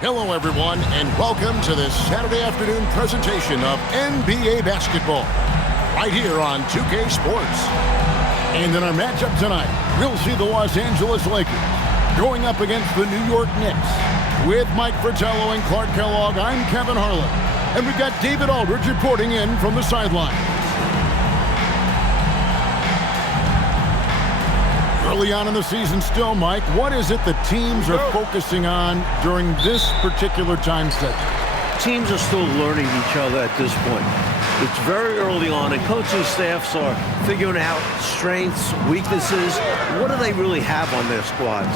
Hello, everyone, and welcome to this Saturday afternoon presentation of NBA basketball right here on 2K Sports. And in our matchup tonight, we'll see the Los Angeles Lakers going up against the New York Knicks. With Mike Fratello and Clark Kellogg, I'm Kevin Harlan. And we've got David Aldridge reporting in from the sideline. Early on in the season still, Mike, what is it the teams are focusing on during this particular time segment? Teams are still learning each other at this point. It's very early on, and coaching staffs are figuring out strengths, weaknesses. What do they really have on their squads?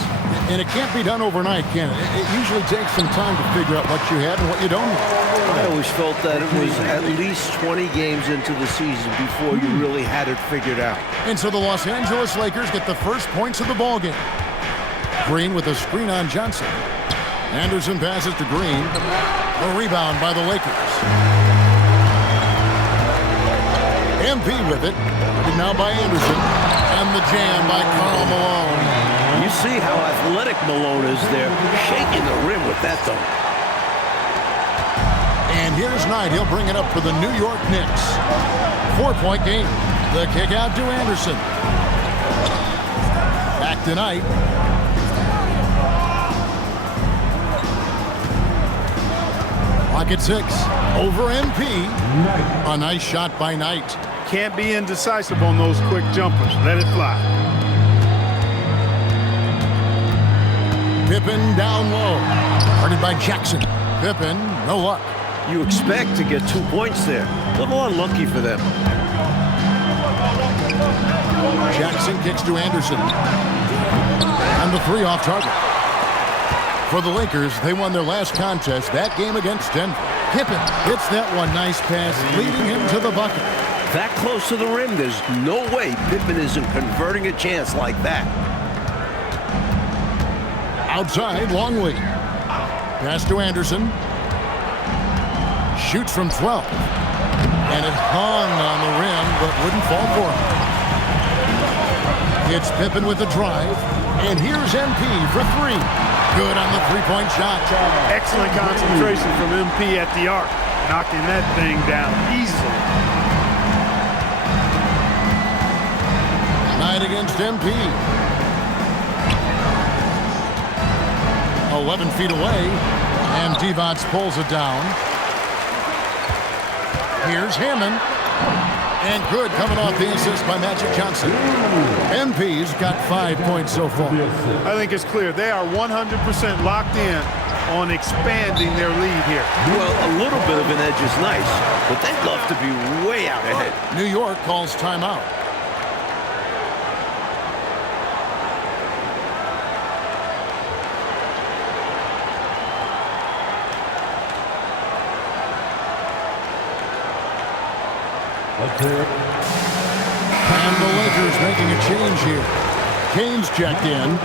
And it can't be done overnight, can it? It usually takes some time to figure out what you have and what you don't have. I always felt that it was at least 20 games into the season before you really had it figured out. And so the Los Angeles Lakers get the first points of the ballgame. Green with a screen on Johnson. Anderson passes to Green. A rebound by the Lakers. MP with it. And now by Anderson. And the jam by Karl Malone. You see how athletic Malone is there, shaking the rim with that though. And here's Knight. He'll bring it up for the New York Knicks. 4-point game. The kick out to Anderson. Back to Knight. Clock at 6. Over MP. A nice shot by Knight. Can't be indecisive on those quick jumpers. Let it fly. Pippen down low. Guarded by Jackson. Pippen, no luck. You expect to get 2 points there. A little unlucky for them. Jackson kicks to Anderson. And the 3 off target. For the Lakers, they won their last contest, that game against Denver. Pippen hits that one. Nice pass, leading him to the bucket. That close to the rim, there's no way Pippen isn't converting a chance like that. Outside, Longley. Pass to Anderson. Shoots from 12. And it hung on the rim, but wouldn't fall for him. It's Pippen with the drive. And here's MP for 3. Good on the 3-point shot. Excellent concentration from MP at the arc. Knocking that thing down easily. Knight against MP. 11 feet away. And Divac pulls it down. Here's Hammond. And good coming off the assist by Magic Johnson. MP's got 5 points so far. I think it's clear they are 100% locked in on expanding their lead here. Well, a little bit of an edge is nice, but they'd love to be way out ahead. New York calls timeout. And the Lakers making a change here. Kane's checked in.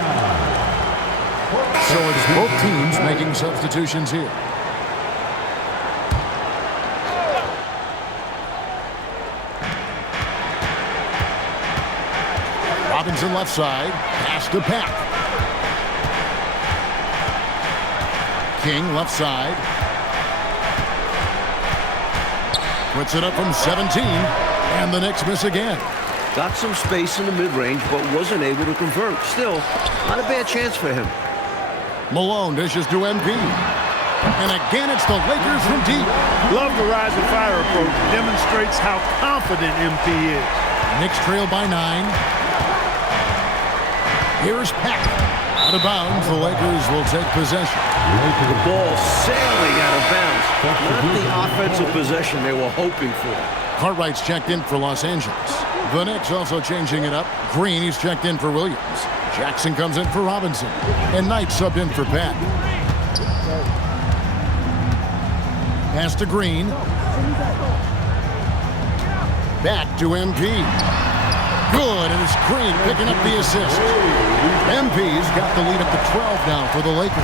So it's both teams making substitutions here. Robinson left side. Pass to Pack. King left side. Puts it up from 17. And the Knicks miss again. Got some space in the mid-range, but wasn't able to convert. Still, not a bad chance for him. Malone dishes to MP. And again, it's the Lakers from deep. Love the rise and fire approach. Demonstrates how confident MP is. Knicks trail by 9. Here's Pack. Out of bounds, the Lakers will take possession. The ball sailing out of bounds. Not the offensive possession they were hoping for. Cartwright's checked in for Los Angeles. The Knicks also changing it up. Green, he's checked in for Williams. Jackson comes in for Robinson. And Knight subbed in for Pat. Pass to Green. Back to MP. Good, and it's Green picking up the assist. MP's got the lead up to 12 now for the Lakers.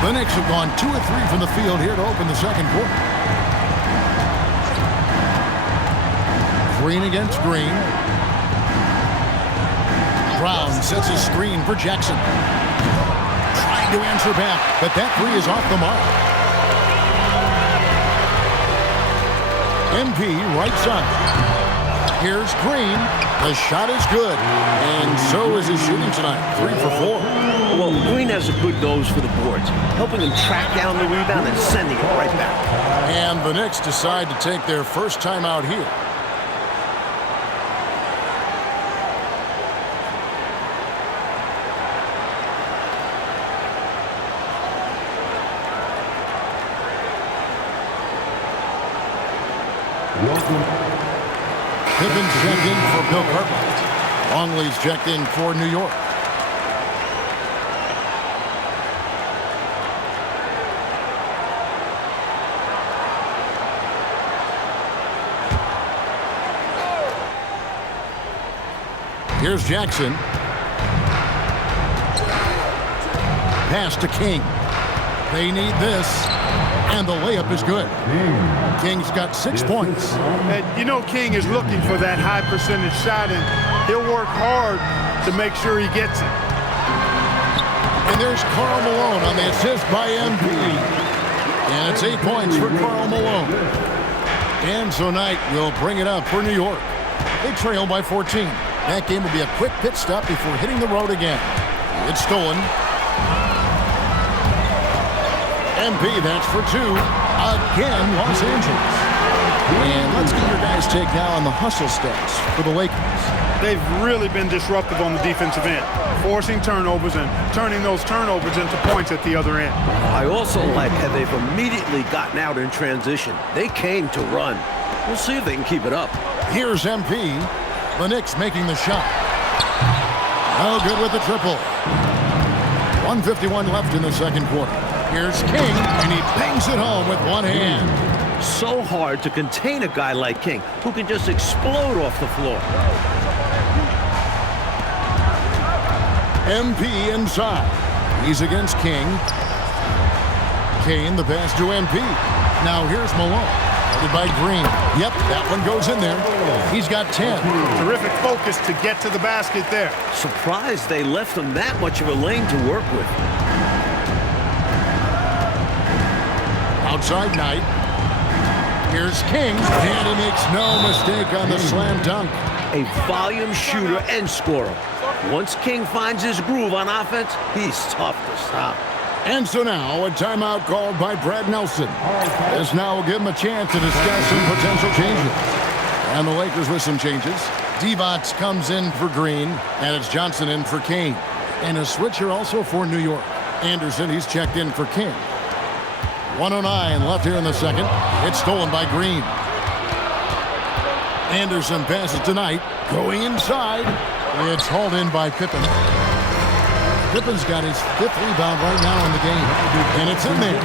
The Knicks have gone 2 of 3 from the field here to open the second quarter. Green against Green. Brown sets his screen for Jackson. Trying to answer back, but that 3 is off the mark. MP right side. Here's Green. The shot is good. And so is his shooting tonight. 3 for 4. Well, Green has a good nose for the boards, helping him track down the rebound and sending it right back. And the Knicks decide to take their first time out here. Pippin's checked in for Bill Cartwright. Longley's checked in for New York. Here's Jackson. Pass to King. They need this. And the layup is good. King's got 6 points. And you know King is looking for that high percentage shot, and he'll work hard to make sure he gets it. And there's Karl Malone on the assist by MP. And it's 8 points for Karl Malone. And so Knight will bring it up for New York. They trail by 14. That game will be a quick pit stop before hitting the road again. It's stolen. MP, that's for 2. Again, Los Angeles. And let's get your guys' take now on the hustle stats for the Lakers. They've really been disruptive on the defensive end, forcing turnovers and turning those turnovers into points at the other end. I also like how they've immediately gotten out in transition. They came to run. We'll see if they can keep it up. Here's MP. The Knicks making the shot. No good with the triple. 1:51 left in the second quarter. Here's King, and he bangs it home with one hand. So hard to contain a guy like King, who can just explode off the floor. MP inside. He's against King. Kane, the pass to MP. Now here's Malone. Guarded by Green. Yep, that one goes in there. He's got 10. Terrific focus to get to the basket there. Surprised they left him that much of a lane to work with. Outside Knight. Here's King, and he makes no mistake on the slam dunk. A volume shooter and scorer. Once King finds his groove on offense, he's tough to stop. And so now a timeout called by Brad Nelson. This now will give him a chance to discuss some potential changes. And the Lakers with some changes. Divac comes in for Green, and it's Johnson in for Kane. And a switcher also for New York. Anderson, he's checked in for King. 1:09 left here in the second. It's stolen by Green. Anderson passes to Knight. Going inside. It's hauled in by Pippen. Pippin's got his 5th rebound right now in the game. And it's in there.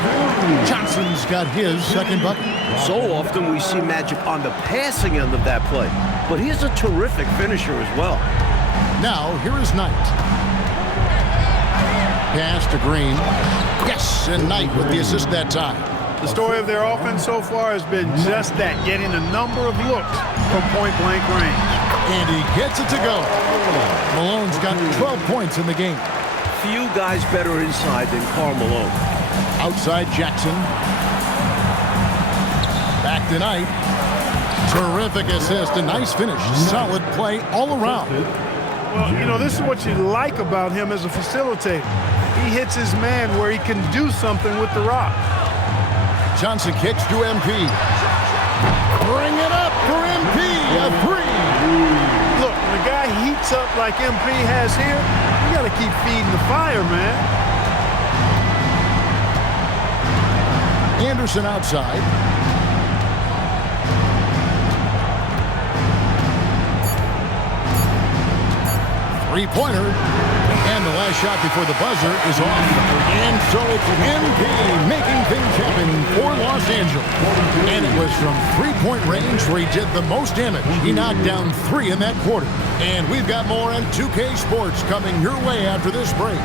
Johnson's got his second bucket. So often we see Magic on the passing end of that play. But he's a terrific finisher as well. Now, here is Knight. Pass to Green. Yes, and Knight with the assist that time. The story of their offense so far has been just that, getting a number of looks from point-blank range. And he gets it to go. Malone's got 12 points in the game. Few guys better inside than Karl Malone. Outside Jackson. Back to Knight. Terrific assist, a nice finish. Solid play all around. Well, you know, this is what you like about him as a facilitator. He hits his man where he can do something with the rock. Johnson kicks to MP. Bring it up for MP. A 3. Look, when a guy heats up like MP has here, you got to keep feeding the fire, man. Anderson outside. Three-pointer. And the last shot before the buzzer is off. And so it's MP making things happen for Los Angeles. And it was from three-point range where he did the most damage. He knocked down 3 in that quarter. And we've got more on 2K Sports coming your way after this break.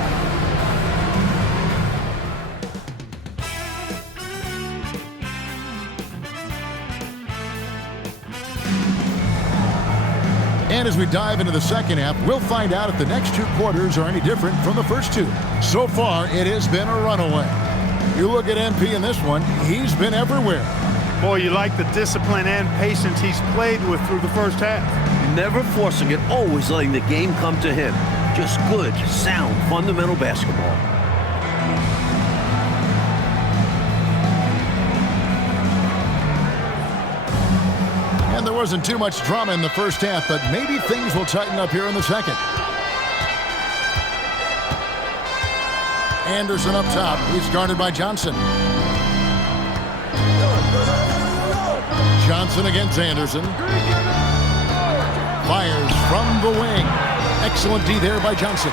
And as we dive into the second half, we'll find out if the next 2 quarters are any different from the first 2. So far, it has been a runaway. You look at MP in this one, he's been everywhere. Boy, you like the discipline and patience he's played with through the first half. Never forcing it, always letting the game come to him. Just good, sound, fundamental basketball. And there wasn't too much drama in the first half, but maybe things will tighten up here in the second. Anderson up top. He's guarded by Johnson. Johnson against Anderson. Fires from the wing. Excellent D there by Johnson.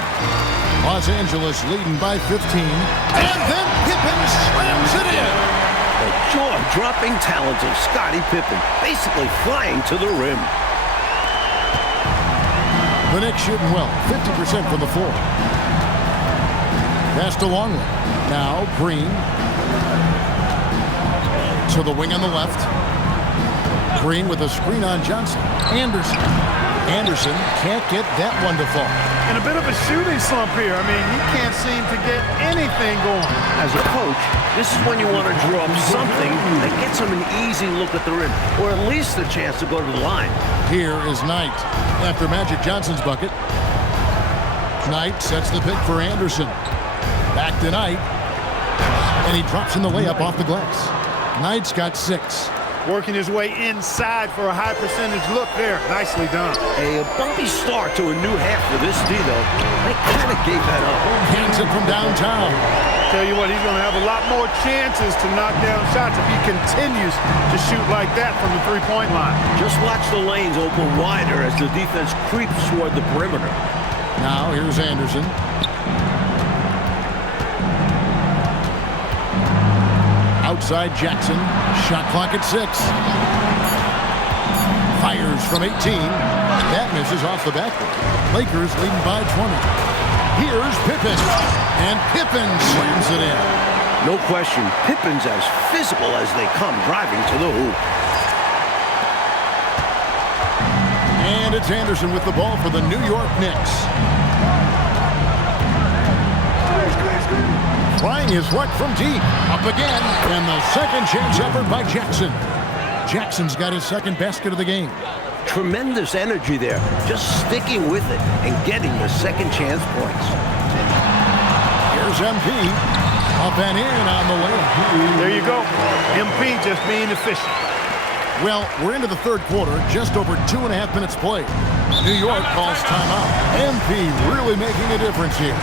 Los Angeles leading by 15. And then Pippen slams it in. The jaw-dropping talent of Scottie Pippen, basically flying to the rim. The Knicks shooting well, 50% from the floor. Pass to Longley. Now Green. To the wing on the left. Green with a screen on Johnson. Anderson. Anderson can't get that one to fall. In a bit of a shooting slump here. I mean, he can't seem to get anything going. As a coach, this is when you want to draw up something that gets him an easy look at the rim, or at least a chance to go to the line. Here is Knight after Magic Johnson's bucket. Knight sets the pick for Anderson. Back to Knight. And he drops in the layup off the glass. Knight's got 6. Working his way inside for a high percentage look there. Nicely done. A bumpy start to a new half for this D, though. They kind of gave that up. Hands it from downtown. Tell you what, he's going to have a lot more chances to knock down shots if he continues to shoot like that from the three-point line. Just watch the lanes open wider as the defense creeps toward the perimeter. Now here's Anderson. Outside Jackson. Shot clock at 6. Fires from 18. That misses off the backboard. Lakers leading by 20. Here's Pippen. And Pippen slams it in. No question, Pippen's as physical as they come driving to the hoop. And it's Anderson with the ball for the New York Knicks. Trying his luck from deep. Up again. And the second chance effort by Jackson. Jackson's got his second basket of the game. Tremendous energy there. Just sticking with it and getting the second chance points. Here's MP. Up and in on the layup. There you go. MP just being efficient. Well, we're into the third quarter. Just over 2.5 minutes played. New York calls timeout. MP really making a difference here.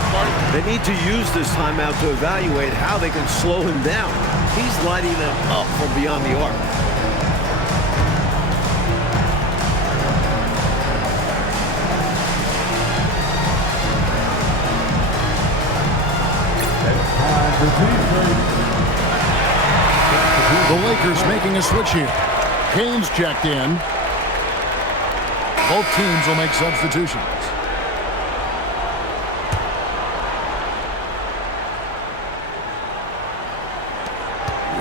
They need to use this timeout to evaluate how they can slow him down. He's lighting them up from beyond the arc. The Lakers making a switch here. Kane's checked in. Both teams will make substitutions.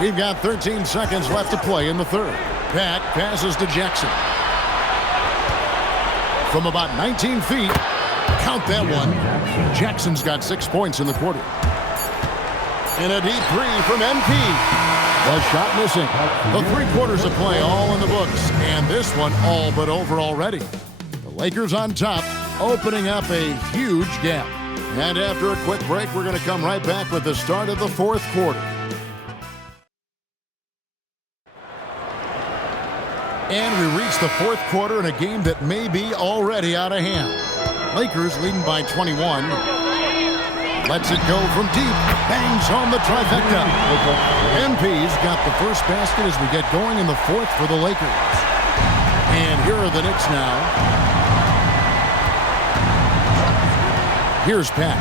We've got 13 seconds left to play in the third. Pat passes to Jackson. From about 19 feet. Count that one. Jackson's got 6 points in the quarter. And a deep three from MP. The shot missing. The 3 quarters of play all in the books. And this one all but over already. The Lakers on top, opening up a huge gap. And after a quick break, we're going to come right back with the start of the fourth quarter. And we reach the fourth quarter in a game that may be already out of hand. Lakers leading by 21. Lets it go from deep. Bangs home the trifecta. MP's got the first basket as we get going in the fourth for the Lakers. And here are the Knicks now. Here's Pat.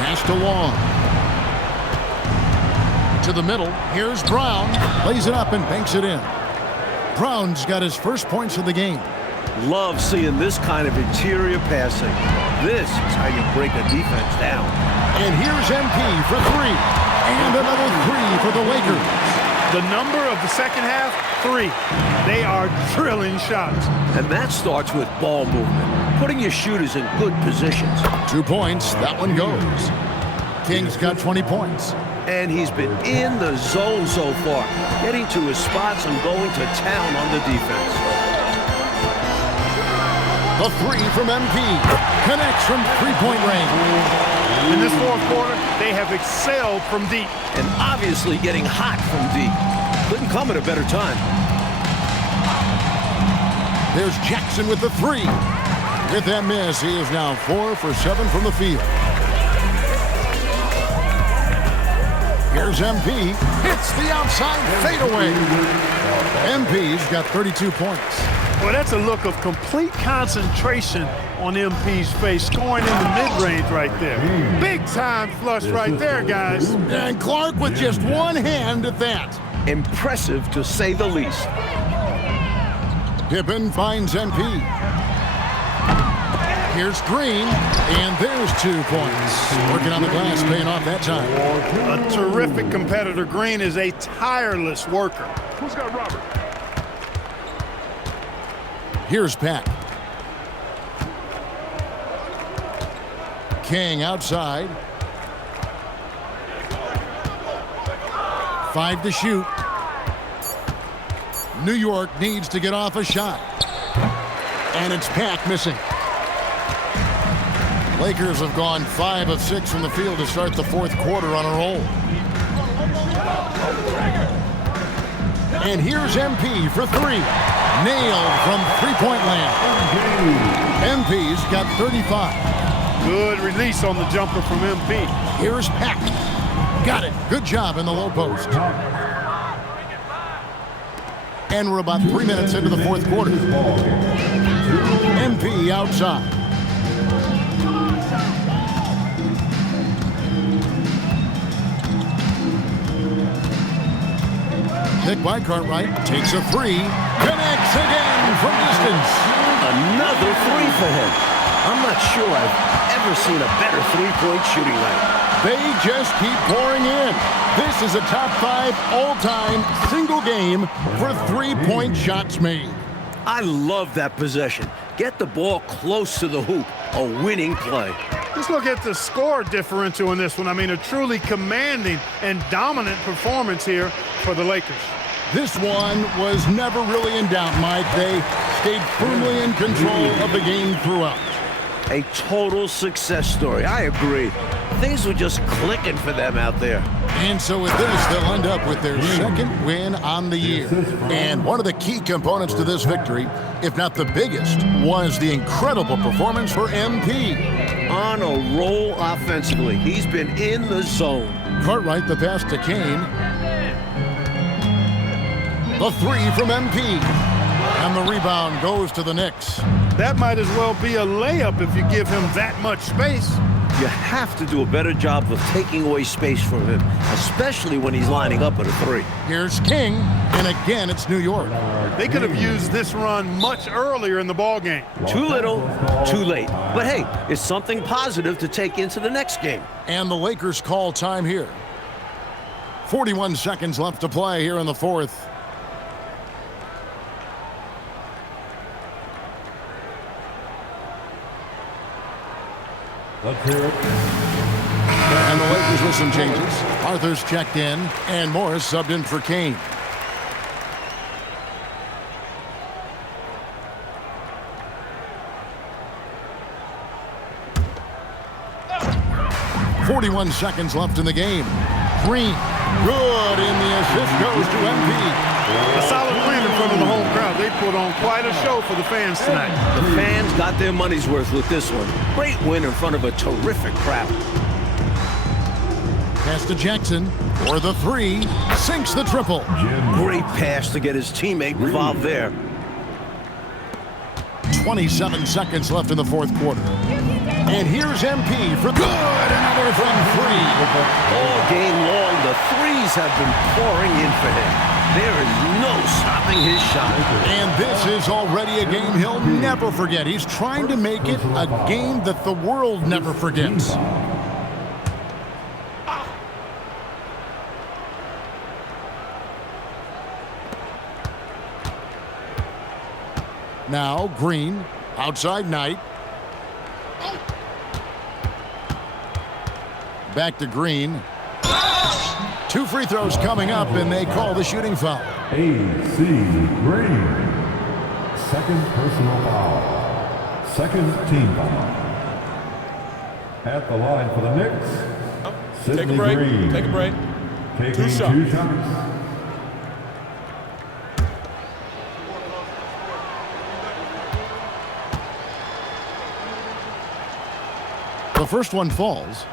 Pass to Long. To the middle. Here's Brown. Lays it up and banks it in. Brown's got his first points of the game. Love seeing this kind of interior passing. This is how you break a defense down. And here's MP for 3. And another 3 for the Lakers. The number of the second half, 3. They are drilling shots. And that starts with ball movement. Putting your shooters in good positions. 2 points. That one goes. King's got 20 points. And he's been in the zone so far, getting to his spots and going to town on the defense. The three from MP connects from three-point range. In this fourth quarter, they have excelled from deep. And obviously getting hot from deep. Couldn't come at a better time. There's Jackson with the three. With that miss, he is now 4 for 7 from the field. Here's MP. Hits the outside fadeaway. MP's got 32 points. Well, that's a look of complete concentration on MP's face, scoring in the mid-range right there. Big time flush right there, guys. And Clark with just one hand at that. Impressive to say the least. Pippen finds MP. Here's Green, and there's 2 points. Working on the glass, paying off that time. A terrific competitor. Green is a tireless worker. Who's got Robert? Here's Pack. King outside. 5 to shoot. New York needs to get off a shot. And it's Pack missing. Lakers have gone 5 of 6 from the field to start the fourth quarter on a roll. And here's MP for 3. Nailed from three-point land. MP's got 35. Good release on the jumper from MP. Here's Pack. Got it. Good job in the low post. And we're about 3 minutes into the fourth quarter. MP outside. Pick by Cartwright. Takes a 3. Connects again from distance. Another 3 for him. I'm not sure I've ever seen a better three-point shooting night. They just keep pouring in. This is a top 5 all-time single game for three-point shots made. I love that possession. Get the ball close to the hoop. A winning play. Just look at the score differential in this one. I mean, a truly commanding and dominant performance here for the Lakers. This one was never really in doubt, Mike. They stayed firmly in control of the game throughout. A total success story. I agree. Things were just clicking for them out there. And so with this, they'll end up with their second win on the year. And one of the key components to this victory, if not the biggest, was the incredible performance for MP. On a roll offensively. He's been in the zone. Cartwright, the pass to Kane. The 3 from MP. And the rebound goes to the Knicks. That might as well be a layup if you give him that much space. You have to do a better job of taking away space from him, especially when he's lining up at a 3. Here's King, and again it's New York. They could have used this run much earlier in the ballgame. Too little, too late. But hey, it's something positive to take into the next game. And the Lakers call time here. 41 seconds left to play here in the fourth. And the Lakers with some changes. Arthur's checked in, and Morris subbed in for Kane. .41 seconds left in the game. Green, good, and the assist goes to MP. A solid win in front of the home crowd. They put on quite a show for the fans tonight. The fans got their money's worth with this one. Great win in front of a terrific crowd. Pass to Jackson for the 3. Sinks the triple. Great pass to get his teammate involved there. 27 seconds left in the fourth quarter. And here's MP for good. Another from 3. All game long, the threes have been pouring in for him. There is no stopping his shot. And this is already a game he'll never forget. He's trying to make it a game that the world never forgets. Now Green, outside Knight. Back to Green. 2 free throws coming up, and they call the shooting foul. A.C. Green. Second personal foul. Second team foul. At the line for the Knicks, Sidney Green. Take a break. Taking 2 shots. The first one falls.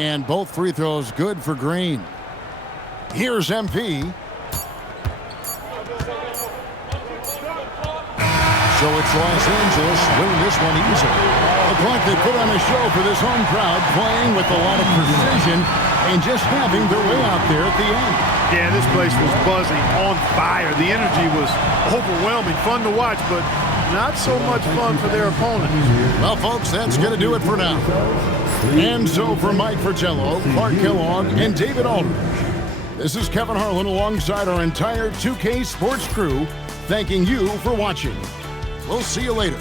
And both free throws good for Green. Here's MP. So it's Los Angeles winning this one easily. Looked like they put on a show for this home crowd, playing with a lot of precision and just having their way out there at the end. Yeah, this place was buzzing, on fire. The energy was overwhelming, fun to watch, but not so much fun for their opponents. Well, folks, that's going to do it for now. And so for Mike Fratello, Clark Kellogg, and David Aldridge, this is Kevin Harlan alongside our entire 2K Sports crew, thanking you for watching. We'll see you later.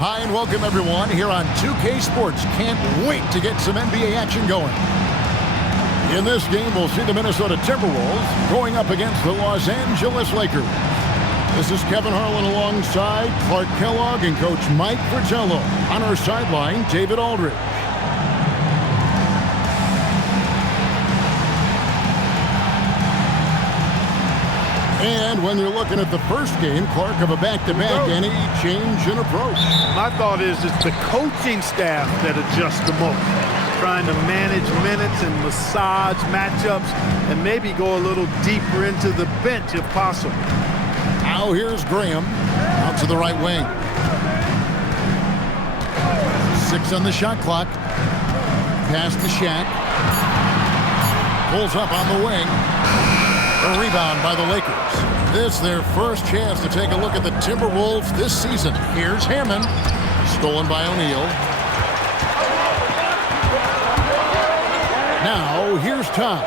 Hi and welcome everyone here on 2K Sports. Can't wait to get some NBA action going. In this game, we'll see the Minnesota Timberwolves going up against the Los Angeles Lakers. This is Kevin Harlan alongside Clark Kellogg and Coach Mike Fratello. On our sideline, David Aldridge. And when you're looking at the first game, Clark of a back-to-back, any change in approach? My thought is it's the coaching staff that adjusts the most, trying to manage minutes and massage matchups and maybe go a little deeper into the bench if possible. Now here's Graham out to the right wing. 6 on the shot clock. Pass to Shaq. Pulls up on the wing. A rebound by the Lakers. This their first chance to take a look at the Timberwolves this season. Here's Hammond. Stolen by O'Neal. Now here's Tom.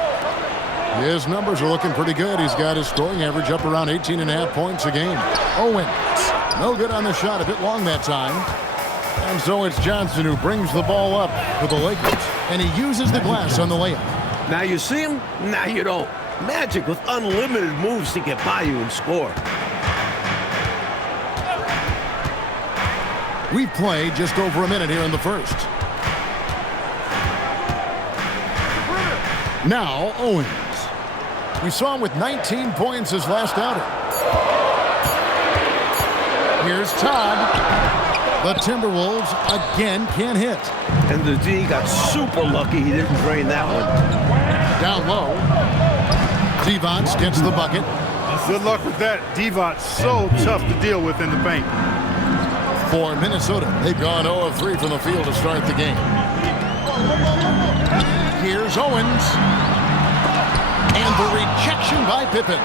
His numbers are looking pretty good. He's got his scoring average up around 18.5 points a game. Owens. No good on the shot. A bit long that time. And so it's Johnson who brings the ball up for the Lakers. And he uses the glass on the layup. Now you see him, now you don't. Magic with unlimited moves to get by you and score. We've played just over a minute here in the first. Now Owens. We saw him with 19 points his last outing. Here's Todd. The Timberwolves again can't hit. And the D got super lucky he didn't drain that one. Down low. Divac gets the bucket. Good luck with that. Divac so tough to deal with in the paint. For Minnesota, they've gone 0 of 3 from the field to start the game. Here's Owens. And the rejection by Pippen.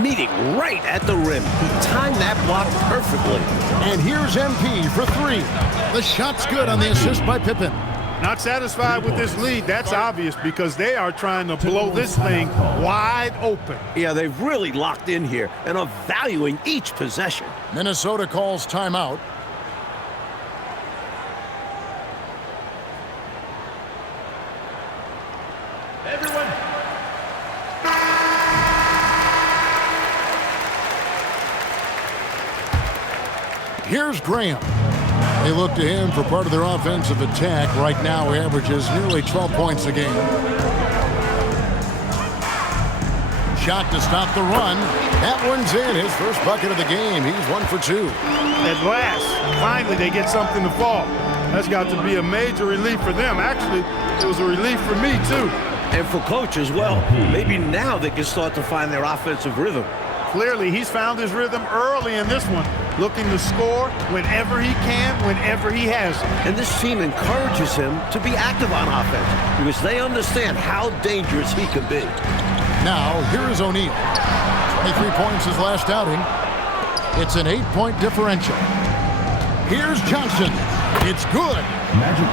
Meeting right at the rim. He timed that block perfectly. And here's MP for 3. The shot's good on the assist by Pippen. Not satisfied with this lead. That's obvious because they are trying to blow this thing wide open. Yeah, they've really locked in here and are valuing each possession. Minnesota calls timeout. Here's Graham. They look to him for part of their offensive attack. Right now, he averages nearly 12 points a game. Shot to stop the run. That one's in. His first bucket of the game. He's 1 for 2. At last, finally, they get something to fall. That's got to be a major relief for them. Actually, it was a relief for me, too. And for coach as well. Maybe now they can start to find their offensive rhythm. Clearly, he's found his rhythm early in this one, looking to score whenever he can, whenever he has it. And this team encourages him to be active on offense because they understand how dangerous he can be. Now, here is O'Neal. 23 points his last outing. It's an 8-point differential. Here's Johnson. It's good.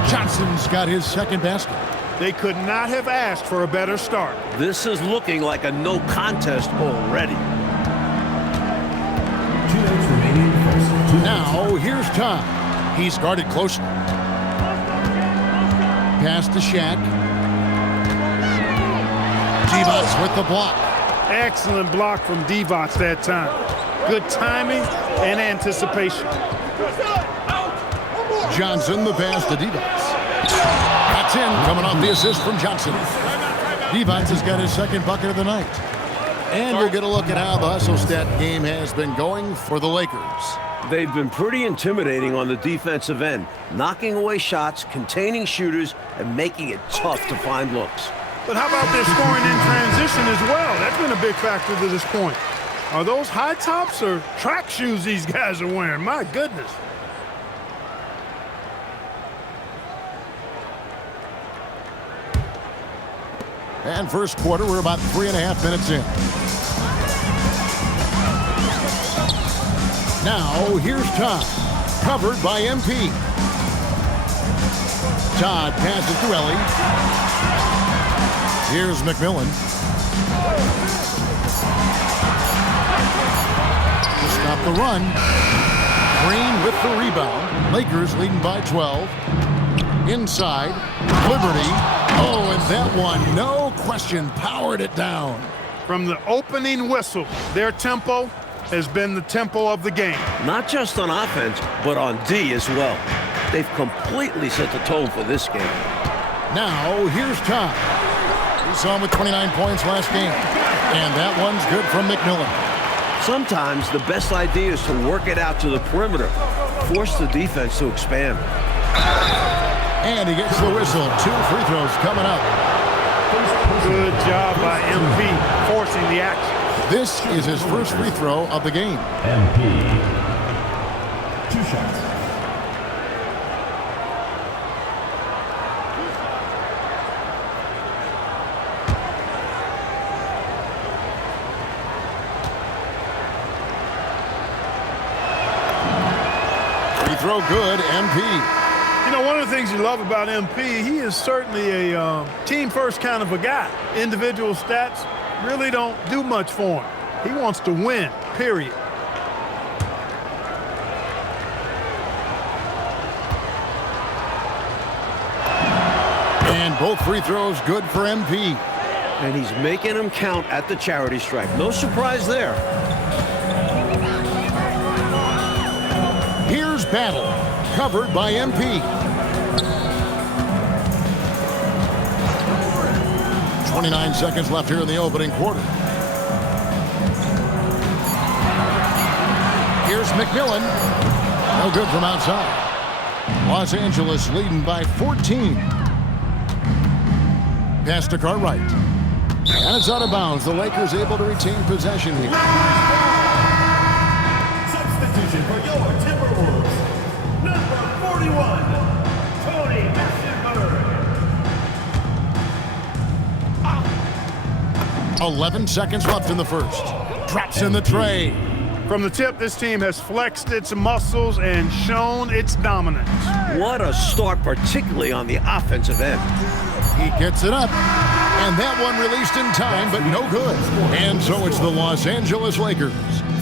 Johnson's got his second basket. They could not have asked for a better start. This is looking like a no contest already. Now, here's Tom. He's guarded closely. Pass to Shaq. Divac with the block. Excellent block from Divac that time. Good timing and anticipation. Johnson, the pass to Divac. That's in, coming off the assist from Johnson. Divac has got his second bucket of the night. And we'll get a look at how the hustle stat game has been going for the Lakers. They've been pretty intimidating on the defensive end, knocking away shots, containing shooters, and making it tough to find looks. But how about their scoring in transition as well? That's been a big factor to this point. Are those high tops or track shoes these guys are wearing? My goodness. And first quarter, we're about 3.5 minutes in. Now, here's Todd, covered by MP. Todd passes to Ellie. Here's McMillan. To stop the run. Green with the rebound. Lakers leading by 12. Inside, Liberty. Oh, and that one, no question, powered it down. From the opening whistle, their tempo has been the tempo of the game. Not just on offense, but on D as well. They've completely set the tone for this game. Now, here's Tom. We saw him with 29 points last game. And that one's good from McMillan. Sometimes the best idea is to work it out to the perimeter, force the defense to expand. And he gets the whistle. 2 free throws coming up. Good job by MP forcing the action. This is his first free throw of the game. MP. 2 shots. Free throw good, MP. You know, one of the things you love about MP, he is certainly a team-first kind of a guy. Individual stats really don't do much for him. He wants to win, period. And both free throws good for MP. And he's making them count at the charity stripe. No surprise there. Here's Battle, covered by MP. 29 seconds left here in the opening quarter. Here's McMillan. No good from outside. Los Angeles leading by 14. Pass to Cartwright. And it's out of bounds. The Lakers able to retain possession here. Substitution for your Timberwolves. Number 41, Tony Massenberg. 11 seconds left in the first. Drops in the tray. From the tip, this team has flexed its muscles and shown its dominance. What a start, particularly on the offensive end. He gets it up. And that one released in time, but no good. And so it's the Los Angeles Lakers.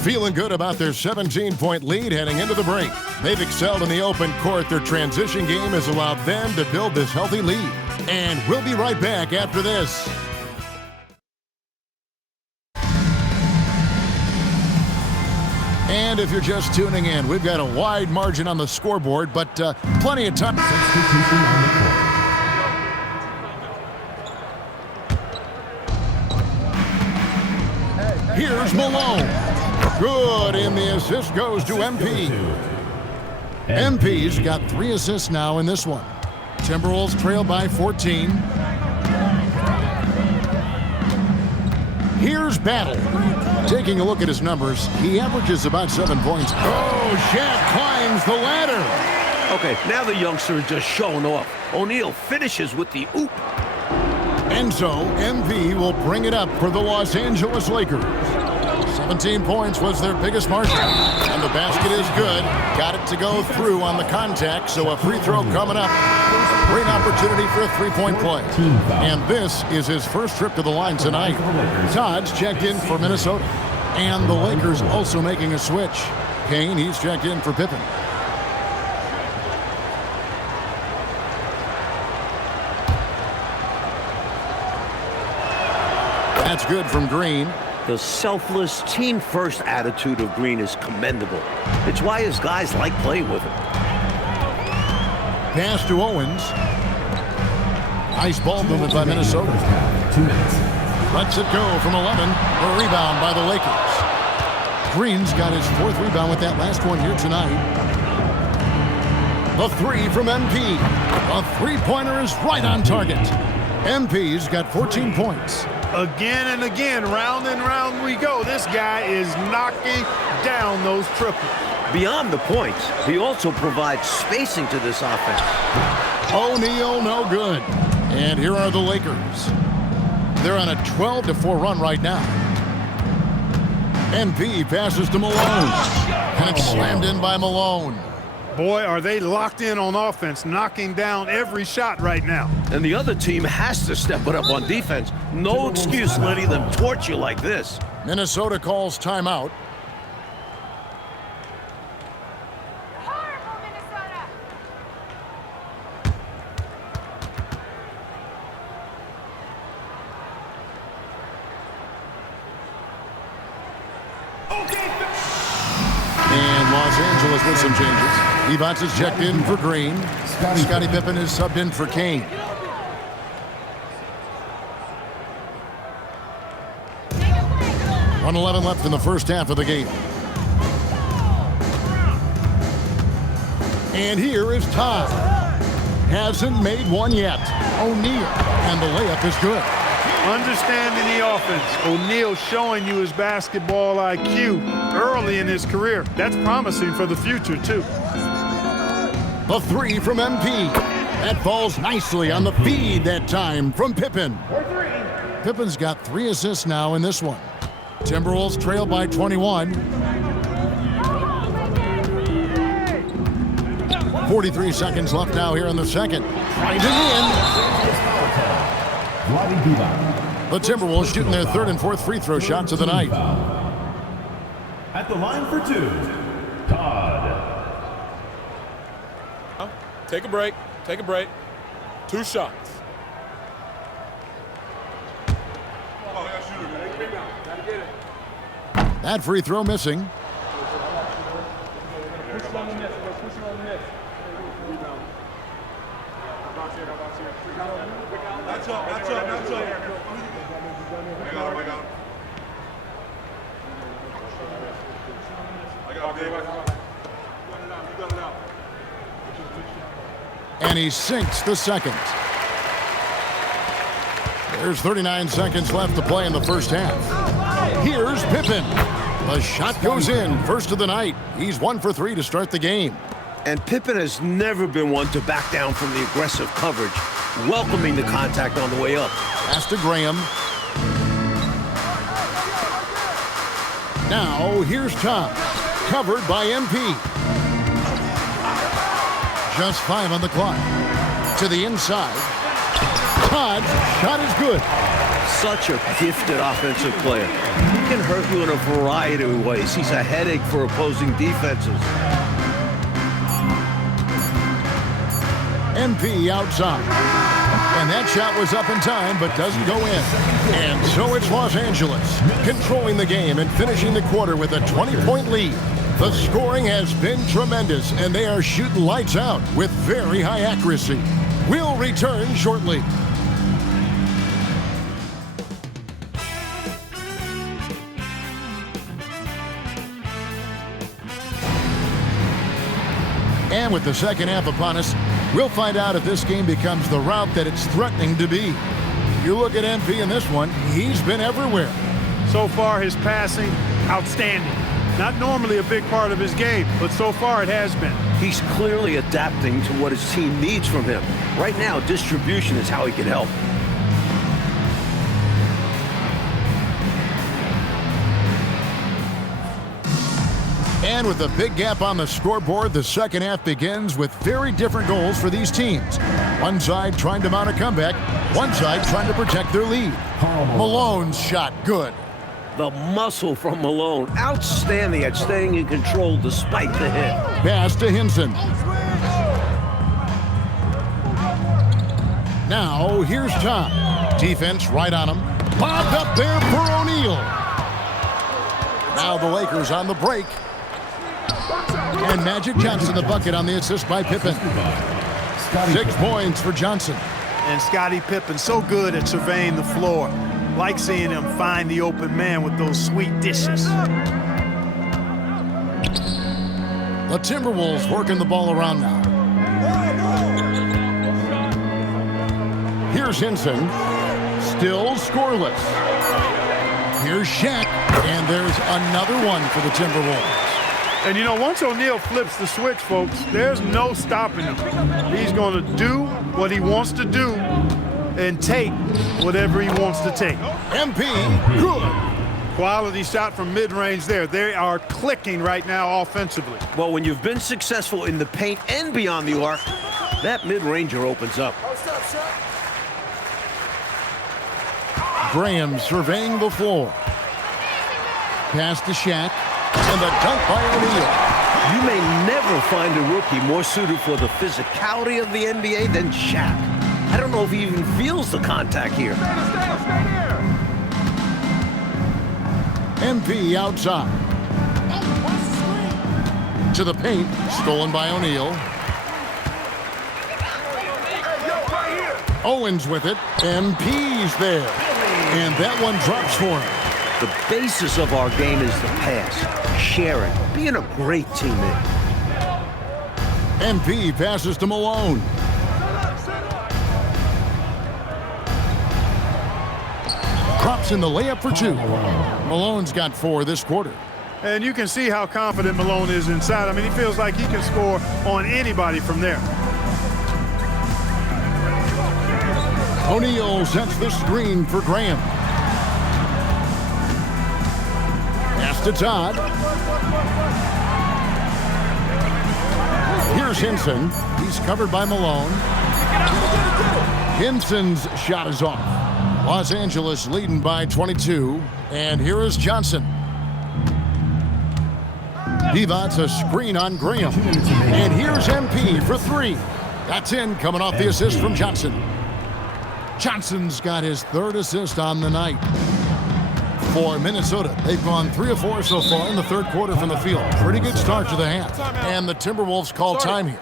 Feeling good about their 17-point lead heading into the break. They've excelled in the open court. Their transition game has allowed them to build this healthy lead. And we'll be right back after this. And if you're just tuning in, we've got a wide margin on the scoreboard, but plenty of time. Substitution on the court. Here's Malone. Good, and the assist goes to MP. MP's got 3 assists now in this one. Timberwolves trail by 14. Here's Battle. Taking a look at his numbers, he averages about 7 points. Oh, Shaq climbs the ladder. Okay, now the youngster is just showing off. O'Neal finishes with the oop. And so, MP will bring it up for the Los Angeles Lakers. 17 points was their biggest margin. And the basket is good. Got it to go through on the contact, so a free throw coming up. Great opportunity for a three-point play. And this is his first trip to the line tonight. Todd's checked in for Minnesota. And the Lakers also making a switch. Kane, he's checked in for Pippen. That's good from Green. The selfless, team-first attitude of Green is commendable. It's why his guys like playing with him. Pass to Owens. Nice ball movement by Minnesota. 2 minutes. Lets it go from 11. A rebound by the Lakers. Green's got his 4th rebound with that last one here tonight. The 3 from MP. A three-pointer is right on target. MP's got 14 points. Again and again, round and round we go. This guy is knocking down those triples. Beyond the points, he also provides spacing to this offense. O'Neal, no good. And here are the Lakers. They're on a 12-4 run right now. MP passes to Malone. And it's slammed in by Malone. Boy, are they locked in on offense, knocking down every shot right now. And the other team has to step it up on defense. No excuse letting them torch you like this. Minnesota calls timeout. Horrible, Minnesota! And Los Angeles with some changes. Evans is checked in for Green. Scottie Pippen is subbed in for Kane. Take a break! 1:11 left in the first half of the game. And here is Todd. Hasn't made one yet. O'Neal. And the layup is good. Understanding the offense. O'Neal showing you his basketball IQ early in his career. That's promising for the future, too. The 3 from MP. That falls nicely on the feed that time from Pippen. Pippen's got 3 assists now in this one. Timberwolves trail by 21. 43 seconds left now here in the second. Right in. The Timberwolves shooting their 3rd and 4th free throw shots of the night. At the line for 2, Todd. Take a break. Take a break. 2 shots. That free throw missing. That's up. And he sinks the second. There's 39 seconds left to play in the first half. Here's Pippen. The shot goes in, first of the night. He's 1 for 3 to start the game. And Pippen has never been one to back down from the aggressive coverage, welcoming the contact on the way up. Pass to Graham. Now, here's Todd. Covered by MP. Just 5 on the clock. To the inside. Todd's shot is good. Such a gifted offensive player. He can hurt you in a variety of ways. He's a headache for opposing defenses. MP outside. And that shot was up in time, but doesn't go in. And so it's Los Angeles, controlling the game and finishing the quarter with a 20-point lead. The scoring has been tremendous, and they are shooting lights out with very high accuracy. We'll return shortly. And with the second half upon us, we'll find out if this game becomes the route that it's threatening to be. You look at MP in this one, he's been everywhere. So far, his passing, outstanding. Not normally a big part of his game, but so far it has been. He's clearly adapting to what his team needs from him. Right now, distribution is how he can help. And with a big gap on the scoreboard, the second half begins with very different goals for these teams. One side trying to mount a comeback, one side trying to protect their lead. Malone's shot good. The muscle from Malone, outstanding at staying in control despite the hit. Pass to Hinson. Now, here's Tom. Defense right on him. Bobbed up there for O'Neal. Now the Lakers on the break. And Magic Johnson the bucket on the assist by Pippen. 6 points for Johnson. And Scottie Pippen so good at surveying the floor. Like seeing him find the open man with those sweet dishes. The Timberwolves working the ball around now. Here's Hinson. Still scoreless. Here's Shaq. And there's another one for the Timberwolves. And you know, once O'Neal flips the switch, folks, there's no stopping him. He's going to do what he wants to do and take whatever he wants to take. MP, good. Quality shot from mid-range there. They are clicking right now offensively. Well, when you've been successful in the paint and beyond the arc, that mid-ranger opens up. Graham surveying the floor. Pass to Shaq. And the dunk by O'Neal. You may never find a rookie more suited for the physicality of the NBA than Shaq. I don't know if he even feels the contact here. MP outside. To the paint. Stolen by O'Neal. Owens with it. MP's there. And that one drops for him. The basis of our game is the pass, sharing, being a great teammate. MP passes to Malone. Drops in the layup for 2. Malone's got 4 this quarter. And you can see how confident Malone is inside. I mean, he feels like he can score on anybody from there. O'Neal sets the screen for Graham. Pass to Todd. Here's Hinson. He's covered by Malone. Hinson's shot is off. Los Angeles leading by 22. And here is Johnson. Divac a screen on Graham. And here's MP for 3. That's in, coming off the assist from Johnson. Johnson's got his 3rd assist on the night. For Minnesota, they've gone 3 of 4 so far in the 3rd quarter from the field. Pretty good start to the half. And the Timberwolves call time here.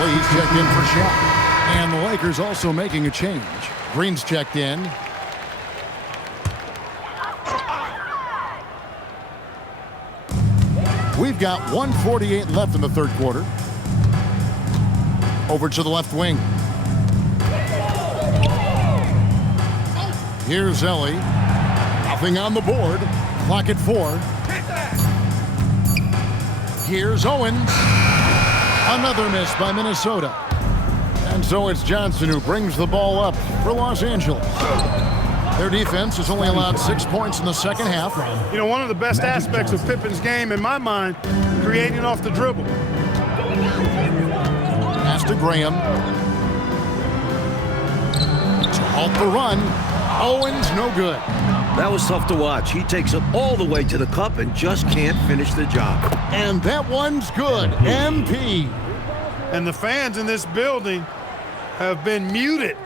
Lee's checked in for Shaq. And the Lakers also making a change. Green's checked in. We've got 1:48 left in the 3rd quarter. Over to the left wing. Here's Ellie. Nothing on the board. Clock at 4. Here's Owens. Another miss by Minnesota. And so it's Johnson who brings the ball up for Los Angeles. Their defense has only allowed 6 points in the second half. You know, one of the best aspects of Pippen's game, in my mind, creating off the dribble. Pass to Graham. To halt the run. Owens, no good. That was tough to watch. He takes it all the way to the cup and just can't finish the job. And that one's good. MP. And the fans in this building have been muted,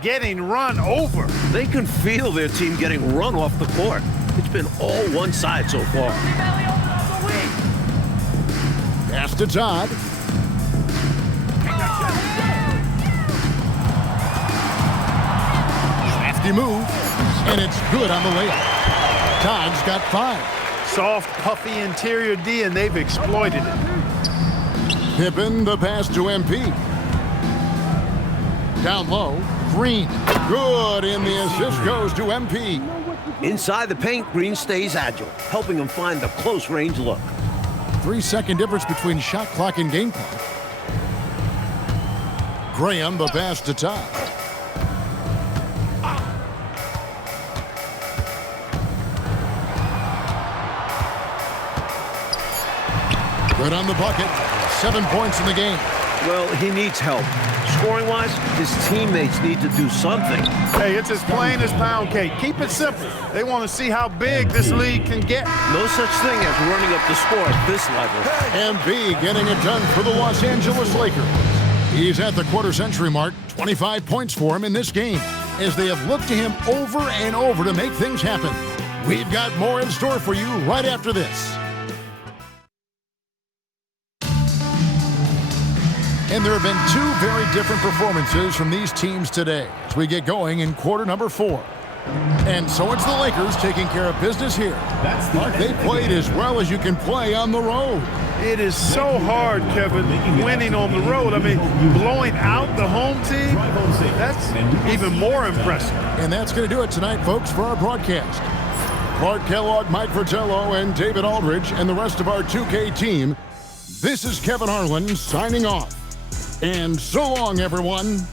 getting run over. They can feel their team getting run off the court. It's been all one side so far. Pass to Todd. Crafty move, and it's good on the layup. Todd's got 5. Soft, puffy interior D, and they've exploited it. Pippen, the pass to MP. Down low, Green. Good, and the assist goes to MP. Inside the paint, Green stays agile, helping him find the close-range look. 3-second difference between shot clock and game clock. Graham, the pass to Todd. Good on the bucket. 7 points in the game. Well, he needs help. Scoring-wise, his teammates need to do something. Hey, it's as plain as pound cake. Keep it simple. They want to see how big this league can get. No such thing as running up the score at this level. MB getting it done for the Los Angeles Lakers. He's at the quarter-century mark. 25 points for him in this game, as they have looked to him over and over to make things happen. We've got more in store for you right after this. And there have been 2 very different performances from these teams today as we get going in quarter number 4. And so it's the Lakers taking care of business here. They played as well as you can play on the road. It is so hard, Kevin, winning on the road. I mean, blowing out the home team, that's even more impressive. And that's going to do it tonight, folks, for our broadcast. Clark Kellogg, Mike Fratello, and David Aldridge, and the rest of our 2K team. This is Kevin Harlan signing off. And so long, everyone.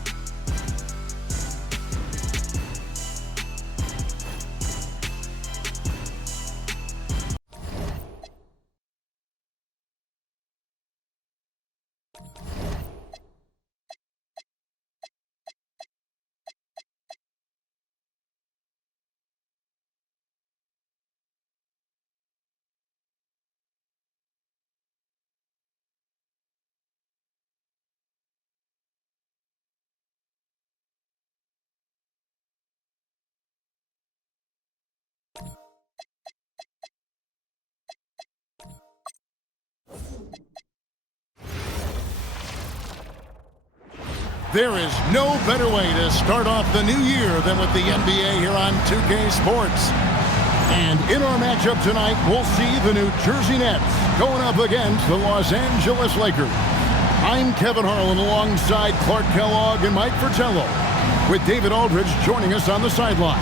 There is no better way to start off the new year than with the NBA here on 2K Sports. And in our matchup tonight, we'll see the New Jersey Nets going up against the Los Angeles Lakers. I'm Kevin Harlan alongside Clark Kellogg and Mike Fratello, with David Aldridge joining us on the sideline.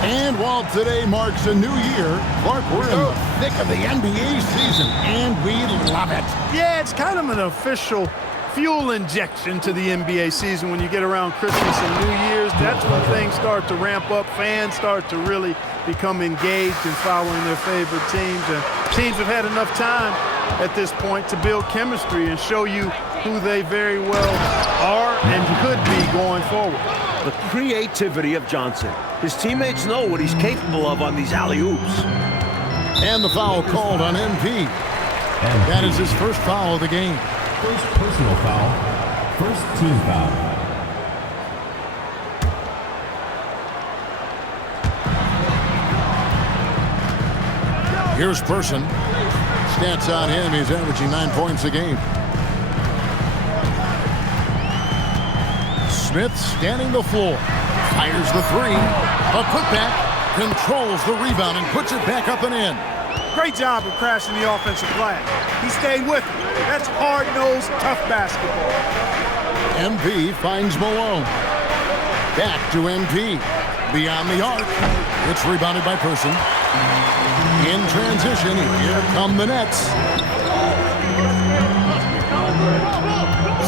And while today marks a new year, Clark, we're in the thick of the NBA season, and we love it. Yeah, it's kind of an official fuel injection to the NBA season when you get around Christmas and New Year's. That's when things start to ramp up. Fans start to really become engaged in following their favorite teams. And teams have had enough time at this point to build chemistry and show you who they very well are and could be going forward. The creativity of Johnson. His teammates know what he's capable of on these alley-oops. And the foul called on MP. That is his first foul of the game. First personal foul. First team foul. Here's Person. Stats on him, he's averaging 9 points a game. Smith standing the floor. Fires the 3. A putback. Controls the rebound and puts it back up and in. Great job of crashing the offensive glass. He stayed with it. That's hard-nosed, tough basketball. MP finds Malone. Back to MP. Beyond the arc. It's rebounded by Person. In transition, here come the Nets.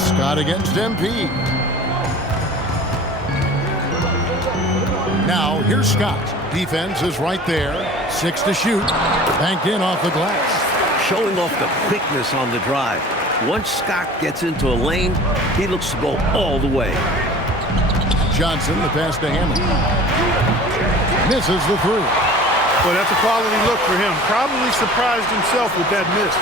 Scott against MP. Now, here's Scott. Defense is right there. 6 to shoot. Banked in off the glass. Showing off the quickness on the drive. Once Scott gets into a lane, he looks to go all the way. Johnson, the pass to Hammond. Misses the three. Well, that's a quality look for him. Probably surprised himself with that miss.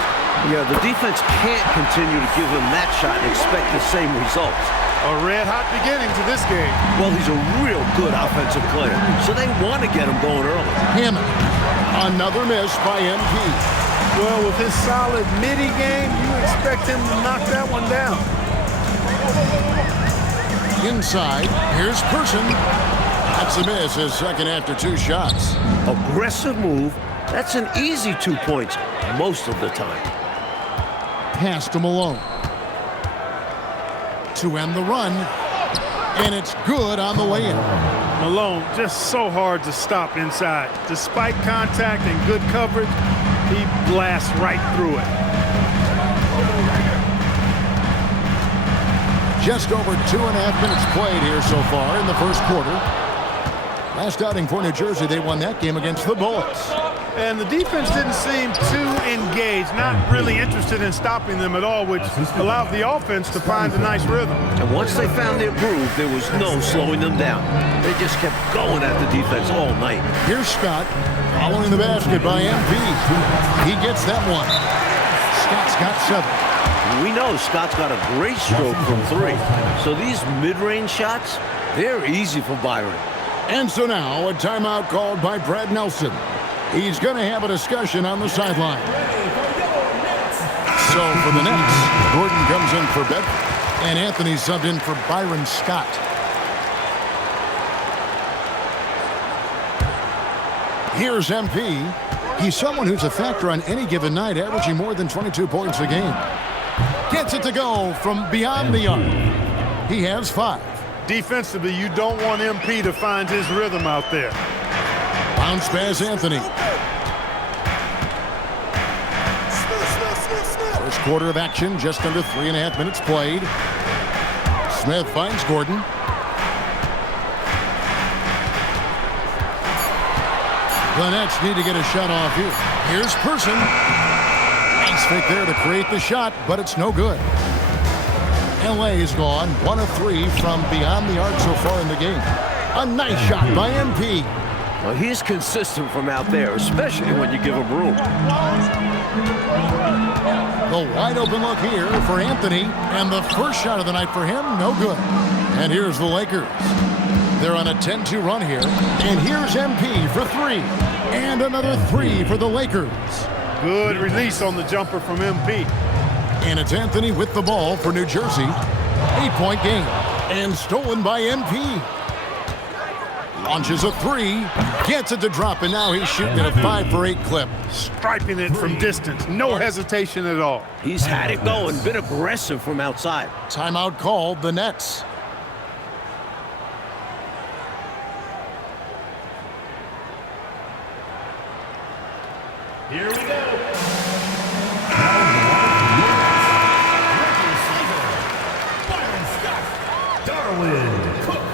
Yeah, the defense can't continue to give him that shot and expect the same results. A red-hot beginning to this game. Well, he's a real good offensive player, so they want to get him going early. Hammond. Another miss by MP. Well, with his solid midi game, you expect him to knock that one down. Inside, here's Person. That's a miss, his second after 2 shots. Aggressive move. That's an easy 2 points most of the time. Pass to Malone. To end the run. And it's good on the way in. Malone, just so hard to stop inside. Despite contact and good coverage, he blasts right through it. Just over 2.5 minutes played here so far in the first quarter. Last outing for New Jersey, they won that game against the Bullets. And the defense didn't seem too engaged, not really interested in stopping them at all, which allowed the offense to find a nice rhythm. And once they found their groove, there was no slowing them down. They just kept going at the defense all night. Here's Scott, following the basket by MP. He gets that one. Scott's got 7. We know Scott's got a great stroke from 3. So these mid-range shots, they're easy for Byron. And so now a timeout called by Brad Nelson. He's going to have a discussion on the sideline. So for the Nets, Gordon comes in for Bedford, and Anthony subbed in for Byron Scott. Here's MP. He's someone who's a factor on any given night, averaging more than 22 points a game. Gets it to go from beyond the arc. He has 5. Defensively, you don't want MP to find his rhythm out there. Bounce pass, Anthony. First quarter of action, just under 3.5 minutes played. Smith finds Gordon. The Nets need to get a shot off here. Here's Person. Nice fake there to create the shot, but it's no good. LA is gone 1 of 3 from beyond the arc so far in the game. A nice shot by MP. Well, he's consistent from out there, especially when you give him room. The wide open look here for Anthony, and the first shot of the night for him, no good. And here's the Lakers. They're on a 10-2 run here, and here's MP for 3. And another 3 for the Lakers. Good release on the jumper from MP. And it's Anthony with the ball for New Jersey. 8-point game, and stolen by MP. Launches a 3, gets it to drop, and now he's shooting at a 5 for 8 clip. Striping it from distance, no hesitation at all. He's had it going, been aggressive from outside. Timeout called, the Nets. Here we go. Byron Scott, Darwin Cook.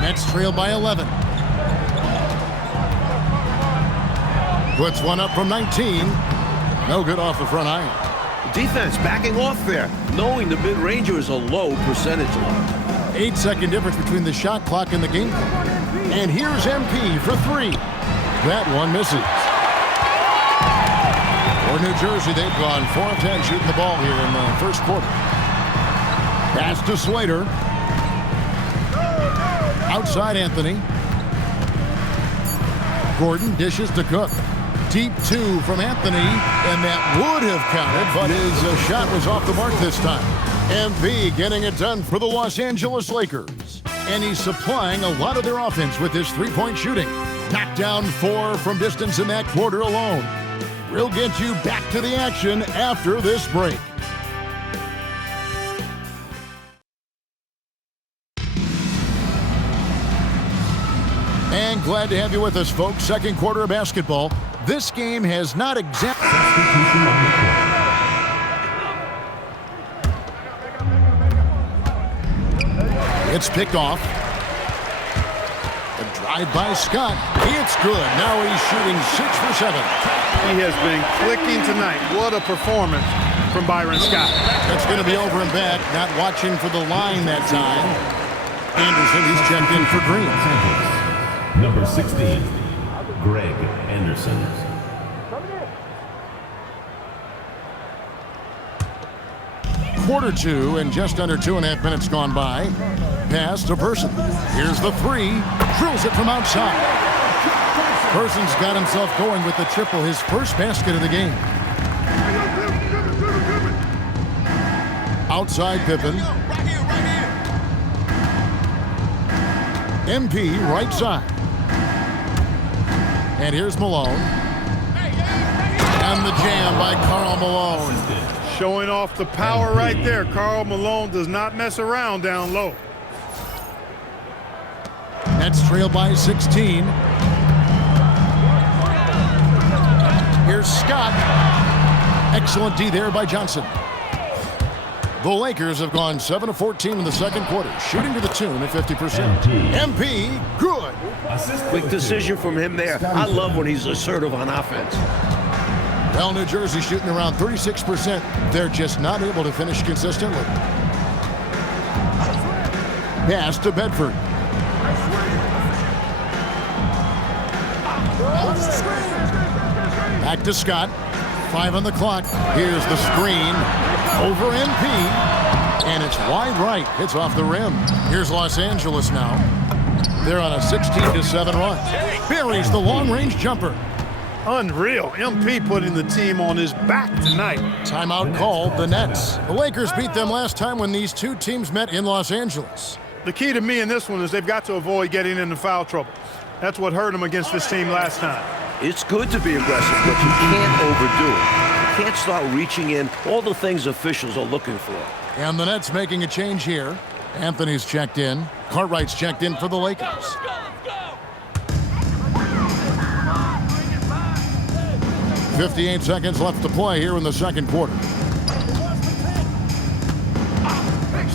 Nets trail by 11. Puts one up from 19. No good off the front iron. Defense backing off there, knowing the mid-ranger is a low percentage line. 8-second difference between the shot clock and the game clock. And here's MP for 3. That one misses. For New Jersey, they've gone 4 of 10 shooting the ball here in the first quarter. Pass to Slater. Outside Anthony. Gordon dishes to Cook. Deep 2 from Anthony, and that would have counted, but his shot was off the mark this time. MP getting it done for the Los Angeles Lakers. And he's supplying a lot of their offense with his 3-point shooting. Knocked down 4 from distance in that quarter alone. We'll get you back to the action after this break. And glad to have you with us, folks. Second quarter of basketball. This game has not exactly... It's picked off. The Drive by Scott. It's good. Now he's shooting 6 for 7. He has been clicking tonight. What a performance from Byron Scott. That's going to be over and back. Not watching for the line that time. Anderson, he's checked in for Green. Number 16, Greg Anderson. Quarter 2 and just under 2.5 minutes gone by. Pass to Person. Here's the 3. Drills it from outside. Person's got himself going with the triple, his first basket of the game. Outside Pippen. MP right side. And here's Malone. And the jam by Karl Malone. Showing off the power right there. Karl Malone does not mess around down low. Nets trail by 16. Here's Scott. Excellent D there by Johnson. The Lakers have gone 7 of 14 in the second quarter, shooting to the tune of 50%. MP, good. Quick decision from him there. I love when he's assertive on offense. Well, New Jersey shooting around 36%. They're just not able to finish consistently. Pass to Bedford. Back to Scott. 5 on the clock. Here's the screen. Over MP. And it's wide right. Hits off the rim. Here's Los Angeles now. They're on a 16-7 run. Buries the long-range jumper. Unreal. MP putting the team on his back tonight. Timeout called the Nets. The Lakers beat them last time when these two teams met in Los Angeles. The key to me in this one is they've got to avoid getting into foul trouble. That's what hurt them against this team last time. It's good to be aggressive, but you can't overdo it. You can't start reaching in all the things officials are looking for. And the Nets making a change here. Anthony's checked in. Cartwright's checked in for the Lakers. 58 seconds left to play here in the second quarter.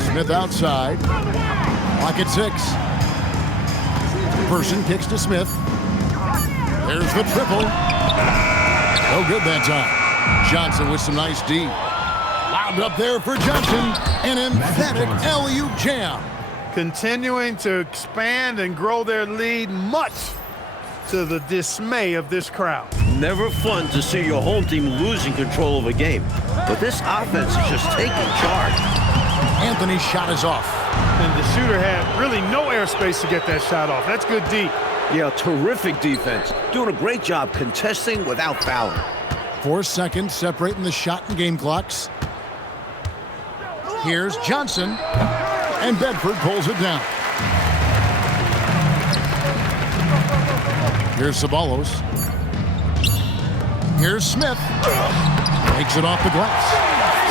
Smith outside. Clock at 6. Person kicks to Smith. There's the triple. No good that time. Johnson with some nice D. Lobbed up there for Johnson. An emphatic alley-oop jam. Continuing to expand and grow their lead, much to the dismay of this crowd. Never fun to see your home team losing control of a game. But this offense is just taking charge. Anthony's shot is off. And the shooter had really no airspace to get that shot off. That's good D. Yeah, terrific defense. Doing a great job contesting without fouling. 4 seconds separating the shot and game clocks. Here's Johnson. And Bedford pulls it down. Here's Ceballos. Here's Smith. Takes it off the glass.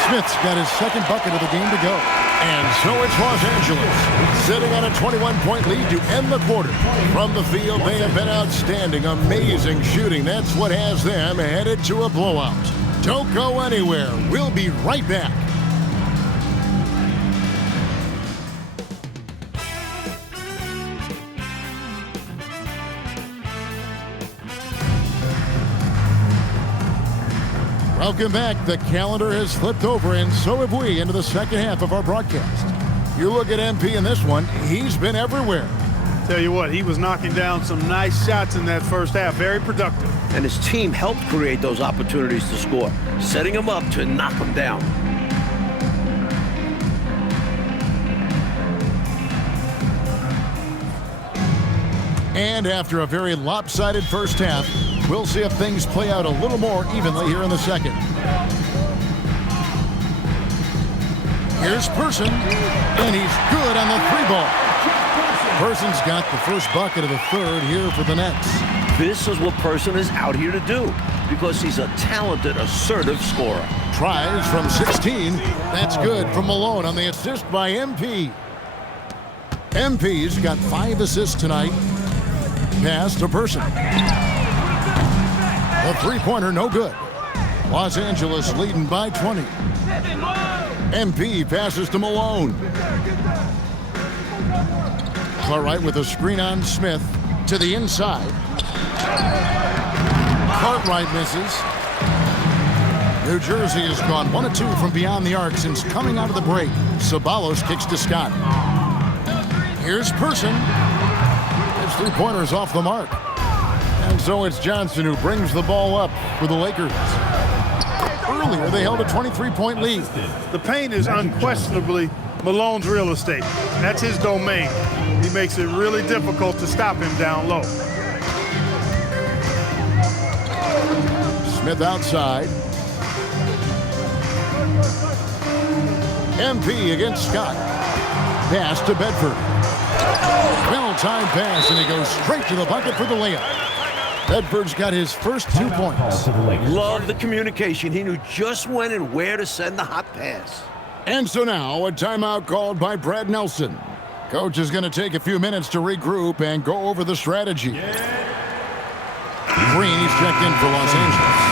Smith's got his second bucket of the game to go. And so it's Los Angeles sitting on a 21-point lead to end the quarter. From the field, they have been outstanding. Amazing shooting. That's what has them headed to a blowout. Don't go anywhere. We'll be right back. Welcome back. The calendar has flipped over, and so have we, into the second half of our broadcast. You look at MP in this one, he's been everywhere. Tell you what, he was knocking down some nice shots in that first half. Very productive. And his team helped create those opportunities to score, setting him up to knock him down. And after a very lopsided first half, we'll see if things play out a little more evenly here in the second. Here's Person, and he's good on the 3-ball. Person's got the first bucket of the third here for the Nets. This is what Person is out here to do, because he's a talented, assertive scorer. Tries from 16. That's good from Malone on the assist by MP. MP's got 5 assists tonight. Pass to Person. The three-pointer, no good. Los Angeles leading by 20. MP passes to Malone. Cartwright with a screen on Smith. to the inside. Cartwright misses. New Jersey has gone 1 of 2 from beyond the arc since coming out of the break. Ceballos kicks to Scott. Here's Person. His 3-pointer's off the mark. And so it's Johnson who brings the ball up for the Lakers. Earlier, they held a 23-point lead. The paint is unquestionably Malone's real estate. That's his domain. He makes it really difficult to stop him down low. Smith outside. MP against Scott. Pass to Bedford. Well-timed pass, and he goes straight to the bucket for the layup. Bedford's got his first 2 points. Love the communication. He knew just when and where to send the hot pass. And so now a timeout called by Brad Nelson. Coach is going to take a few minutes to regroup and go over the strategy. Green, he's checked in for Los Angeles.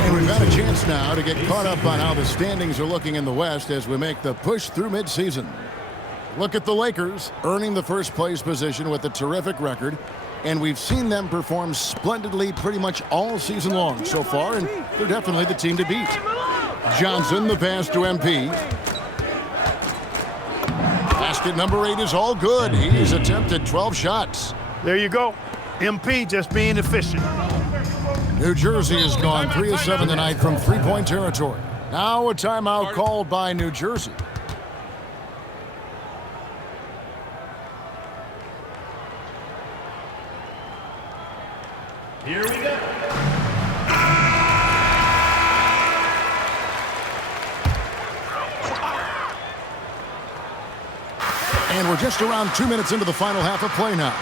And we've had a chance now to get caught up on how the standings are looking in the West as we make the push through midseason. Look at the Lakers, earning the first place position with a terrific record. And we've seen them perform splendidly pretty much all season long so far, and they're definitely the team to beat. Johnson, the pass to MP. Basket number 8 is all good. He's attempted 12 shots. There you go. MP just being efficient. New Jersey has gone 3 of 7 tonight from 3-point territory. Now a timeout called by New Jersey. Here we go. And we're just around 2 minutes into the final half of play now.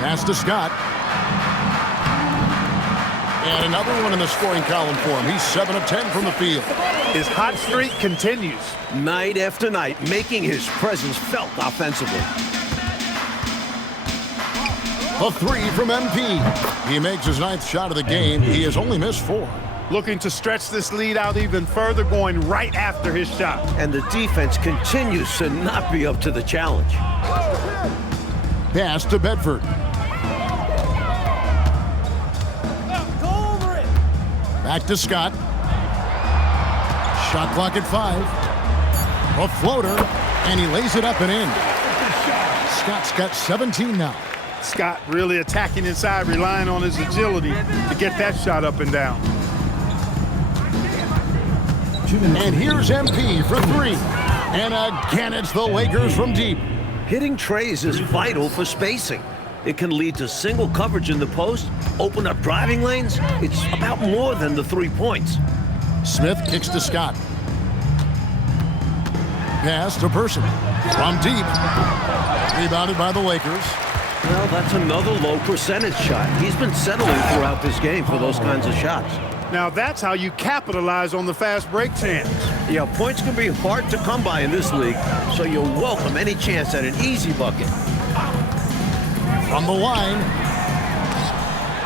Pass to Scott. And another one in the scoring column for him. He's 7 of 10 from the field. His hot streak continues. Night after night, making his presence felt offensively. A 3 from MP. He makes his 9th shot of the game. He has only missed 4. Looking to stretch this lead out even further, going right after his shot. And the defense continues to not be up to the challenge. Pass to Bedford. Back to Scott. Shot clock at 5. A floater, and he lays it up and in. Scott's got 17 now. Scott really attacking inside, relying on his agility to get that shot up and down. And here's MP for 3. And again, it's the Lakers from deep. Hitting trays is vital for spacing. It can lead to single coverage in the post, open up driving lanes. It's about more than the 3 points. Smith kicks to Scott. Pass to Person. From deep. Rebounded by the Lakers. Well, that's another low percentage shot. He's been settling throughout this game for those kinds of shots. Now that's how you capitalize on the fast break chance. Yeah, points can be hard to come by in this league, so you'll welcome any chance at an easy bucket. From the line.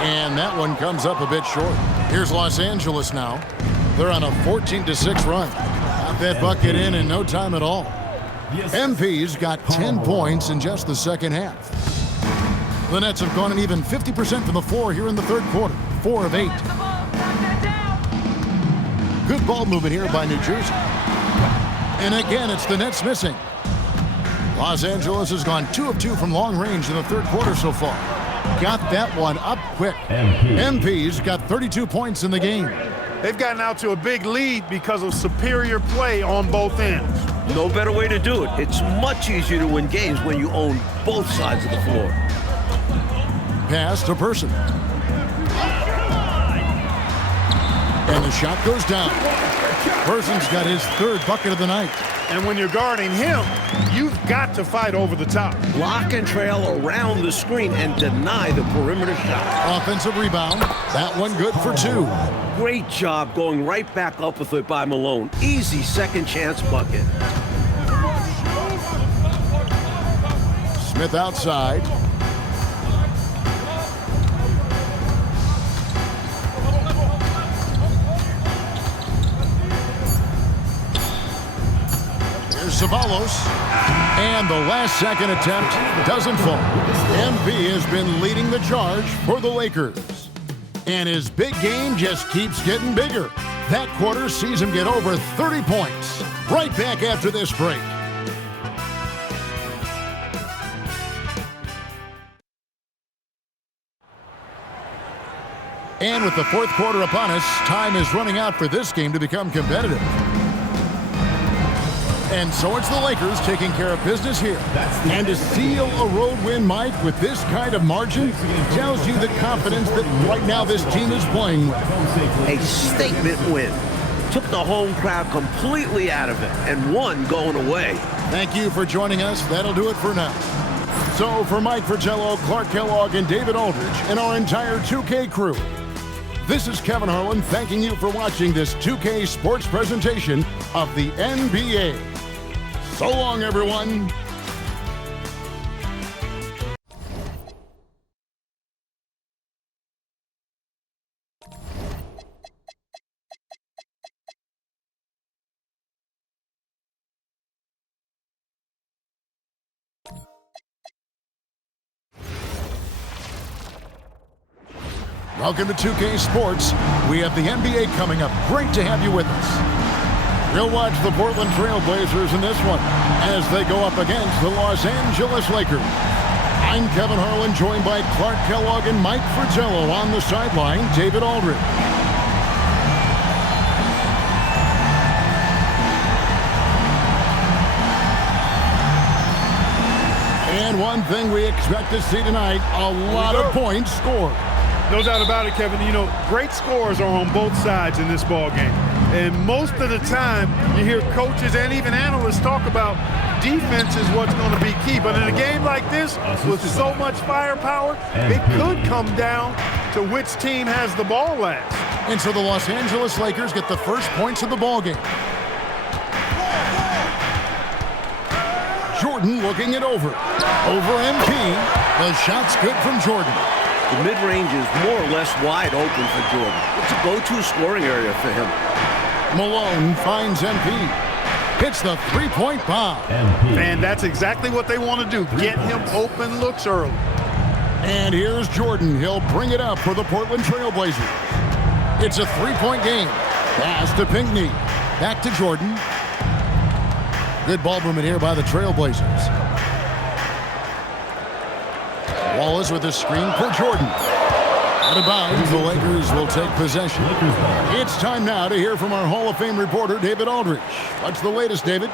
And that one comes up a bit short. Here's Los Angeles now. They're on a 14-6 run. Got that bucket in no time at all. MP's got 10 points in just the second half. The Nets have gone an even 50% from the floor here in the third quarter. 4 of 8. Good ball movement here by New Jersey. And again, it's the Nets missing. Los Angeles has gone 2 of 2 from long range in the third quarter so far. Got that one up quick. MP's got 32 points in the game. They've gotten out to a big lead because of superior play on both ends. No better way to do it. It's much easier to win games when you own both sides of the floor. Pass to Person. And the shot goes down. Person's got his 3rd bucket of the night. And when you're guarding him, you've got to fight over the top. Block and trail around the screen and deny the perimeter shot. Offensive rebound. That one good for 2. Great job going right back up with it by Malone. Easy second chance bucket. Smith outside. Here's Ceballos. And the last-second attempt doesn't fall. MP has been leading the charge for the Lakers. And his big game just keeps getting bigger. That quarter sees him get over 30 points. Right back after this break. And with the fourth quarter upon us, time is running out for this game to become competitive. And so it's the Lakers taking care of business here. And to seal a road win, Mike, with this kind of margin, tells you the confidence that right now this team is playing with. A statement win. Took the home crowd completely out of it and won going away. Thank you for joining us. That'll do it for now. So for Mike Fratello, Clark Kellogg, and David Aldridge, and our entire 2K crew, this is Kevin Harlan thanking you for watching this 2K Sports presentation of the NBA. So long, everyone. Welcome to 2K Sports. We have the NBA coming up. Great to have you with us. We'll watch the Portland Trail Blazers in this one as they go up against the Los Angeles Lakers. I'm Kevin Harlan, joined by Clark Kellogg and Mike Fratello on the sideline, David Aldridge. And one thing we expect to see tonight, a lot of points scored. No doubt about it, Kevin. You know, great scores are on both sides in this ball game. And most of the time, you hear coaches and even analysts talk about defense is what's going to be key. But in a game like this, with so much firepower, it could come down to which team has the ball last. And so the Los Angeles Lakers get the first points of the ball game. Jordan looking it over. Over MP. The shot's good from Jordan. The mid-range is more or less wide open for Jordan. It's a go-to scoring area for him. Malone finds MP. Hits the three-point bomb. And that's exactly what they want to do. Get him open looks early. And here's Jordan. He'll bring it up for the Portland Trail Blazers. It's a three-point game. Pass to Pinckney. Back to Jordan. Good ball movement here by the Trail Blazers. Wallace with a screen for Jordan. Out of bounds, the Lakers will take possession. It's time now to hear from our Hall of Fame reporter, David Aldridge. What's the latest, David?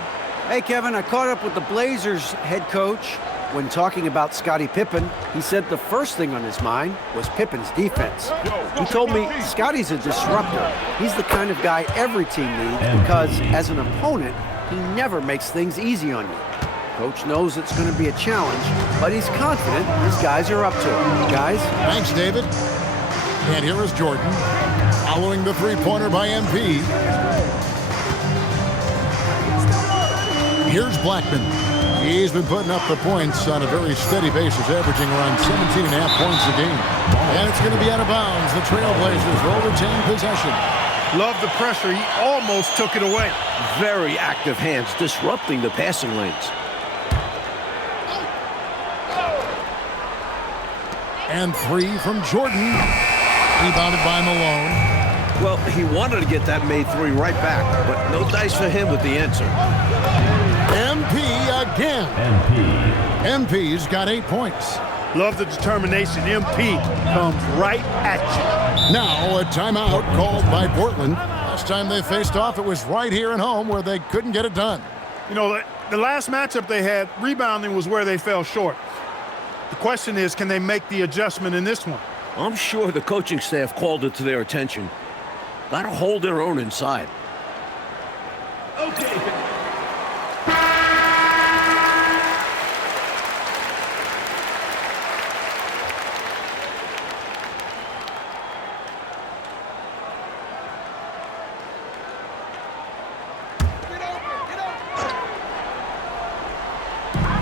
Hey, Kevin, I caught up with the Blazers head coach. When talking about Scottie Pippen, he said the first thing on his mind was Pippen's defense. He told me Scottie's a disruptor. He's the kind of guy every team needs because, as an opponent, he never makes things easy on you. Coach knows it's going to be a challenge, but he's confident his guys are up to it. Guys? Thanks, David. And here is Jordan, following the three-pointer by MP. Here's Blackman. He's been putting up the points on a very steady basis, averaging around 17.5 points a game. And it's going to be out of bounds. The Trailblazers will retain possession. Love the pressure. He almost took it away. Very active hands, disrupting the passing lanes. And three from Jordan. Rebounded by Malone. Well, he wanted to get that made three right back, but no dice for him with the answer. MP again. MP's got 8 points. Love the determination. MP comes right at you. Now a timeout called by Portland. Last time they faced off, it was right here at home where they couldn't get it done. You know, the last matchup they had, rebounding was where they fell short. The question is, can they make the adjustment in this one? I'm sure the coaching staff called it to their attention. Got to hold their own inside. Okay.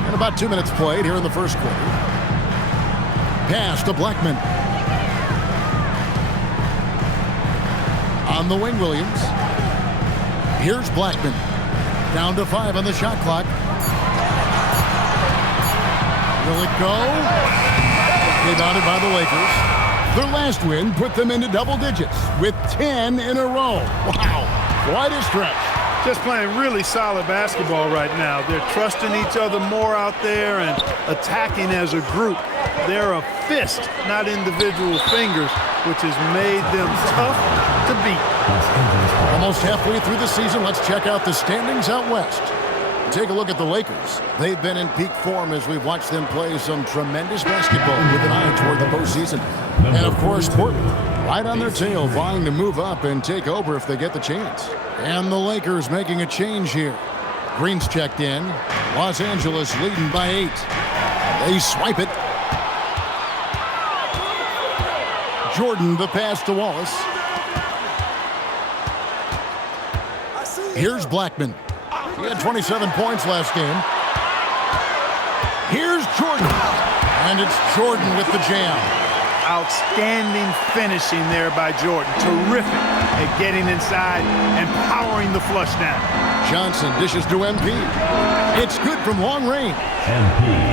And about 2 minutes played here in the first quarter. Pass to Blackman. On the wing, Williams. Here's Blackman. Down to 5 on the shot clock. Will it go? Rebounded by the Lakers. Their last win put them into double digits with 10 in a row. Wow, quite a stretch. Just playing really solid basketball right now. They're trusting each other more out there and attacking as a group. They're a fist, not individual fingers, which has made them tough to beat. Almost halfway through the season, let's check out the standings out west. Take a look at the Lakers. They've been in peak form as we've watched them play some tremendous basketball with an eye toward the postseason. And of course, Portland, right on their tail, vying to move up and take over if they get the chance. And the Lakers making a change here. Green's checked in. Los Angeles leading by 8. They swipe it. Jordan the pass to Wallace. Here's Blackman. He had 27 points last game. Here's Jordan. And it's Jordan with the jam. Outstanding finishing there by Jordan. Terrific at getting inside and powering the flush down. Johnson dishes to MP. It's good from long range.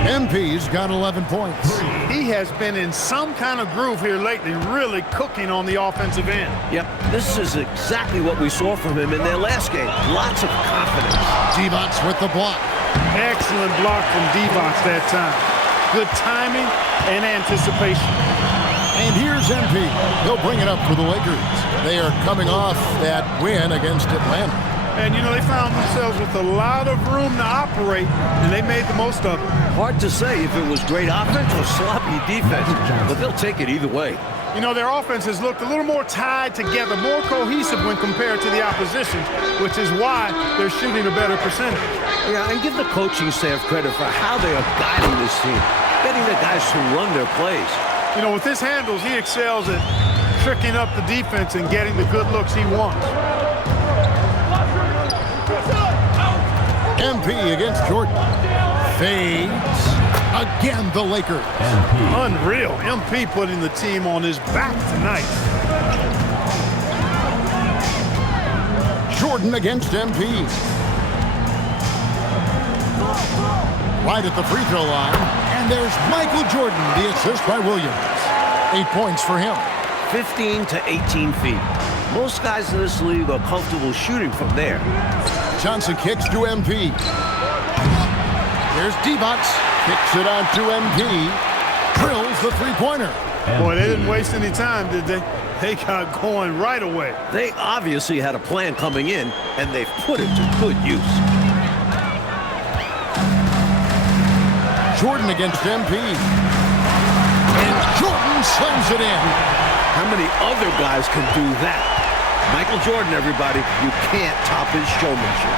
MP's got 11 points. He has been in some kind of groove here lately, really cooking on the offensive end. Yep, this is exactly what we saw from him in their last game. Lots of confidence. Divac with the block. Excellent block from Divac that time. Good timing and anticipation. And here's MP. He'll bring it up for the Lakers. They are coming off that win against Atlanta. And, you know, they found themselves with a lot of room to operate, and they made the most of it. Hard to say if it was great offense or sloppy defense, but they'll take it either way. You know, their offense has looked a little more tied together, more cohesive when compared to the opposition, which is why they're shooting a better percentage. Yeah, and give the coaching staff credit for how they are guiding this team, getting the guys to run their plays. You know, with his handles, he excels at tricking up the defense and getting the good looks he wants. MP against Jordan. Fades. Again, the Lakers. Unreal. MP putting the team on his back tonight. Jordan against MP. Right at the free throw line. And there's Michael Jordan, the assist by Williams. 8 points for him. 15 to 18 feet. Most guys in this league are comfortable shooting from there. Johnson kicks to MP. There's Divac. Kicks it out to MP. Drills the three-pointer. Boy, they didn't waste any time, did they? They got going right away. They obviously had a plan coming in, and they've put it to good use. Jordan against MP. And Jordan slams it in. How many other guys can do that? Michael Jordan, everybody, you can't top his showmanship.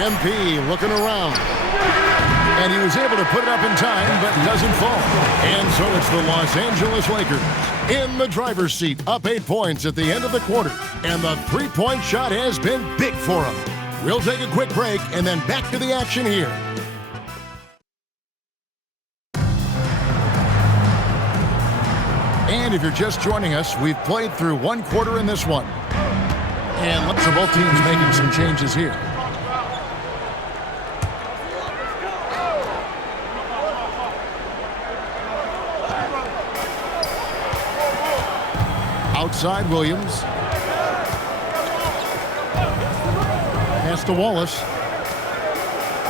MP looking around. And he was able to put it up in time, but doesn't fall. And so it's the Los Angeles Lakers in the driver's seat, up 8 points at the end of the quarter. And the three-point shot has been big for them. We'll take a quick break and then back to the action here. And if you're just joining us, we've played through one quarter in this one. And looks like both teams making some changes here. Outside, Williams. Pass to Wallace.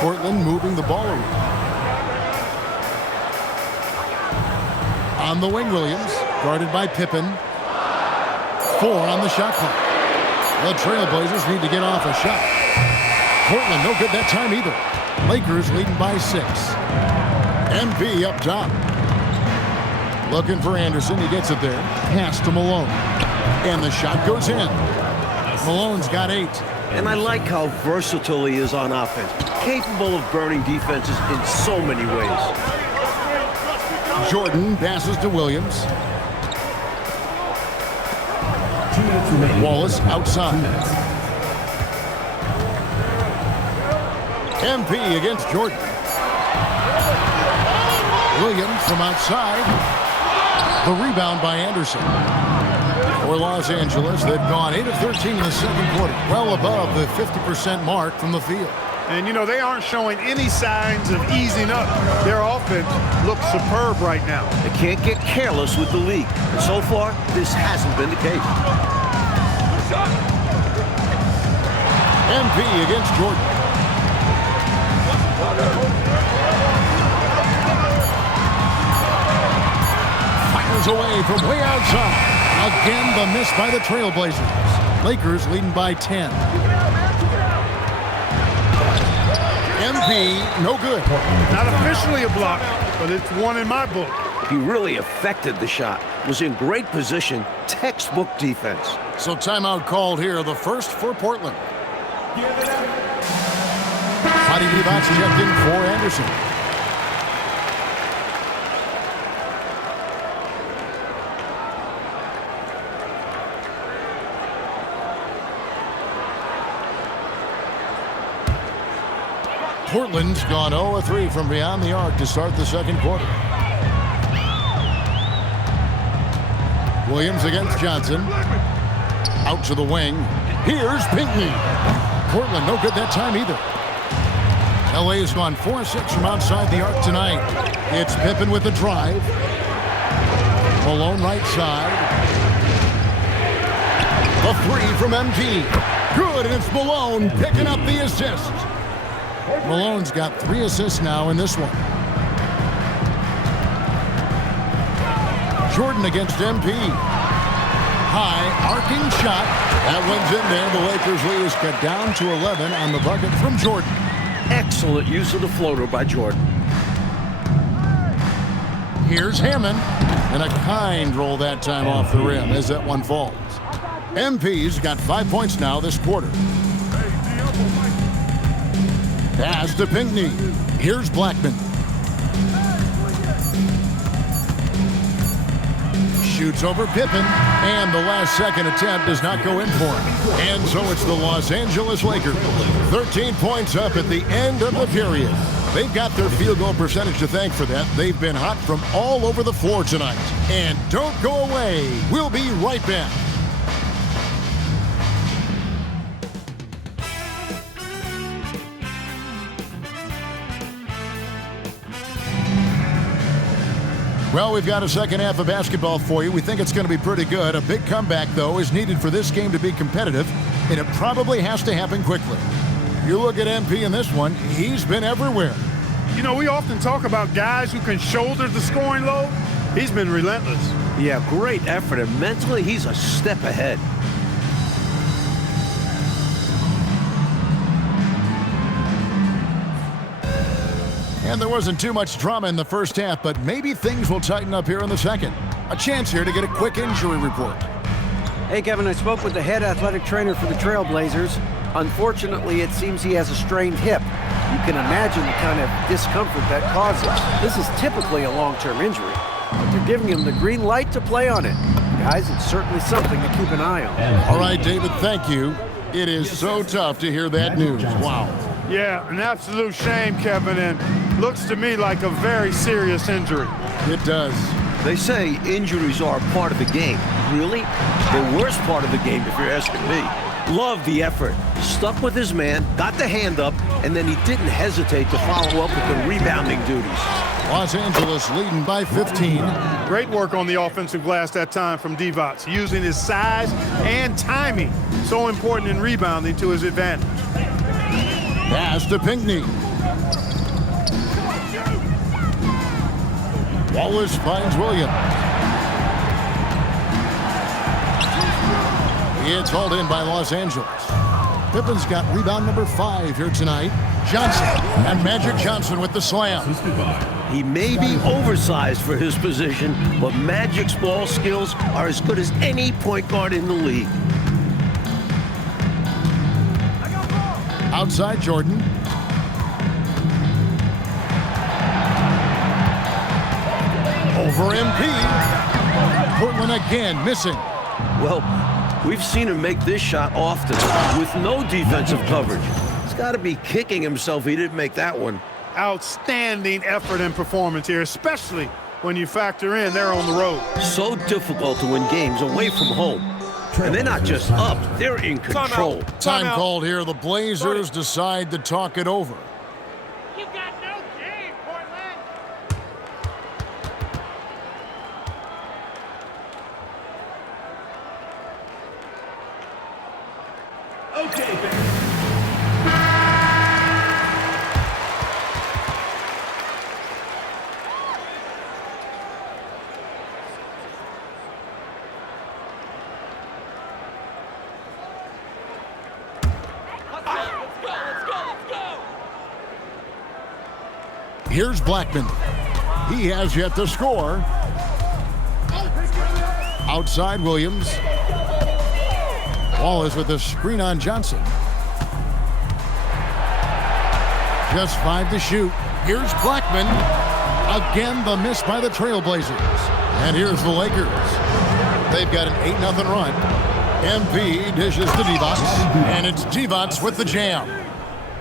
Portland moving the ball around. On the wing, Williams. Guarded by Pippen. 4 on the shot clock. The Trailblazers need to get off a shot. Portland no good that time either. Lakers leading by 6. MP up top. Looking for Anderson. He gets it there. Pass to Malone. And the shot goes in. Malone's got 8. And I like how versatile he is on offense. Capable of burning defenses in so many ways. Jordan passes to Williams. 2 minutes remaining. Wallace outside. 2 minutes. MP against Jordan. Williams from outside. The rebound by Anderson. For Los Angeles, they've gone 8 of 13 in the second quarter, well above the 50% mark from the field. And, you know, they aren't showing any signs of easing up. Their offense looks superb right now. They can't get careless with the league. And so far, this hasn't been the case. MP against Jordan. Fires away from way outside. Again, the miss by the Trailblazers. Lakers leading by 10. MP, no good. Not officially a block, but it's one in my book. He really affected the shot. Was in great position. Textbook defense. So timeout called here, the first for Portland. Scotty Divac checked in for Anderson. Portland's gone 0-3 from beyond the arc to start the second quarter. Williams against Johnson. Out to the wing. Here's Pinckney. Portland no good that time either. LA has gone 4-6 from outside the arc tonight. It's Pippen with the drive. Malone right side. The three from MP. Good, and it's Malone picking up the assist. Malone's got 3 assists now in this one. Jordan against MP. High, arcing shot. That one's in there. The Lakers lead is cut down to 11 on the bucket from Jordan. Excellent use of the floater by Jordan. Here's Hammond. And a kind roll that time off the rim as that one falls. MP's got 5 points now this quarter. Pass to Pinckney. Here's Blackman. Shoots over Pippen, and the last second attempt does not go in for him. And so it's the Los Angeles Lakers. 13 points up at the end of the period. They've got their field goal percentage to thank for that. They've been hot from all over the floor tonight. And don't go away. We'll be right back. Well, we've got a second half of basketball for you. We think it's going to be pretty good. A big comeback, though, is needed for this game to be competitive, and it probably has to happen quickly. You look at MP in this one, he's been everywhere. You know, we often talk about guys who can shoulder the scoring load. He's been relentless. Yeah, great effort, and mentally he's a step ahead. And there wasn't too much drama in the first half, but maybe things will tighten up here in the second. A chance here to get a quick injury report. Hey, Kevin, I spoke with the head athletic trainer for the Trailblazers. Unfortunately, it seems he has a strained hip. You can imagine the kind of discomfort that causes. This is typically a long-term injury, but they're giving him the green light to play on it. Guys, it's certainly something to keep an eye on. All right, David, thank you. It is so tough to hear that news. Wow. Yeah, an absolute shame, Kevin, and looks to me like a very serious injury. It does. They say injuries are a part of the game. Really? The worst part of the game, if you're asking me. Love the effort. Stuck with his man, got the hand up, and then he didn't hesitate to follow up with the rebounding duties. Los Angeles leading by 15. Great work on the offensive glass that time from Divac, using his size and timing, so important in rebounding, to his advantage. Pass to Pinckney. Wallace finds Williams. It's hauled in by Los Angeles. Pippen's got rebound number 5 here tonight. Johnson, and Magic Johnson with the slam. He may be oversized for his position, but Magic's ball skills are as good as any point guard in the league. Outside Jordan. Over MP. Portland again missing. Well, we've seen him make this shot often with no defensive coverage. He's got to be kicking himself he didn't make that one. Outstanding effort and performance here, especially when you factor in they're on the road. So difficult to win games away from home. And they're not just up, they're in control. Time called here. The Blazers decide to talk it over. You got no game, Portland. Okay, Ben. Here's Blackman. He has yet to score. Outside Williams. Wallace with a screen on Johnson. Just 5 to shoot. Here's Blackman. Again, the miss by the Trailblazers. And here's the Lakers. They've got an 8-0 run. MP dishes to Divac. And it's Divac with the jam.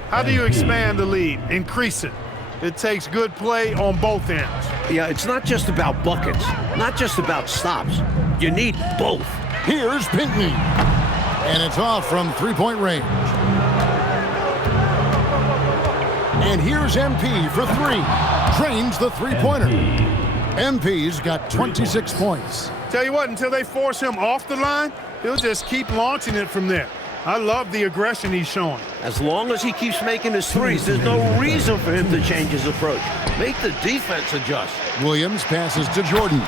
How do you expand the lead? Increase it. It takes good play on both ends. Yeah, it's not just about buckets, not just about stops. You need both. Here's Pinckney. And it's off from three-point range. And here's MP for 3. Drains the three-pointer. MP's got 26 points. Tell you what, until they force him off the line, he'll just keep launching it from there. I love the aggression he's showing. As long as he keeps making his threes, there's no reason for him to change his approach. Make the defense adjust. Williams passes to Jordan.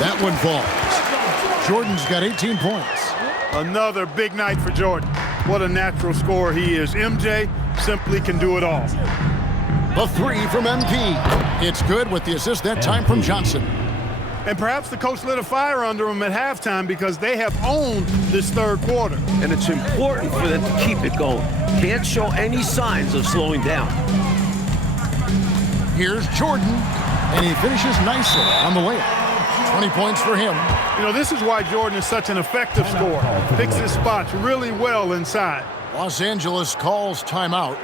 That one falls. Jordan's got 18 points. Another big night for Jordan. What a natural scorer he is. MJ simply can do it all. The 3 from MP. It's good with the assist that time from Johnson. And perhaps the coach lit a fire under him at halftime because they have owned this third quarter. And it's important for them to keep it going. Can't show any signs of slowing down. Here's Jordan, and he finishes nicely on the layup. 20 points for him. You know, this is why Jordan is such an effective scorer. Picks his spots really well inside. Los Angeles calls timeout.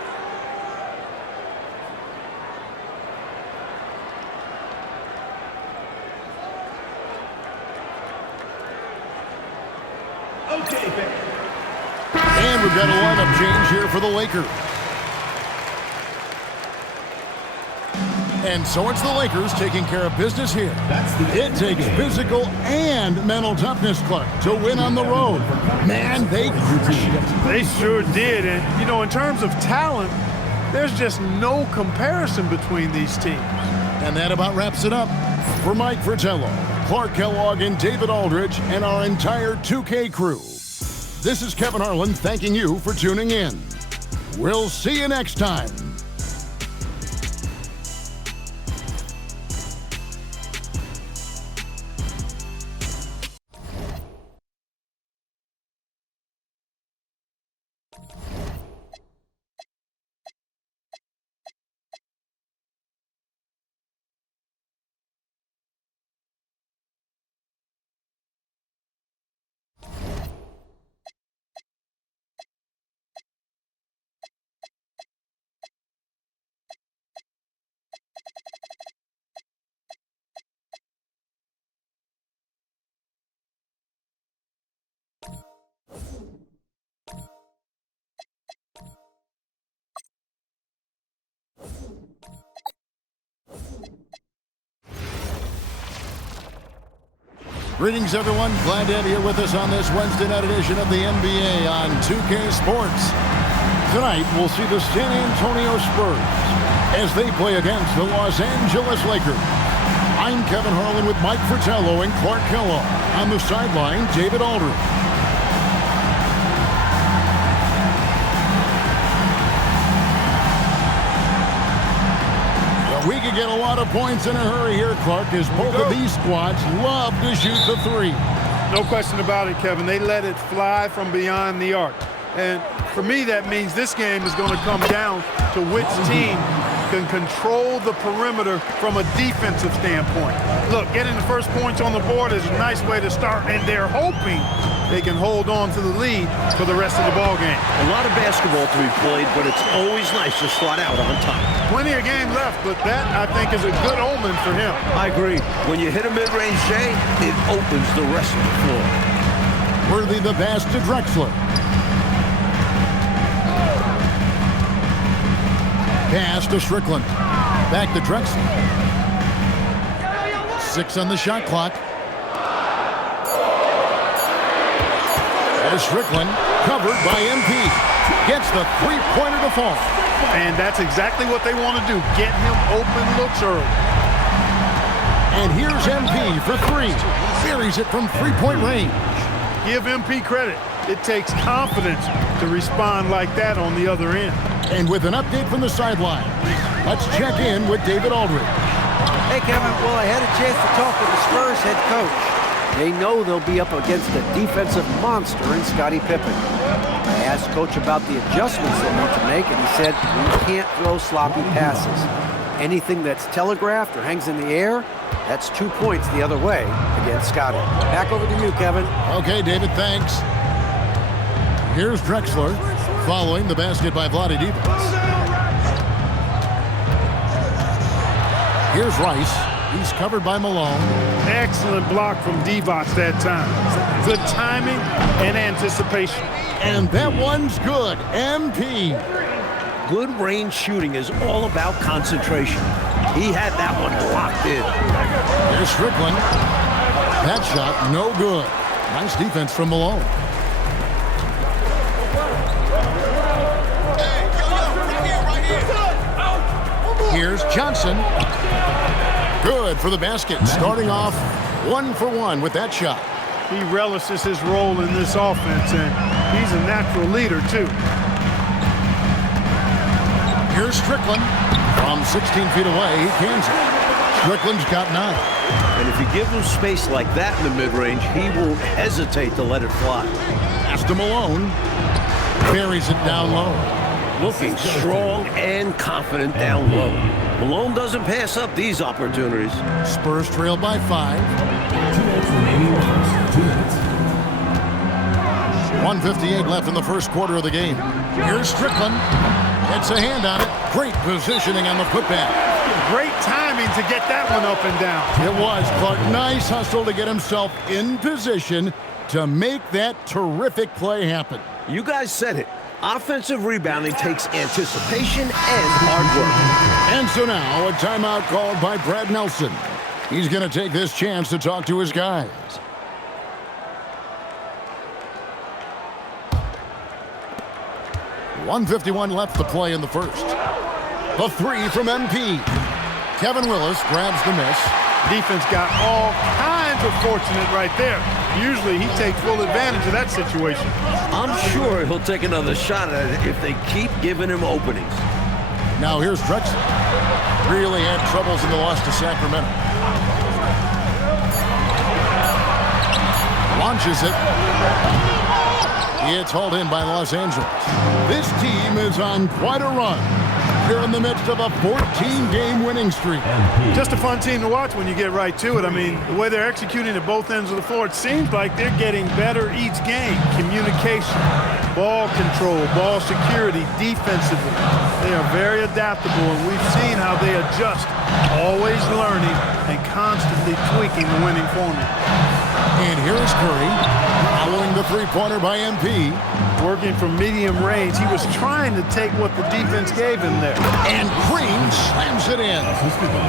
Okay, Ben. And we've got a lineup change here for the Lakers. And so it's the Lakers taking care of business here. It takes physical and mental toughness, Clark, to win on the road. Man, they crushed it. They sure did. And, you know, in terms of talent, there's just no comparison between these teams. And that about wraps it up. For Mike Fratello, Clark Kellogg, and David Aldridge, and our entire 2K crew, this is Kevin Harlan thanking you for tuning in. We'll see you next time. Greetings, everyone. Glad to have you with us on this Wednesday night edition of the NBA on 2K Sports. Tonight, we'll see the San Antonio Spurs as they play against the Los Angeles Lakers. I'm Kevin Harlan with Mike Fratello and Clark Kellogg. On the sideline, David Aldridge. We could get a lot of points in a hurry here, Clark, as both of these squads love to shoot the three. No question about it, Kevin. They let it fly from beyond the arc. And for me, that means this game is going to come down to which team can control the perimeter from a defensive standpoint. Look, getting the first points on the board is a nice way to start, and they're hoping they can hold on to the lead for the rest of the ball game. A lot of basketball to be played, but it's always nice to start out on top. Plenty of game left, but that, I think, is a good omen for him. I agree. When you hit a mid-range J, it opens the rest of the floor. Worthy the pass to Drexler. Pass to Strickland. Back to Drexler. 6 on the shot clock. As Strickland, covered by MP, gets the three-pointer to fall. And that's exactly what they want to do. Get him open looks early. And here's MP for 3. Buries it from three-point range. Give MP credit. It takes confidence to respond like that on the other end. And with an update from the sideline, let's check in with David Aldridge. Hey, Kevin. Well, I had a chance to talk with the Spurs head coach. They know they'll be up against a defensive monster in Scottie Pippen. I asked Coach about the adjustments they need to make, and he said, we can't throw sloppy passes. Anything that's telegraphed or hangs in the air, that's 2 points the other way against Scottie. Back over to you, Kevin. Okay, David, thanks. Here's Drexler following the basket by Vlade Divac. Here's Rice. He's covered by Malone. Excellent block from Divac that time. Good timing and anticipation. And that one's good. MP. Good range shooting is all about concentration. He had that one locked in. Here's Strickland. That shot, no good. Nice defense from Malone. Here's Johnson. Good for the basket. Starting off 1 for 1 with that shot. He relishes his role in this offense, and he's a natural leader, too. Here's Strickland. From 16 feet away, he cans it. Strickland's got 9. And if you give him space like that in the mid-range, he won't hesitate to let it fly. Pass to Malone. Buries it down low. Looking strong and confident down low. Malone doesn't pass up these opportunities. Spurs trail by 5. 2 minutes remaining in the first. 2 minutes. 1:58 left in the first quarter of the game. Here's Strickland. Gets a hand on it. Great positioning on the putback. Great timing to get that one up and down. It was, Clark. Nice hustle to get himself in position to make that terrific play happen. You guys said it. Offensive rebounding takes anticipation and hard work. And so now, a timeout called by Brad Nelson. He's going to take this chance to talk to his guys. .151 left to play in the first. The 3 from MP. Kevin Willis grabs the miss. Defense got all kinds of fortunate right there. Usually he takes full advantage of that situation. I'm sure he'll take another shot at it if they keep giving him openings. Now here's Drexler. Really had troubles in the loss to Sacramento. Launches it. It's hauled in by Los Angeles. This team is on quite a run. They're in the midst of a 14-game winning streak. Just a fun team to watch when you get right to it. I mean, the way they're executing at both ends of the floor, it seems like they're getting better each game. Communication, ball control, ball security, defensively. They are very adaptable, and we've seen how they adjust, always learning and constantly tweaking the winning formula. And here's Curry, following the three-pointer by MP. Working from medium range, he was trying to take what the defense gave him there. And Green slams it in.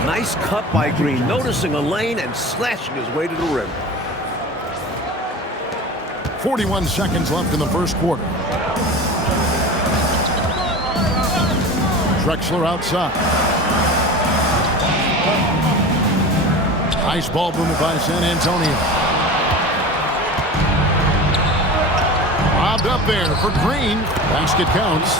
Nice cut by Green, noticing a lane and slashing his way to the rim. 41 seconds left in the first quarter. Drexler outside. Nice ball movement by San Antonio. Lobbed up there for Green. Basket counts.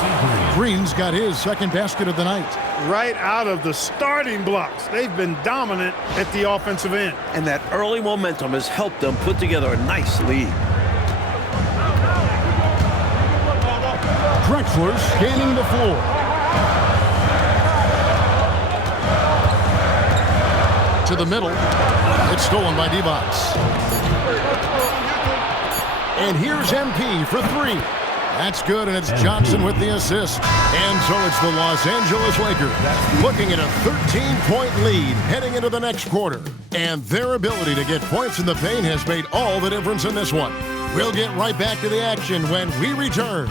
Green's got his second basket of the night. Right out of the starting blocks. They've been dominant at the offensive end. And that early momentum has helped them put together a nice lead. Drexler scanning the floor. To the middle. It's stolen by Divac. And here's MP for 3. That's good, and it's Johnson with the assist. And so it's the Los Angeles Lakers looking at a 13-point lead heading into the next quarter. And their ability to get points in the paint has made all the difference in this one. We'll get right back to the action when we return.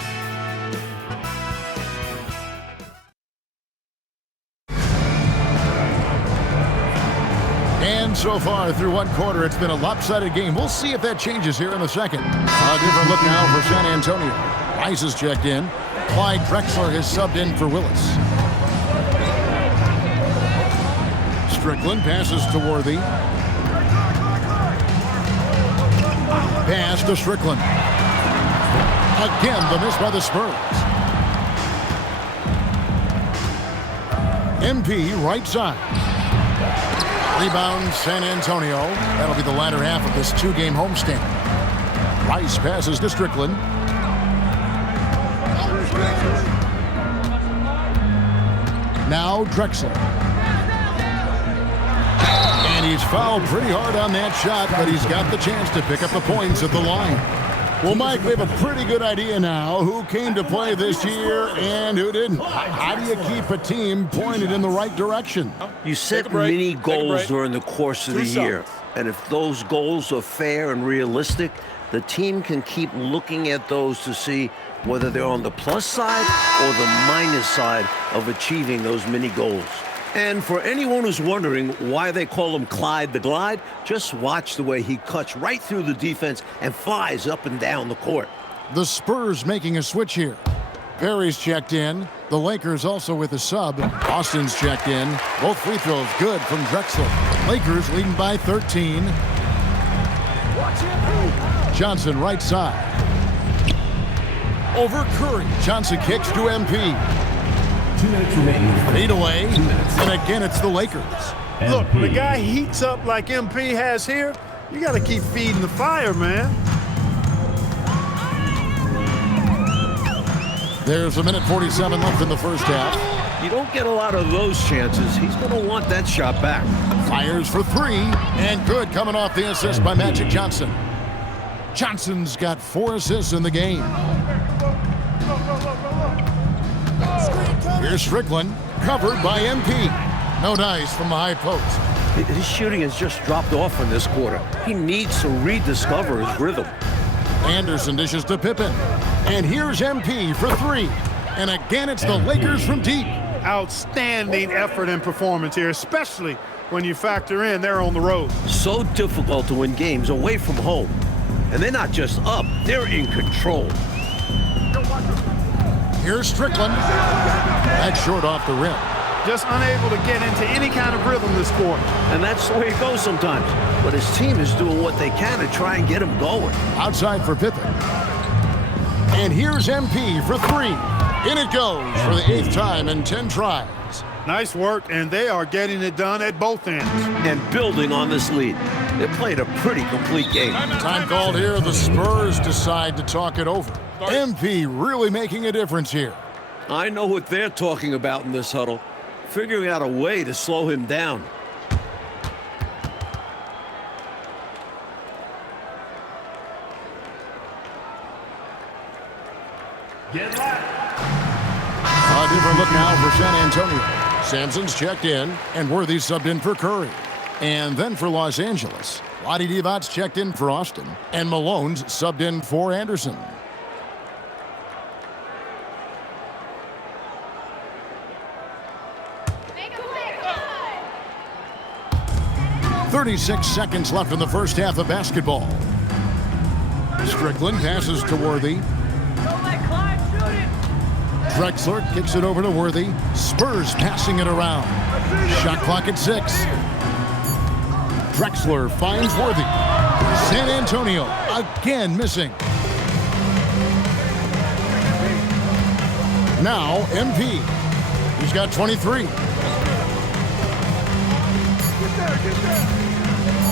And so far through one quarter, it's been a lopsided game. We'll see if that changes here in the second. A different look now for San Antonio. Rice has checked in. Clyde Drexler has subbed in for Willis. Strickland passes to Worthy. Pass to Strickland. Again, the miss by the Spurs. MP right side. Rebound San Antonio. That'll be the latter half of this two-game homestand. Rice passes to Strickland. Now Drexler. And he's fouled pretty hard on that shot, but he's got the chance to pick up the points at the line. Well, Mike, we have a pretty good idea now who came to play this year and who didn't. How do you keep a team pointed in the right direction? You set many goals during the course of the year, and if those goals are fair and realistic, the team can keep looking at those to see whether they're on the plus side or the minus side of achieving those many goals. And for anyone who's wondering why they call him Clyde the Glide, just watch the way he cuts right through the defense and flies up and down the court. The Spurs making a switch here. Perry's checked in. The Lakers also with a sub. Austin's checked in. Both free throws good from Drexler. Lakers leading by 13. Johnson right side. Over Curry. Johnson kicks to MP. 2 minutes remaining. Feed away. And again, it's the Lakers. Look, when a guy heats up like MP has here, you got to keep feeding the fire, man. There's a minute 47 left in the first half. You don't get a lot of those chances. He's going to want that shot back. Fires for three. And good coming off the assist by Magic Johnson. Johnson's got 4 assists in the game. Here's Strickland, covered by MP. No dice from the high post. His shooting has just dropped off in this quarter. He needs to rediscover his rhythm. Anderson dishes to Pippen. And here's MP for 3. And again, it's the Lakers from deep. Outstanding effort and performance here, especially when you factor in they're on the road. So difficult to win games away from home. And they're not just up, they're in control. Here's Strickland. That's short off the rim. Just unable to get into any kind of rhythm this quarter. And that's the way it goes sometimes. But his team is doing what they can to try and get him going. Outside for Pippen. And here's MP for 3. In it goes for the 8th time in 10 tries. Nice work, and they are getting it done at both ends. And building on this lead. They played a pretty complete game. Time called here. The Spurs decide to talk it over. MP really making a difference here. I know what they're talking about in this huddle. Figuring out a way to slow him down. Get live. A different look now for San Antonio. Sampson's checked in, and Worthy subbed in for Curry. And then for Los Angeles, Vlade Divac's checked in for Austin, and Malone's subbed in for Anderson. Make a play, come on. 36 seconds left in the first half of basketball. Strickland passes to Worthy. Don't let Clyde shoot it. Drexler kicks it over to Worthy. Spurs passing it around. Shot clock at 6. Drexler finds Worthy. San Antonio again missing. Now MP. He's got 23.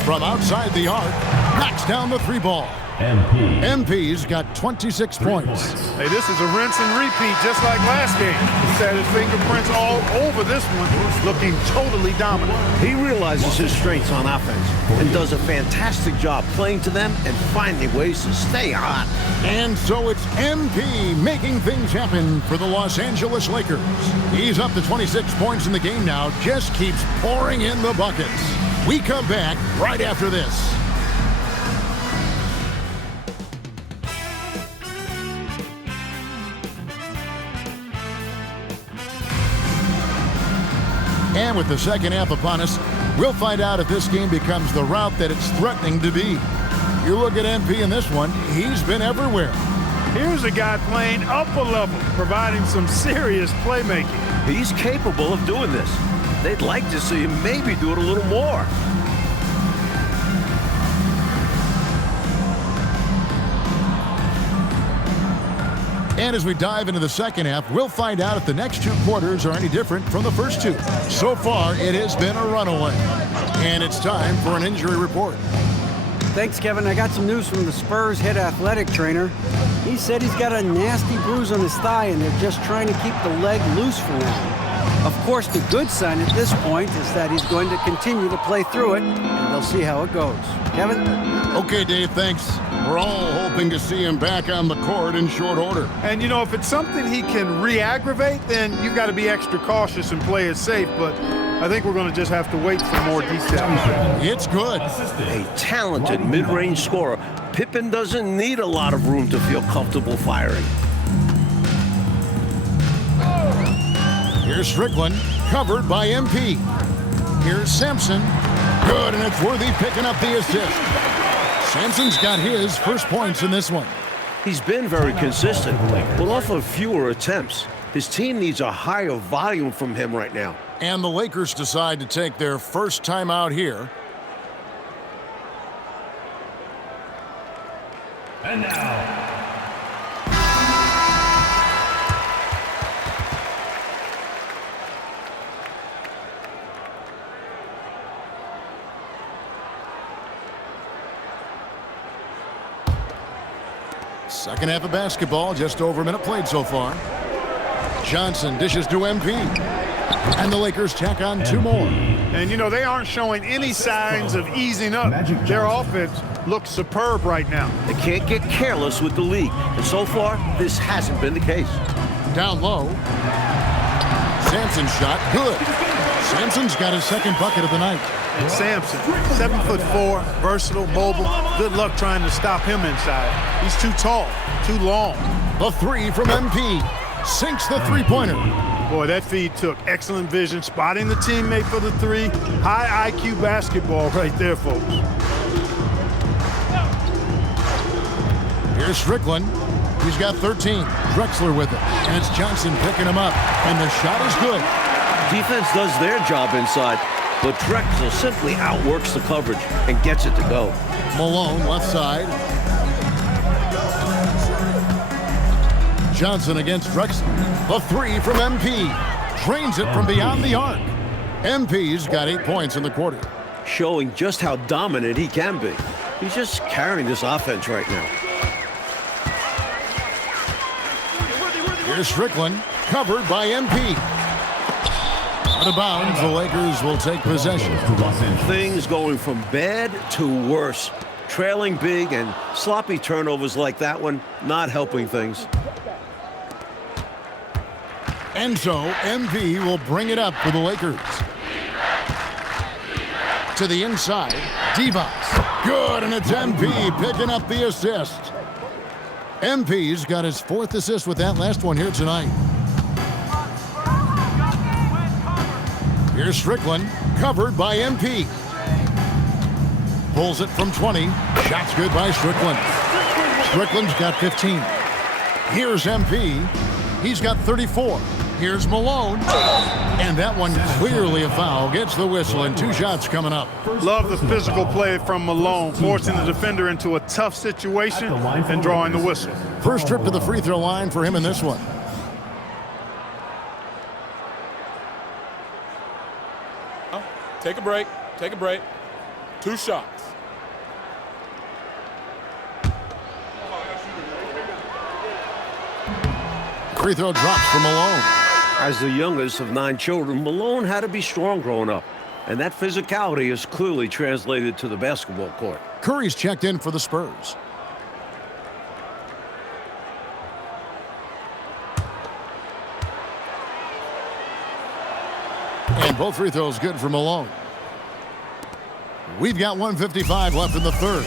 From outside the arc, knocks down the 3 ball. MP's got 26 points. Hey, this is a rinse and repeat, just like last game. He's had his fingerprints all over this one, looking totally dominant. He realizes his strengths on offense and does a fantastic job playing to them and finding ways to stay hot. And so it's MP making things happen for the Los Angeles Lakers. He's up to 26 points in the game now, just keeps pouring in the buckets. We come back right after this. And with the second half upon us, we'll find out if this game becomes the route that it's threatening to be. You look at MP in this one, he's been everywhere. Here's a guy playing up a level, providing some serious playmaking. He's capable of doing this. They'd like to see him maybe do it a little more. And as we dive into the second half, we'll find out if the next two quarters are any different from the first two. So far, it has been a runaway. And it's time for an injury report. Thanks, Kevin. I got some news from the Spurs head athletic trainer. He said he's got a nasty bruise on his thigh, and they're just trying to keep the leg loose for now. Of course, the good sign at this point is that he's going to continue to play through it, and they'll see how it goes. Kevin? Okay, Dave, thanks. We're all hoping to see him back on the court in short order. And, you know, if it's something he can re-aggravate, then you've got to be extra cautious and play it safe. But I think we're going to just have to wait for more details. It's good. A talented mid-range scorer. Pippen doesn't need a lot of room to feel comfortable firing. Here's Strickland, covered by MP. Here's Sampson. Good, and it's Worthy picking up the assist. Sampson's got his first points in this one. He's been very consistent, but off of fewer attempts. His team needs a higher volume from him right now. And the Lakers decide to take their first time out here. And now, Second half of basketball, just over a minute played so far. Johnson dishes to MP. And the Lakers tack on two more. And, you know, they aren't showing any signs of easing up. Their offense looks superb right now. They can't get careless with the league. And so far, this hasn't been the case. Down low. Sampson's shot, good. Sampson's got his second bucket of the night. And Sampson, 7'4", versatile, mobile. Good luck trying to stop him inside. He's too tall, too long. The three from MP. Sinks the three-pointer. Boy, that feed took excellent vision, spotting the teammate for the three. High IQ basketball right there, folks. Here's Strickland. He's got 13. Drexler with it. And it's Johnson picking him up. And the shot is good. Defense does their job inside, but Drexler simply outworks the coverage and gets it to go. Malone, left side. Johnson against Drexler. The three from MP. Drains it from beyond the arc. MP's got 8 points in the quarter. Showing just how dominant he can be. He's just carrying this offense right now. Here's Strickland, covered by MP. Out of bounds, the Lakers will take possession. Things going from bad to worse. Trailing big and sloppy turnovers like that one, not helping things. And so, MP will bring it up for the Lakers. To the inside, Divac. Good, and it's MP picking up the assist. MP's got his fourth assist with that last one here tonight. Here's Strickland, covered by MP. Pulls it from 20. Shot's good by Strickland. Strickland's got 15. Here's MP. He's got 34. Here's Malone. And that one clearly a foul. Gets the whistle, and 2 shots coming up. Love the physical play from Malone, forcing the defender into a tough situation and drawing the whistle. First trip to the free throw line for him in this one. Take a break. Take a break. 2 shots. Free throw drops for Malone. As the youngest of 9 children, Malone had to be strong growing up. And that physicality is clearly translated to the basketball court. Curry's checked in for the Spurs. And both free throws good for Malone. We've got 1:55 left in the third.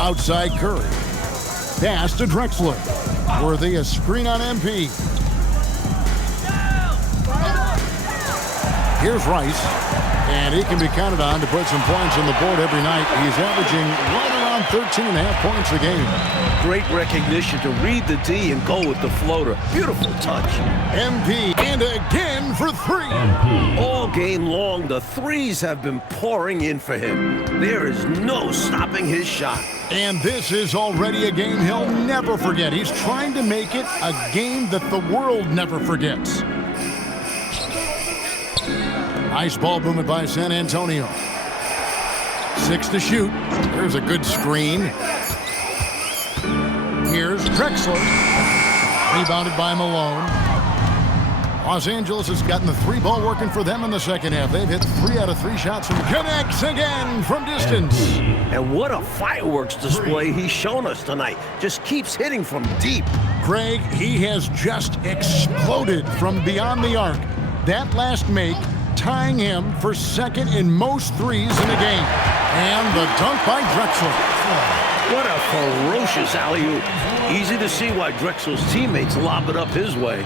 Outside Curry. Pass to Drexler. Worthy a screen on MP. Here's Rice, and he can be counted on to put some points on the board every night. He's averaging right around 13.5 points a game. Great recognition to read the D and go with the floater. Beautiful touch. MP, and again for 3. All game long, the threes have been pouring in for him. There is no stopping his shot. And this is already a game he'll never forget. He's trying to make it a game that the world never forgets. Nice ball movement by San Antonio. 6 to shoot. There's a good screen. Here's Drexler. Rebounded by Malone. Los Angeles has gotten the 3-ball working for them in the second half. They've hit 3 out of 3 shots and connects again from distance. And what a fireworks display he's shown us tonight. Just keeps hitting from deep. Greg, he has just exploded from beyond the arc. That last make tying him for second in most threes in the game. And the dunk by Drexler. What a ferocious alley-oop. Easy to see why Drexler's teammates lob it up his way.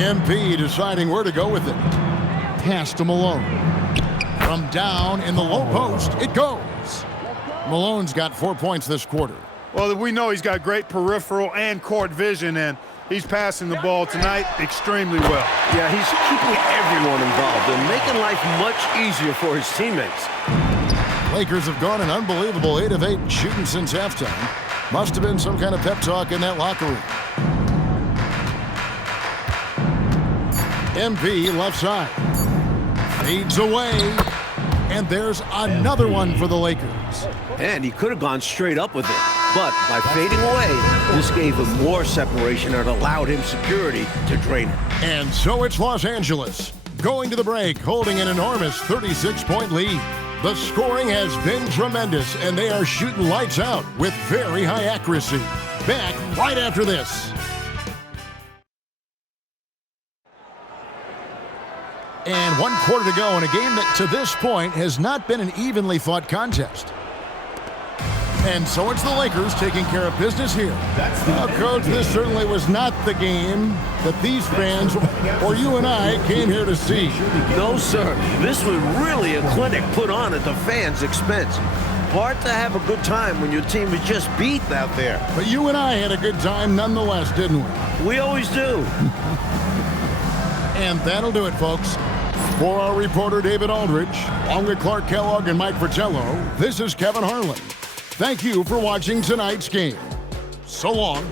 MP deciding where to go with it. Pass to Malone. From down in the low post, it goes. Malone's got 4 points this quarter. Well, we know he's got great peripheral and court vision, and he's passing the ball tonight extremely well. Yeah, he's keeping everyone involved and making life much easier for his teammates. Lakers have gone an unbelievable 8 of 8 shooting since halftime. Must have been some kind of pep talk in that locker room. MP left side. Fades away. And there's another one for the Lakers. And he could have gone straight up with it. But by fading away, this gave him more separation and allowed him security to drain it. And so it's Los Angeles going to the break, holding an enormous 36-point lead. The scoring has been tremendous, and they are shooting lights out with very high accuracy. Back right after this. And 1 quarter to go in a game that to this point has not been an evenly fought contest. And so it's the Lakers taking care of business here. Now, Coach, this certainly was not the game that these fans or you and I came here to see. No, sir. This was really a clinic put on at the fans' expense. Hard to have a good time when your team is just beat out there. But you and I had a good time nonetheless, didn't we? We always do. And that'll do it, folks. For our reporter, David Aldridge, along with Clark Kellogg and Mike Fratello, this is Kevin Harlan. Thank you for watching tonight's game. So long.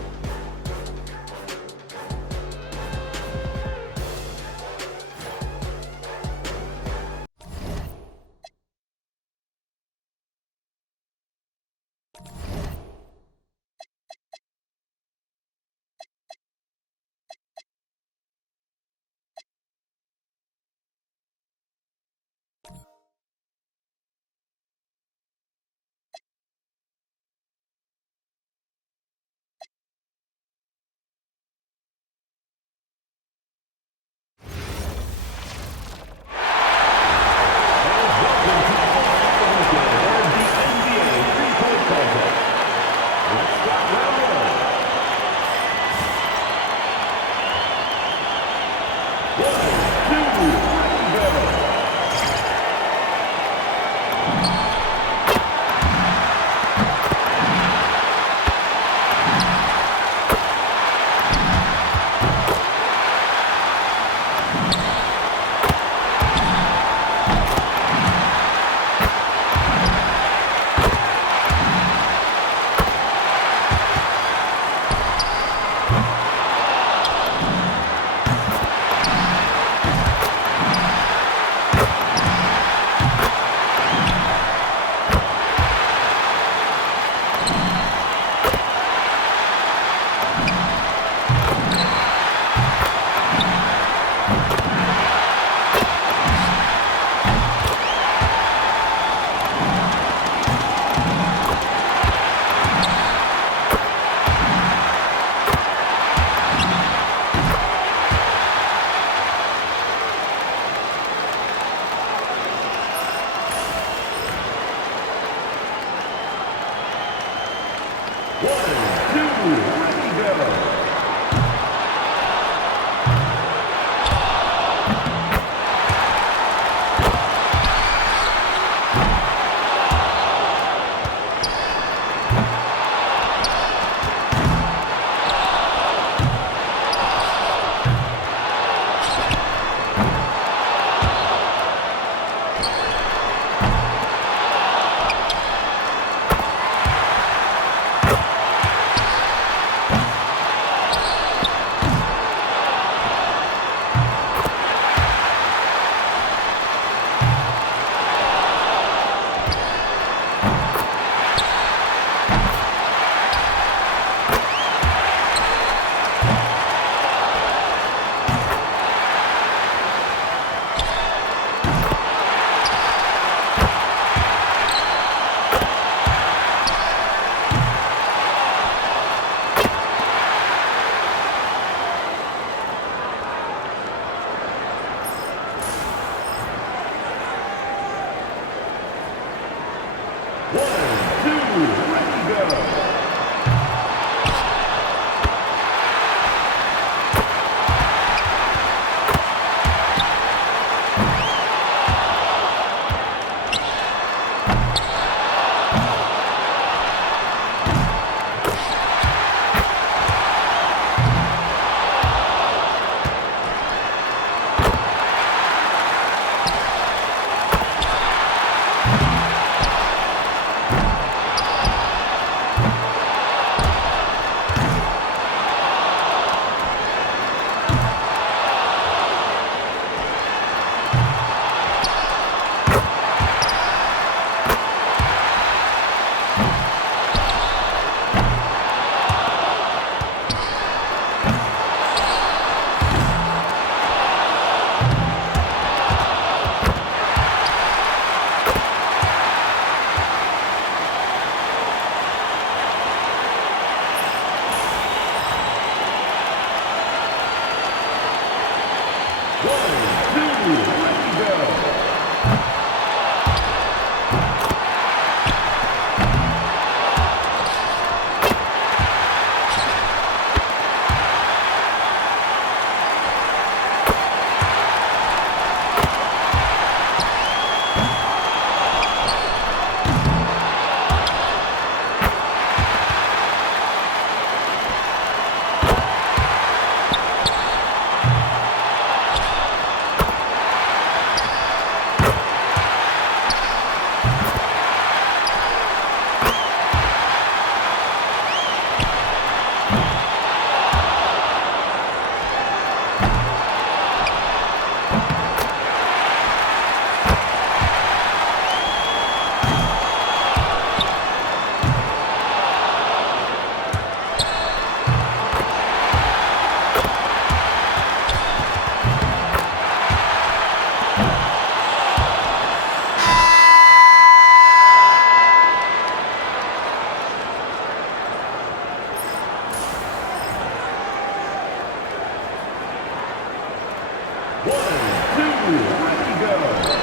Ready, go.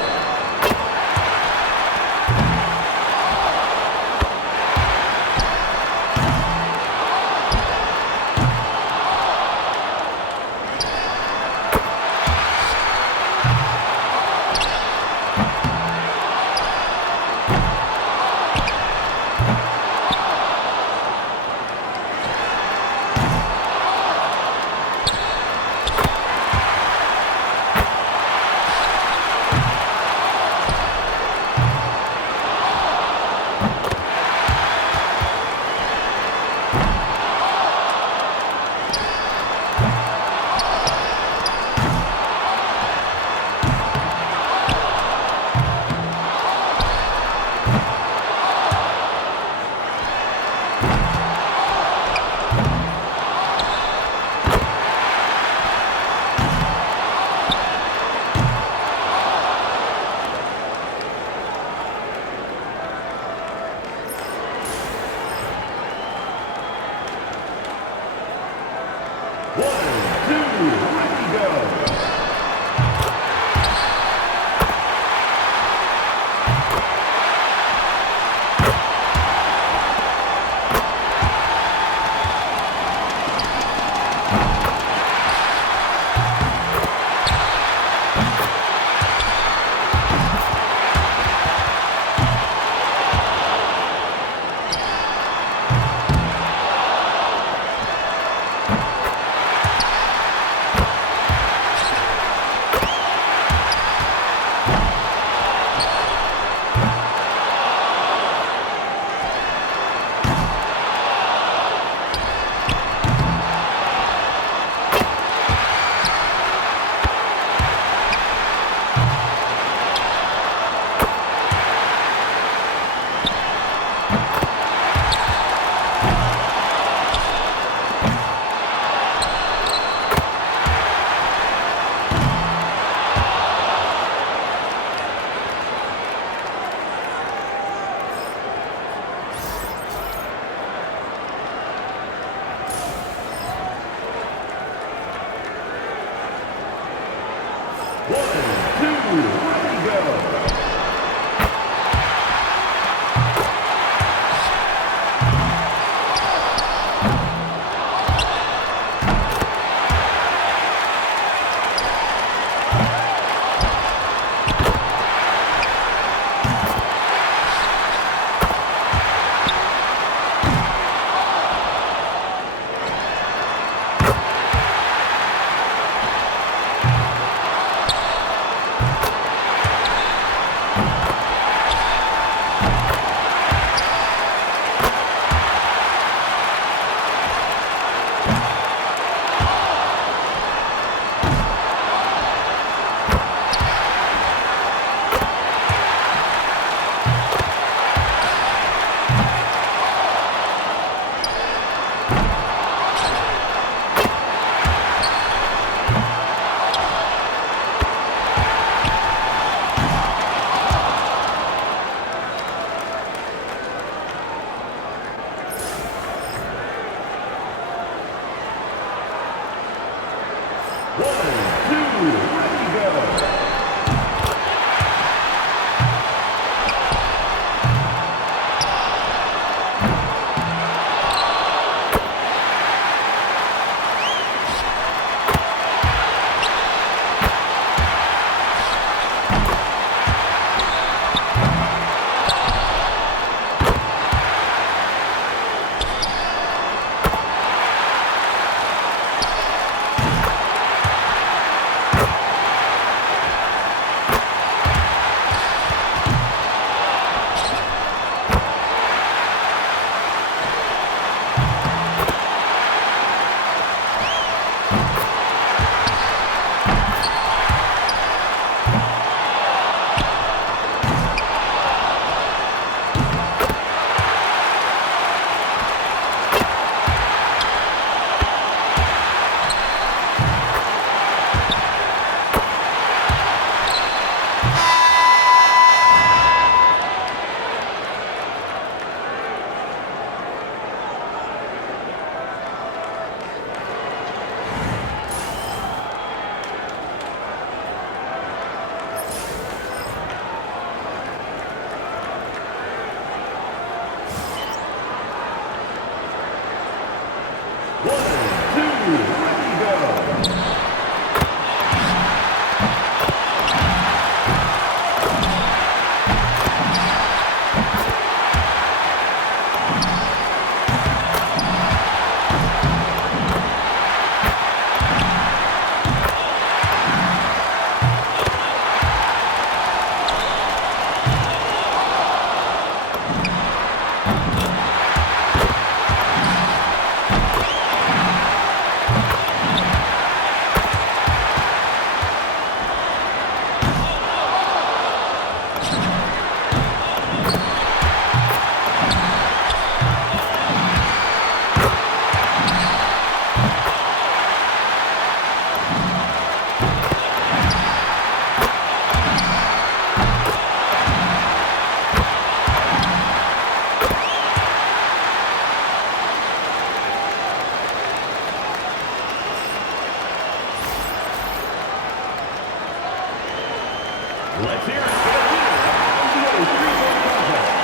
Let's hear it for the winner of the NBA three-point contest.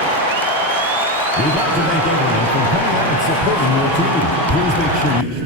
We'd like to thank everyone for coming out and supporting your team. Please make sure you...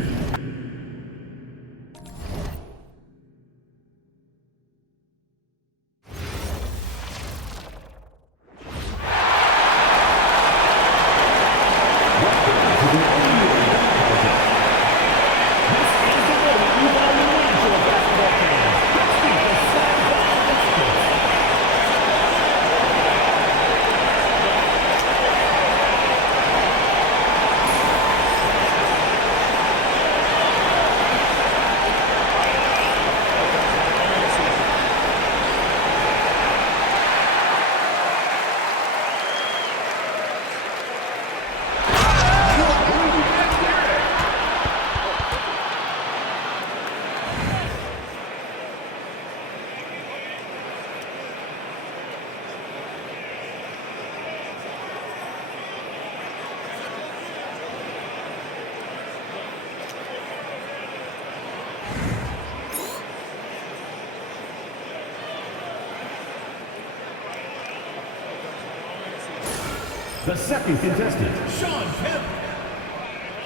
The second contestant, Sean Kemp.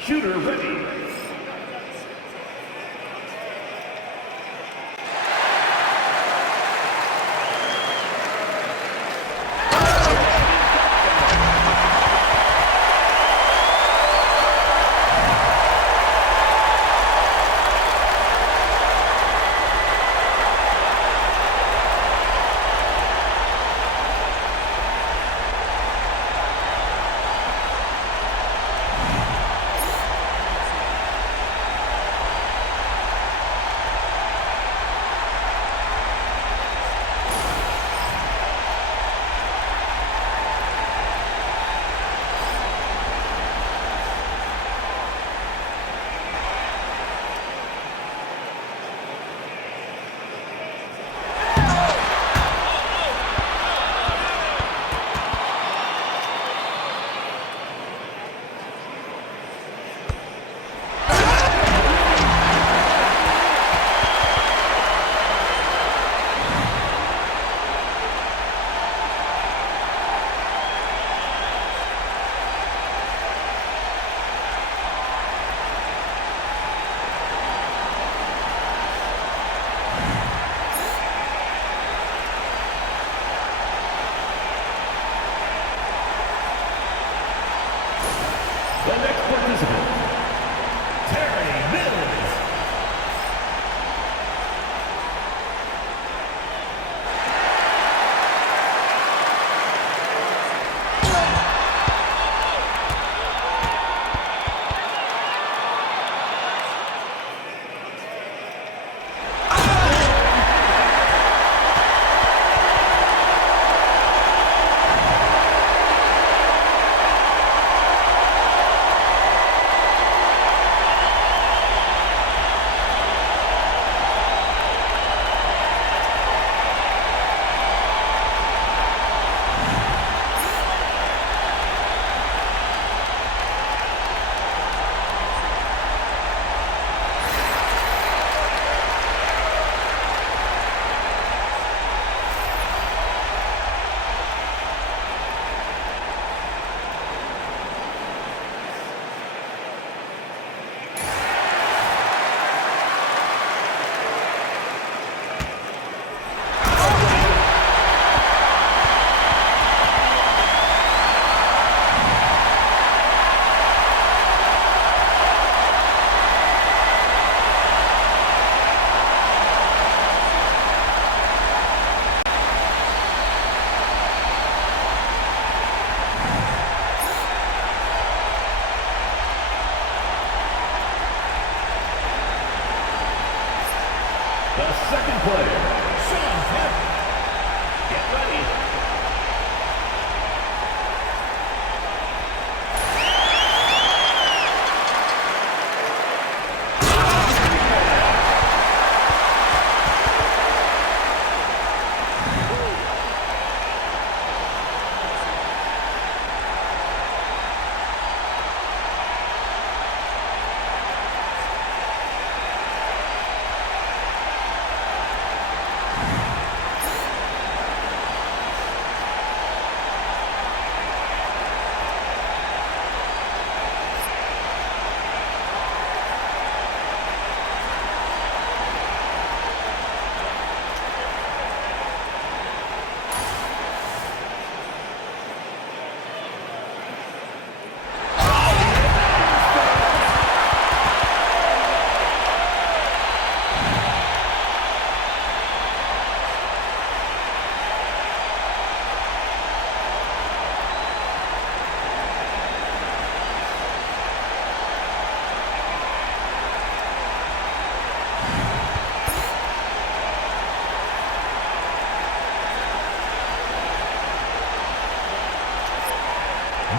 Shooter ready.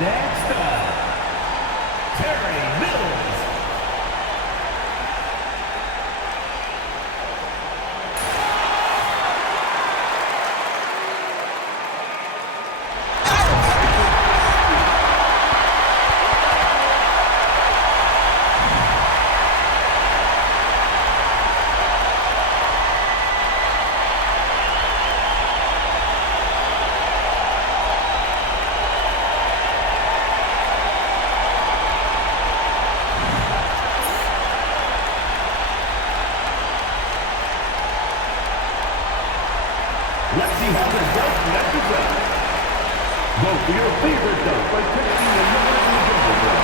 Next up, Terry Mills. Let's see how this dunk next is up. Vote for your favorite dunk by texting the number in the Jungle Book.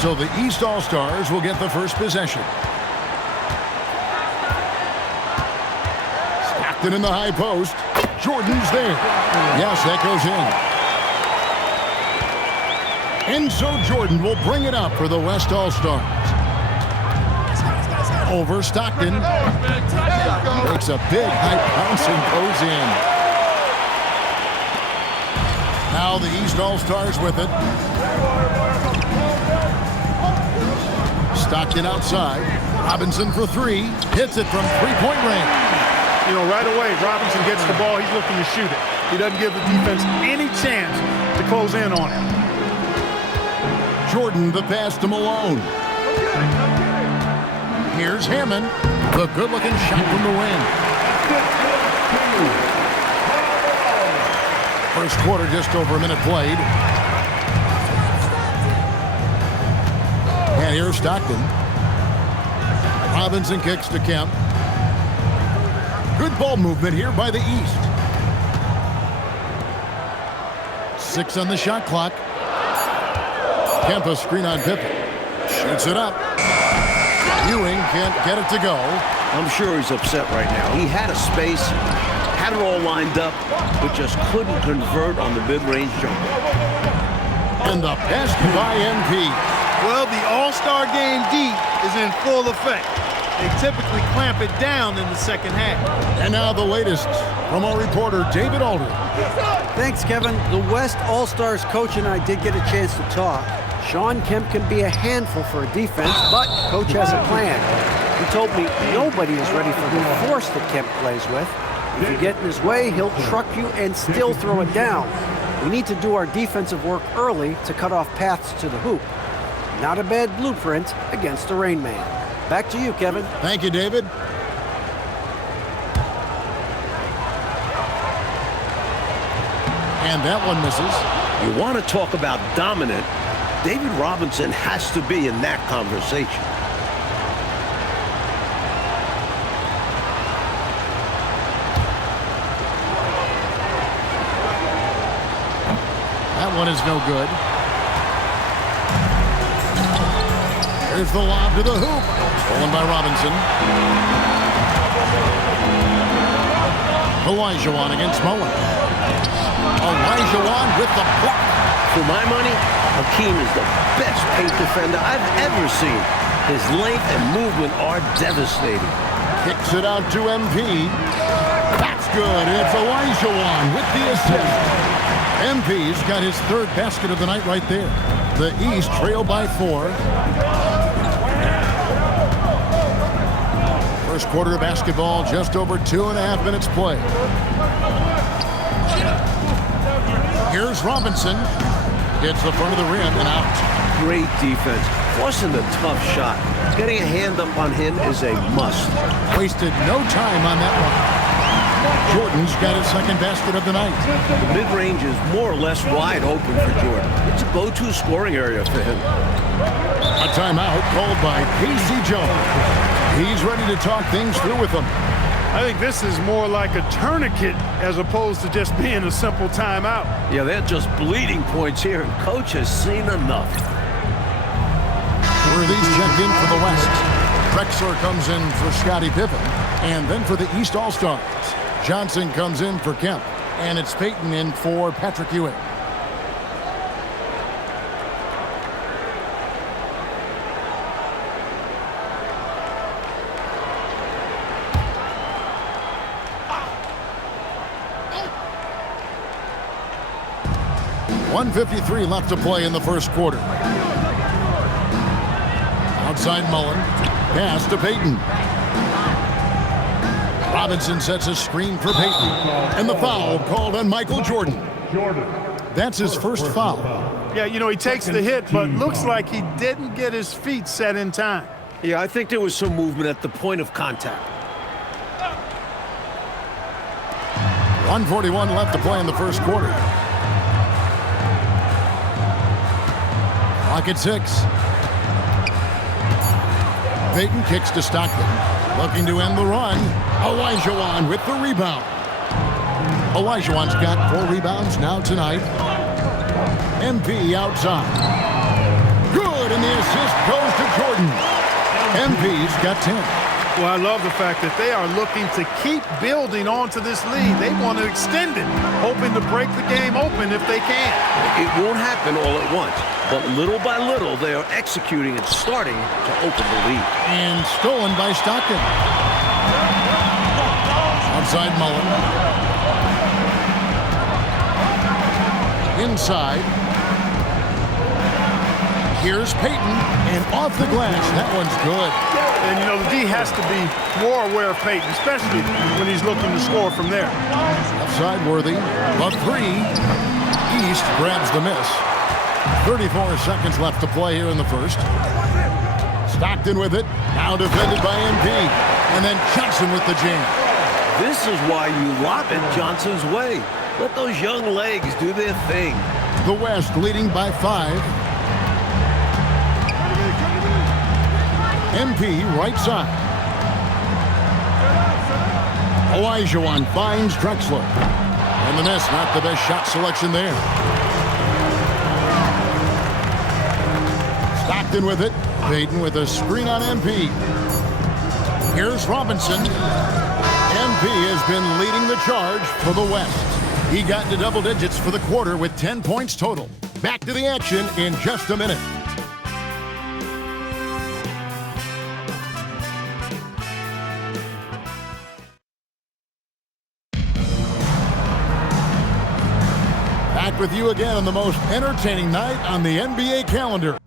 So the East All-Stars will get the first possession. Stockton in the high post. Jordan's there. Yes, that goes in. And so Jordan will bring it up for the West All-Stars. Over Stockton. Makes a big high bounce and goes in. Now the East All-Stars with it. Stockton outside. Robinson for three. Hits it from three-point range. You know, right away, Robinson gets the ball. He's looking to shoot it. He doesn't give the defense any chance to close in on it. Jordan the pass to Malone. Here's Hammond. The good-looking shot from the wing. First quarter, just over a minute played. And here's Stockton. Robinson kicks to Kemp. Good ball movement here by the East. 6 on the shot clock. Kemp a screen on Pippen. Shoots it up. Ewing can't get it to go. I'm sure he's upset right now. He had a space, had it all lined up, but just couldn't convert on the mid-range jumper. And the pass by MP. Well, the All-Star Game D is in full effect. They typically clamp it down in the second half. And now the latest from our reporter, David Aldridge. Thanks, Kevin. The West All-Stars coach and I did get a chance to talk. Shawn Kemp can be a handful for a defense, but coach has a plan. He told me nobody is ready for the force that Kemp plays with. If you get in his way, he'll truck you and still throw it down. We need to do our defensive work early to cut off paths to the hoop. Not a bad blueprint against the Rain Man. Back to you, Kevin. Thank you, David. And that one misses. You want to talk about dominant, David Robinson has to be in that conversation. That one is no good. Here's the lob to the hoop. Stolen by Robinson. Olajuwon against Mullen. Olajuwon with the block. For my money, Hakeem is the best paint defender I've ever seen. His length and movement are devastating. Kicks it out to MP. That's good. It's Olajuwon with the assist. MP's got his third basket of the night right there. The East trail by 4. First quarter of basketball, just over 2.5 minutes play. Here's Robinson. Hits the front of the rim and out. Great defense. Forcing the tough shot. Getting a hand up on him is a must. Wasted no time on that one. Jordan's got his second basket of the night. The mid-range is more or less wide open for Jordan. It's a go-to scoring area for him. A timeout called by Casey Jones. He's ready to talk things through with them. I think this is more like a tourniquet as opposed to just being a simple timeout. Yeah, they're just bleeding points here, and coach has seen enough. Worthy's checked in for the West. Drexler comes in for Scottie Pippen, and then for the East All-Stars. Johnson comes in for Kemp. And it's Payton in for Patrick Ewing. .153 left to play in the first quarter. Outside Mullen. Pass to Payton. Robinson sets a screen for Payton. And the foul called on Michael Jordan. That's his first foul. Yeah, you know, he takes the hit, but looks like he didn't get his feet set in time. Yeah, I think there was some movement at the point of contact. 1:41 left to play in the first quarter. Clock at 6. Payton kicks to Stockton. Looking to end the run. Olajuwon with the rebound. Olajuwon's got 4 rebounds now tonight. MP outside. Good, and the assist goes to Jordan. MP's got 10. Well, I love the fact that they are looking to keep building onto this lead. They want to extend it, hoping to break the game open if they can. It won't happen all at once, but little by little, they are executing and starting to open the lead. And stolen by Stockton. Outside Mullen. Inside. Here's Payton, and off the glass. That one's good. And, you know, the D has to be more aware of Payton, especially when he's looking to score from there. Outside Worthy. The 3. East grabs the miss. 34 seconds left to play here in the first. Stockton with it. Now defended by MP. And then Johnson with the jam. This is why you lob it Johnson's way. Let those young legs do their thing. The West leading by 5. MP right side. Olajuwon finds Drexler. And the miss, not the best shot selection there. Stockton with it. Payton with a screen on MP. Here's Robinson. MP has been leading the charge for the West. He got into double digits for the quarter with 10 points total. Back to the action in just a minute. Back with you again on the most entertaining night on the NBA calendar.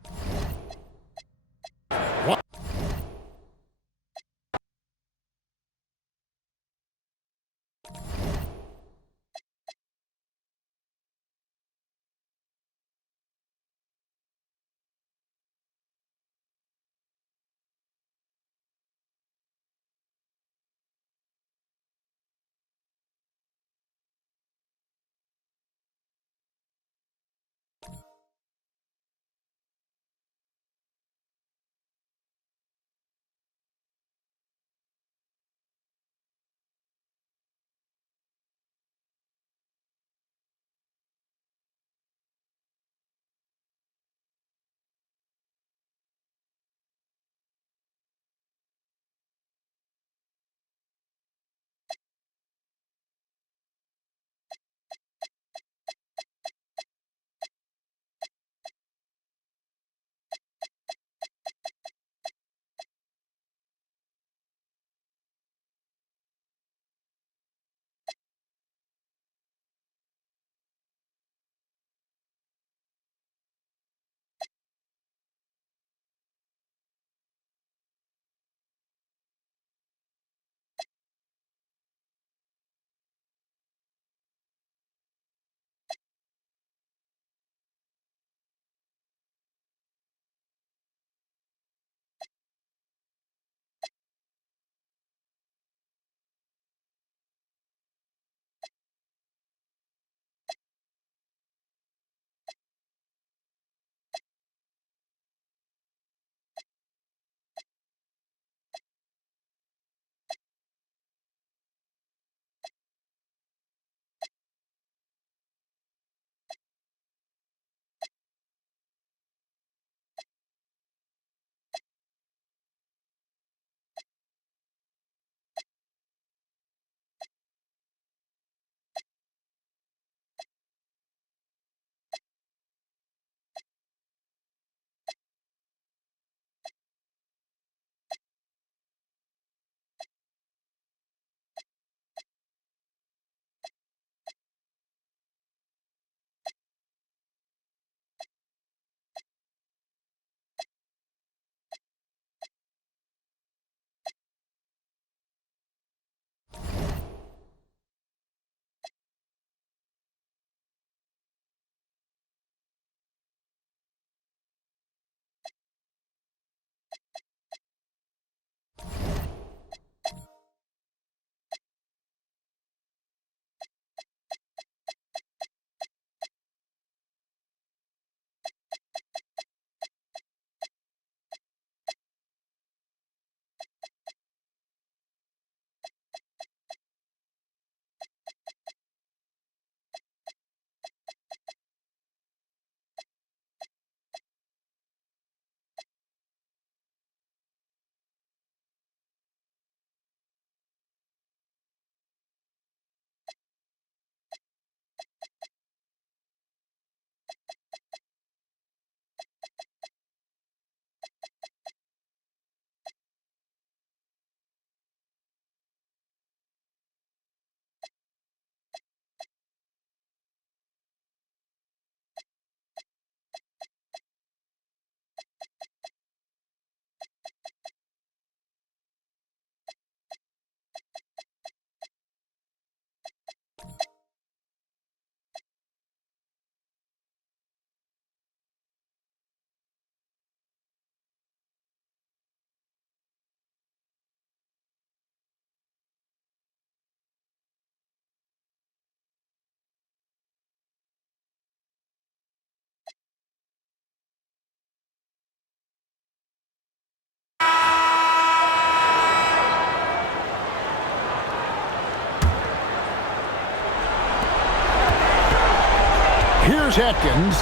Here's Atkins,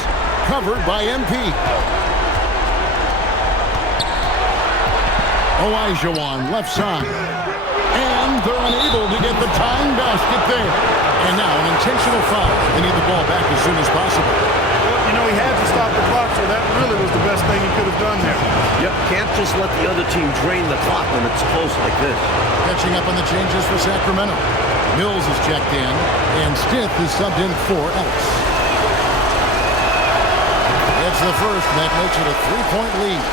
covered by MP. Olajuwon left side. And they're unable to get the tying basket there. And now an intentional foul. They need the ball back as soon as possible. Well, you know, he had to stop the clock, so that really was the best thing he could have done there. Yep, can't just let the other team drain the clock when it's close like this. Catching up on the changes for Sacramento. Mills is checked in, and Stith is subbed in for Ellis. It's the first, and that makes it a 3-point lead.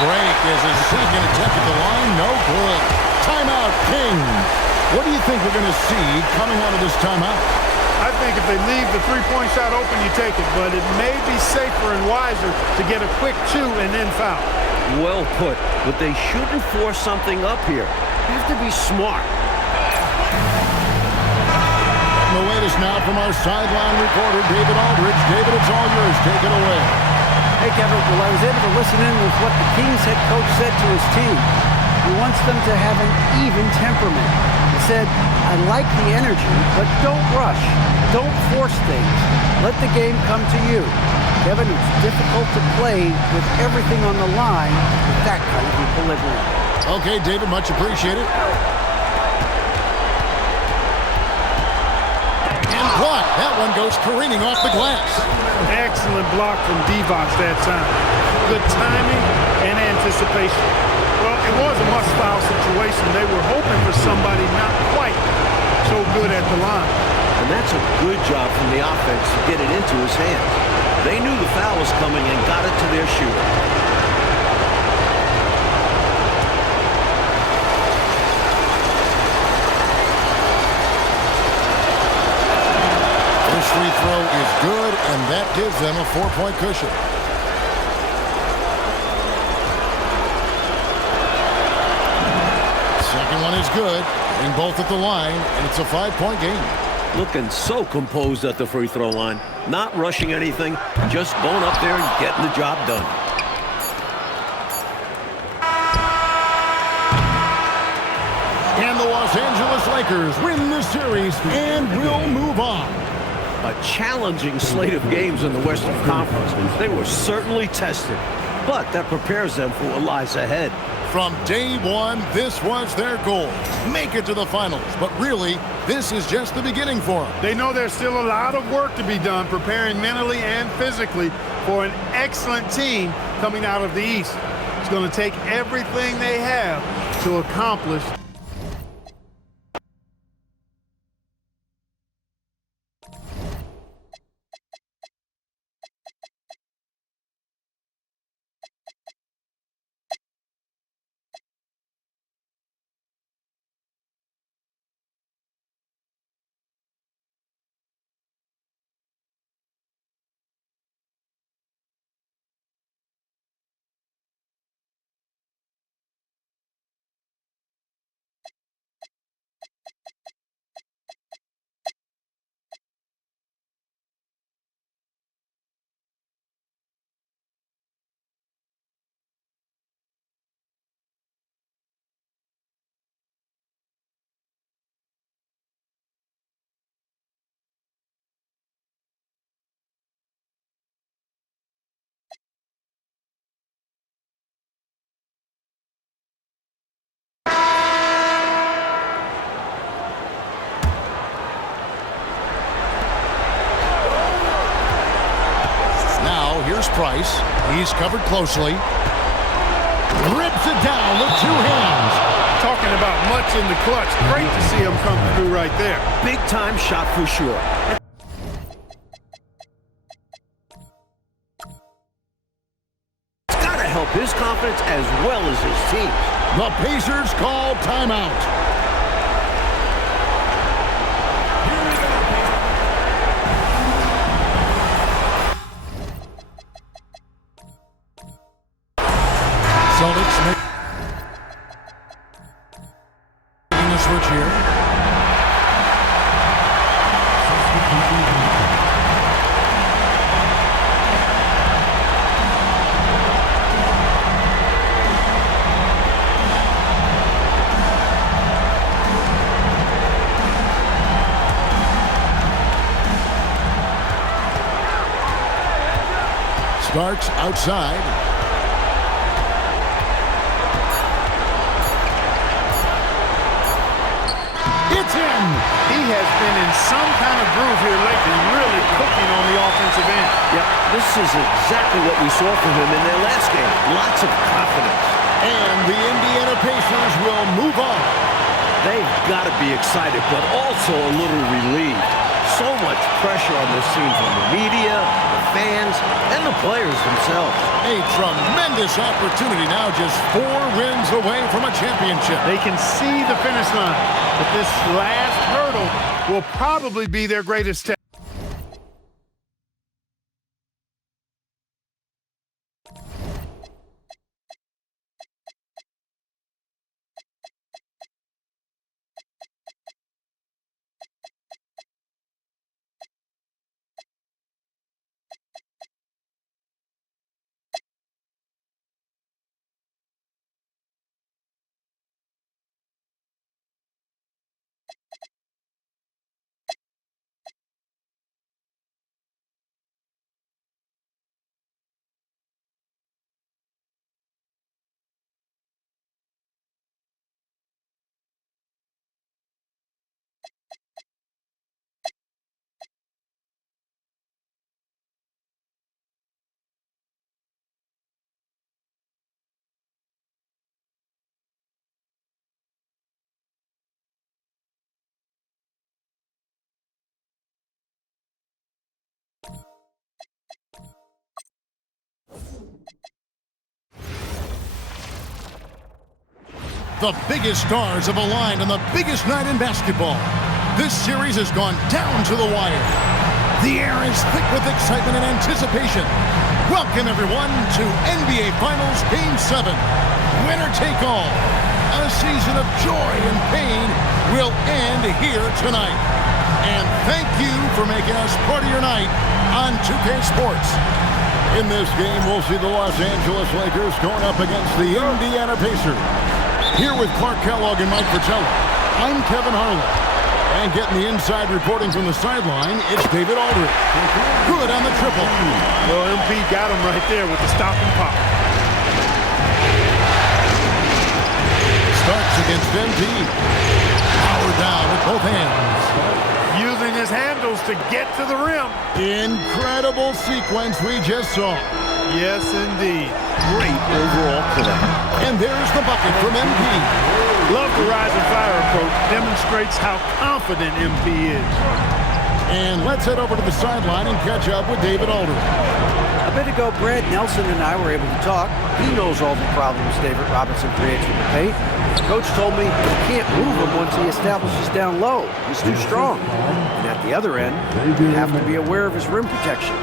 Break is his second attempt at the line. No good. Timeout, Kings. What do you think we're going to see coming out of this timeout? I think if they leave the three-point shot open, you take it. But it may be safer and wiser to get a quick 2 and then foul. Well put. But they shouldn't force something up here. You have to be smart. The latest now from our sideline reporter, David Aldridge. David, it's all yours. Take it away. Hey, Kevin, well, I was able to listen in with what the Kings head coach said to his team. He wants them to have an even temperament. He said, I like the energy, but don't rush. Don't force things. Let the game come to you. Kevin, it's difficult to play with everything on the line with that kind of equilibrium. Okay, David, much appreciated. And block. That one goes careening off the glass. Excellent block from Divac that time. Good timing and anticipation. Well, it was a must-foul situation. They were hoping for somebody not quite so good at the line. And that's a good job from the offense to get it into his hands. They knew the foul was coming and got it to their shooter. Free throw is good, and that gives them a 4-point cushion. Second one is good, getting both at the line, and it's a 5-point game. Looking so composed at the free throw line. Not rushing anything, just going up there and getting the job done. And the Los Angeles Lakers win the series and will move on. A challenging slate of games in the Western Conference. They were certainly tested, but that prepares them for what lies ahead. From day one, this was their goal. Make it to the finals. But really, this is just the beginning for them. They know there's still a lot of work to be done preparing mentally and physically for an excellent team coming out of the East. It's going to take everything they have to accomplish. Here's Price. He's covered closely. Rips it down with 2 hands. Talking about much in the clutch. Great to see him come through right there. Big time shot for sure. It's got to help his confidence as well as his team. The Pacers call timeout. Celtics making the switch here. Starks outside. It's in. He has been in some kind of groove here lately, really cooking on the offensive end. Yep, this is exactly what we saw from him in their last game. Lots of confidence. And the Indiana Pacers will move on. They've got to be excited, but also a little relieved. So much pressure on this team from the media, the fans, and the players themselves. A tremendous opportunity now, just 4 wins away from a championship. They can see the finish line, but this last hurdle will probably be their greatest test. The biggest stars have aligned on the biggest night in basketball. This series has gone down to the wire. The air is thick with excitement and anticipation. Welcome, everyone, to NBA Finals Game 7. Winner take all. A season of joy and pain will end here tonight. And thank you for making us part of your night on 2K Sports. In this game, we'll see the Los Angeles Lakers going up against the Indiana Pacers. Here with Clark Kellogg and Mike Fratello, I'm Kevin Harlan. And getting the inside reporting from the sideline, it's David Aldridge. Good on the triple. Well, MP got him right there with the stop and pop. Starks against MP. Power down with both hands. Using his handles to get to the rim. Incredible sequence we just saw. Yes, indeed. Great overall play. And there's the bucket from MP. Love the rise and fire approach. Demonstrates how confident MP is. And let's head over to the sideline and catch up with David Aldridge. A bit ago, Brad Nelson and I were able to talk. He knows all the problems David Robinson creates from the paint. Coach told me he can't move him once he establishes down low. He's too strong. And at the other end, you have to be aware of his rim protection.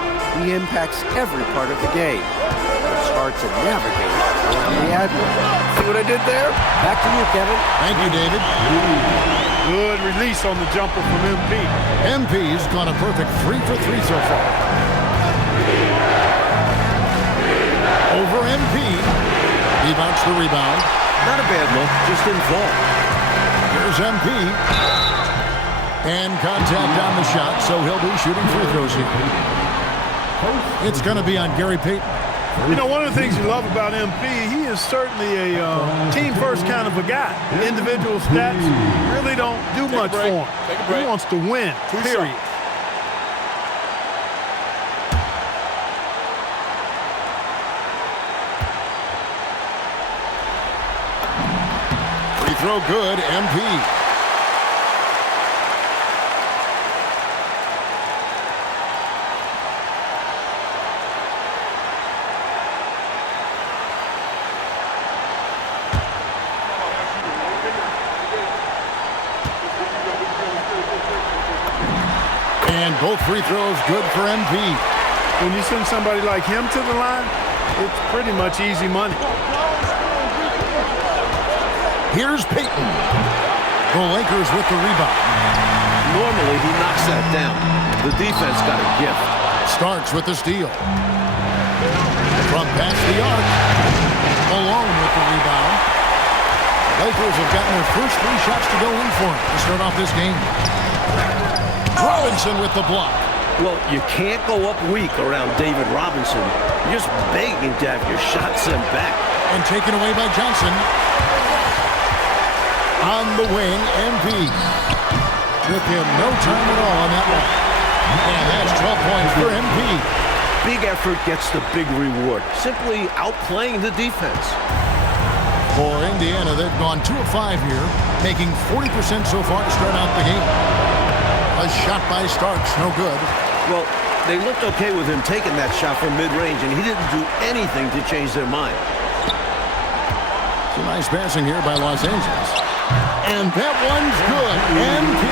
He impacts every part of the game. It's hard to navigate around the admiral. See what I did there? Back to you, Kevin. Thank you, David. Good release on the jumper from MP. MP's gone a perfect 3 for 3 so far. Over MP. He bounced the rebound. Not a bad look, just didn't fall. Here's MP. And contact on the shot, so he'll be shooting free throws here. It's going to be on Gary Payton. You know, one of the things you love about MP, he is certainly a team-first kind of a guy. Individual stats really don't do much for him. He wants to win, period. Free throw good, MP. And both free throws good for MP. When you send somebody like him to the line, it's pretty much easy money. Here's Payton. The Lakers with the rebound. Normally, he knocks that down. The defense got a gift. Starks with the steal. From past the arc. Malone with the rebound. Lakers have gotten their first 3 shots to go in for him to start off this game. Robinson with the block. Well, you can't go up weak around David Robinson. You're just begging to have your shot sent back. And taken away by Johnson. On the wing, MP. Took him no time at all on that one. And that's 12 points for MP. Big effort gets the big reward. Simply outplaying the defense. For Indiana, they've gone 2 of 5 here, making 40% so far to start out the game. A shot by Starks, no good. Well, they looked okay with him taking that shot from mid-range, and he didn't do anything to change their mind. Some nice passing here by Los Angeles. And that one's good. MP.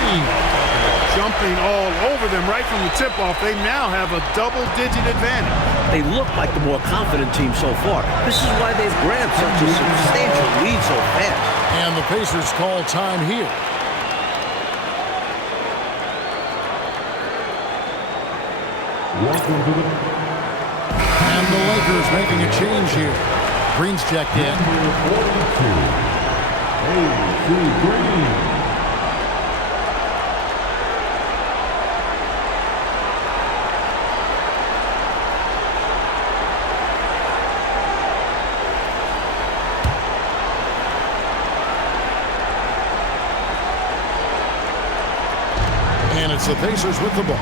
Jumping all over them right from the tip-off. They now have a double-digit advantage. They look like the more confident team so far. This is why they've grabbed such a substantial lead so fast. And the Pacers call time here. And the Lakers making a change here. Green's checked in. Green. And it's the Pacers with the ball.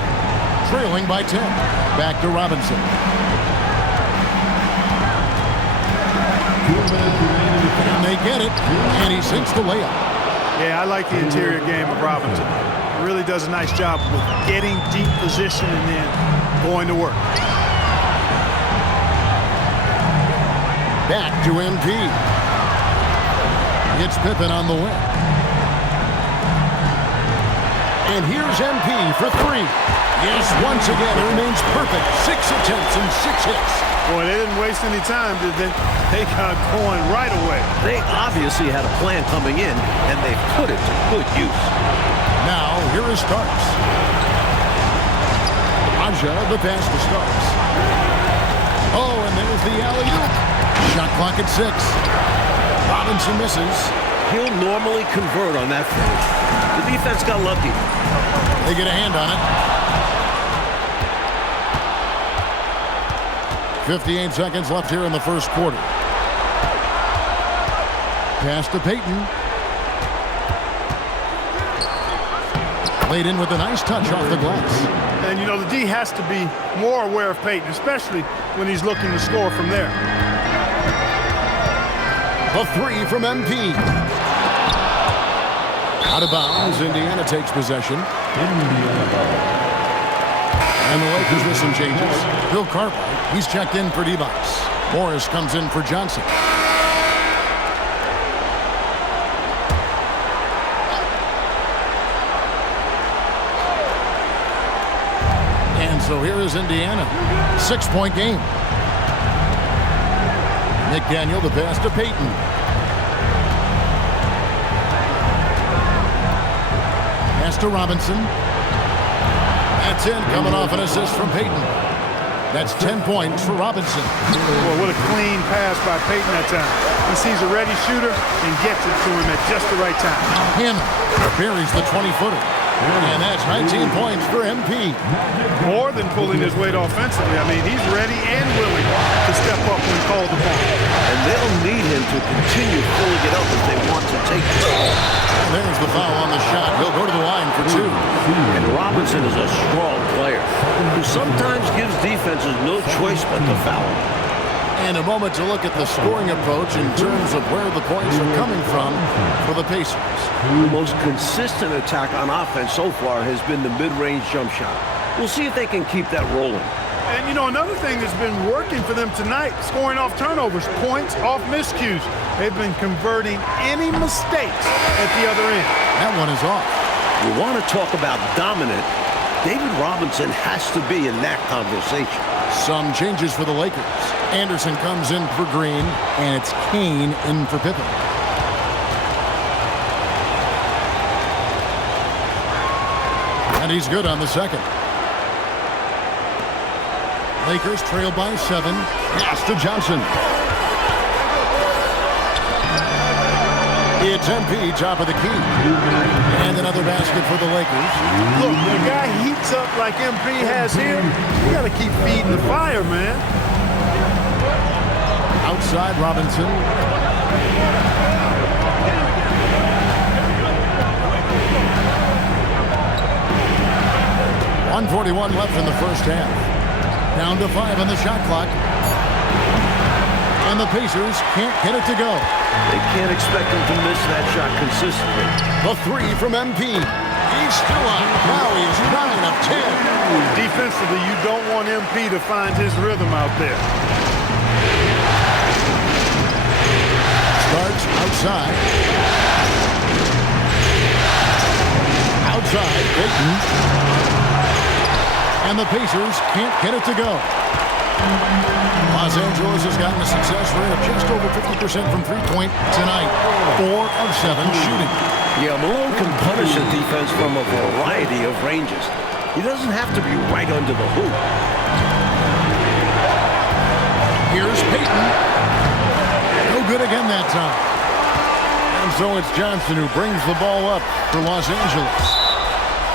Trailing by 10. Back to Robinson. And they get it. And he sinks the layup. Yeah, I like the interior game of Robinson. He really does a nice job with getting deep position and then going to work. Back to MP. It's Pippen on the wing. And here's MP for 3. Yes, once again, it remains perfect. 6 attempts and 6 hits. Boy, they didn't waste any time, did they? They got going right away. They obviously had a plan coming in, and they put it to good use. Now, here is Starks. Aja, the pass to Starks. Oh, and there's the alley-oop. Shot clock at 6. Robinson misses. He'll normally convert on that finish. The defense got lucky. They get a hand on it. 58 seconds left here in the first quarter. Pass to Payton. Laid in with a nice touch off the glass. And, you know, the D has to be more aware of Payton, especially when he's looking to score from there. A 3 from MP. Out of bounds, Indiana takes possession. And the Lakers with some changes. Bill Cartwright, he's checked in for D-Box. Morris comes in for Johnson. And so here is Indiana. 6-point game. McDaniel, the pass to Payton. Pass to Robinson. That's in, coming off an assist from Payton. That's 10 points for Robinson. Boy, what a clean pass by Payton that time. He sees a ready shooter and gets it to him at just the right time. Hammond buries the 20-footer. And that's 19 points for MP. More than pulling his weight offensively. I mean, he's ready and willing to step up when called upon. And they'll need him to continue pulling it up if they want to take it. There's the foul on the shot. He'll go to the line for 2. And Robinson is a strong player who sometimes gives defenses no choice but to foul. And a moment to look at the scoring approach in terms of where the points are coming from for the Pacers. The most consistent attack on offense so far has been the mid-range jump shot. We'll see if they can keep that rolling. And, you know, another thing that's been working for them tonight, scoring off turnovers, points off miscues. They've been converting any mistakes at the other end. That one is off. You want to talk about dominant, David Robinson has to be in that conversation. Some changes for the Lakers. Anderson comes in for Green, and it's Kane in for Pippen. And he's good on the second. Lakers trail by 7. Pass to Johnson. It's MP top of the key. And another basket for the Lakers. Look, when a guy heats up like MP has here, you got to keep feeding the fire, man. Outside Robinson. .141 left in the first half. Down to 5 on the shot clock. And the Pacers can't get it to go. They can't expect him to miss that shot consistently. The three from MP. He's still on. Now he's 9 of 10. Defensively, you don't want MP to find his rhythm out there. Starts outside. Outside, Payton. And the Pacers can't get it to go. Los Angeles has gotten a success rate of just over 50% from three-point tonight. 4 of 7 shooting. Yeah, Malone can punish a defense from a variety of ranges. He doesn't have to be right under the hoop. Here's Payton. No good again that time. And so it's Johnson who brings the ball up for Los Angeles.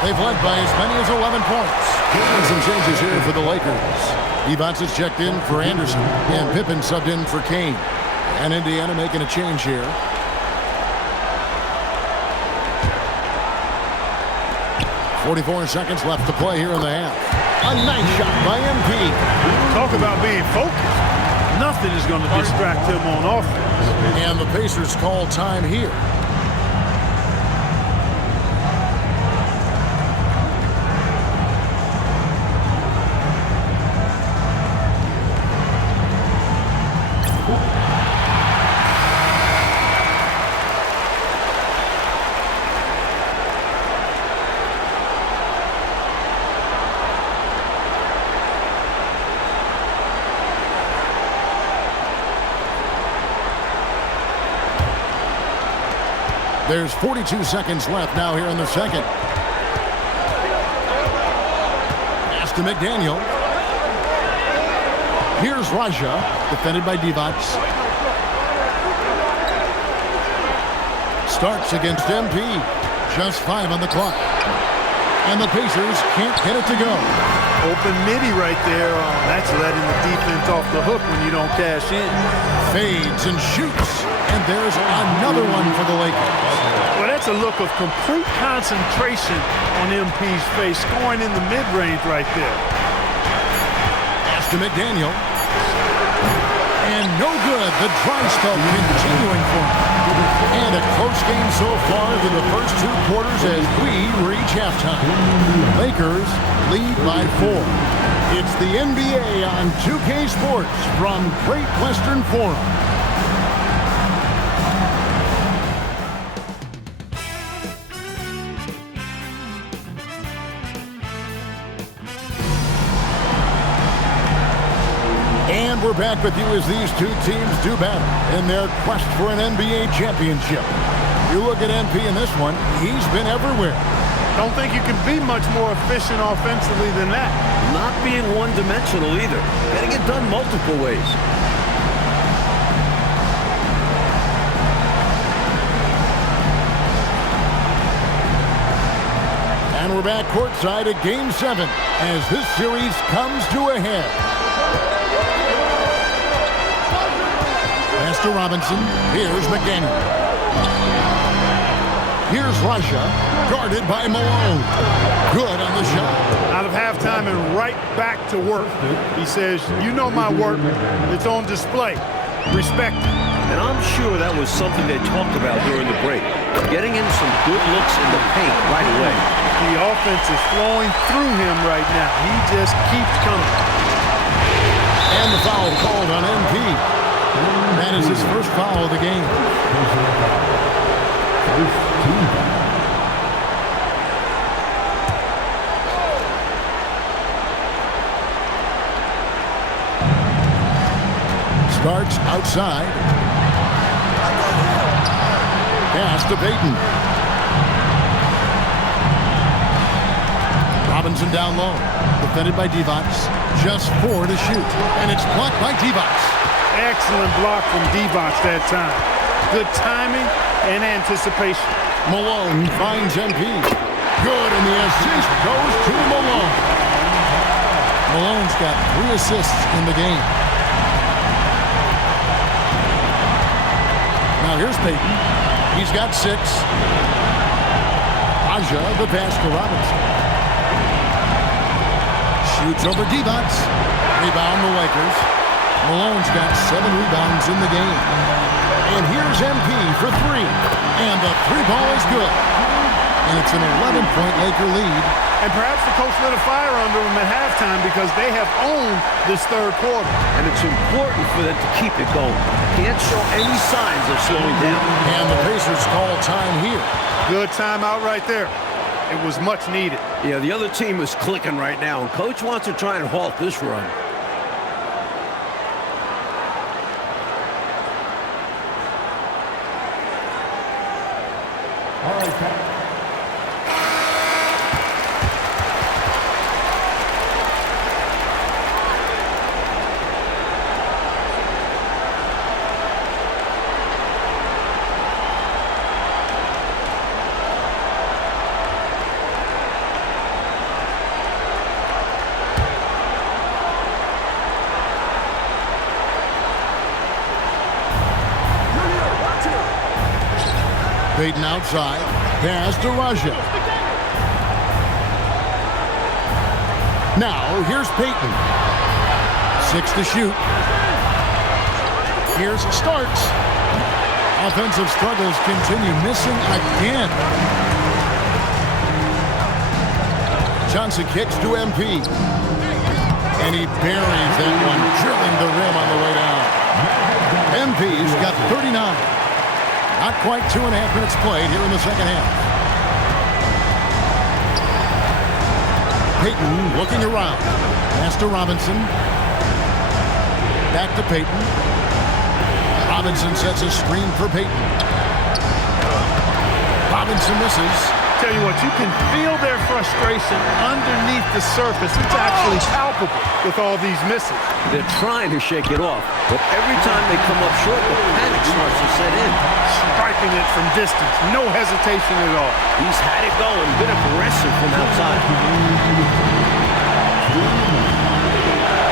They've led by as many as 11 points. And some changes here for the Lakers. Evans is checked in for Anderson, and Pippen subbed in for Kane. And Indiana making a change here. .44 seconds left to play here in the half. A nice shot by MP. Talk about being focused. Nothing is going to distract him on offense. And the Pacers call time here. There's 42 seconds left now here in the second. Pass to McDaniel. Here's Raja, defended by Divac. Starts against MP. Just 5 on the clock. And the Pacers can't get it to go. Open midi right there. That's letting the defense off the hook when you don't cash in. Fades and shoots. And there's another one for the Lakers. Well, that's a look of complete concentration on MP's face, scoring in the mid-range right there. Pass to McDaniel. And no good. The dry spell continuing for him. And a close game so far through the first 2 quarters as we reach halftime. Lakers lead by 4. It's the NBA on 2K Sports from Great Western Forum. And we're back with you as these two teams do battle in their quest for an NBA championship. You look at MP in this one, he's been everywhere. Don't think you can be much more efficient offensively than that. Not being one-dimensional either. Getting it done multiple ways. And we're back courtside at Game 7 as this series comes to a head. Pass to Robinson. Here's McDaniel. Here's Raja, guarded by Malone. Good on the shot. Out of halftime and right back to work. He says, you know my work. It's on display. Respect it. And I'm sure that was something they talked about during the break. Getting him some good looks in the paint right away. The offense is flowing through him right now. He just keeps coming. And the foul called on MP. That is his first foul of the game. Starts outside. Pass to Payton. Robinson down low. Defended by Divac. Just 4 to shoot. And it's blocked by Divac. Excellent block from Divac that time. Good timing and anticipation. Malone finds MP. Good, and the assist goes to Malone. Malone's got 3 assists in the game. Now here's Payton. He's got 6. Aja, the pass to Robinson. Shoots over Divac. Rebound the Lakers. Malone's got 7 rebounds in the game. And here's MP for 3. And the 3-ball is good. And it's an 11-point Laker lead. And perhaps the coach lit a fire under them at halftime because they have owned this third quarter. And it's important for them to keep it going. Can't show any signs of slowing down. And the Pacers call time here. Good timeout right there. It was much needed. Yeah, the other team is clicking right now, and coach wants to try and halt this run. All right, Pat. Payton outside. Pass to Raja. Now, here's Payton. 6 to shoot. Here's Starks. Offensive struggles continue, missing again. Johnson kicks to MP. And he buries that one, drilling the rim on the way down. MP's got 39. Not quite 2.5 minutes played here in the second half. Payton looking around. Pass to Robinson. Back to Payton. Robinson sets a screen for Payton. Robinson misses. Tell you what, you can feel their frustration underneath the surface. It's actually palpable with all these misses. They're trying to shake it off, but every time they come up short, the panic starts to set in. Striking it from distance, no hesitation at all. He's had it going, been aggressive from outside.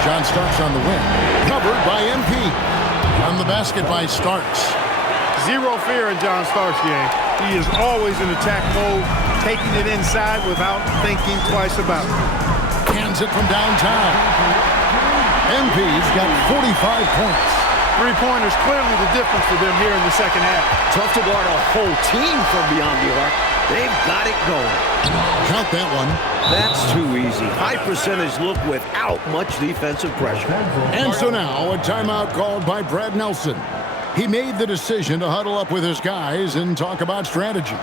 John Starks on the wing. Covered by MP. On the basket by Starks. Zero fear in John Starks' game. He is always in attack mode, taking it inside without thinking twice about it. Hands it from downtown. MP's got 45 points. Three-pointers clearly the difference for them here in the second half. Tough to guard a whole team from beyond the arc. They've got it going. Count that one. That's too easy. High percentage look without much defensive pressure. And so now a timeout called by Brad Nelson. He made the decision to huddle up with his guys and talk about strategy.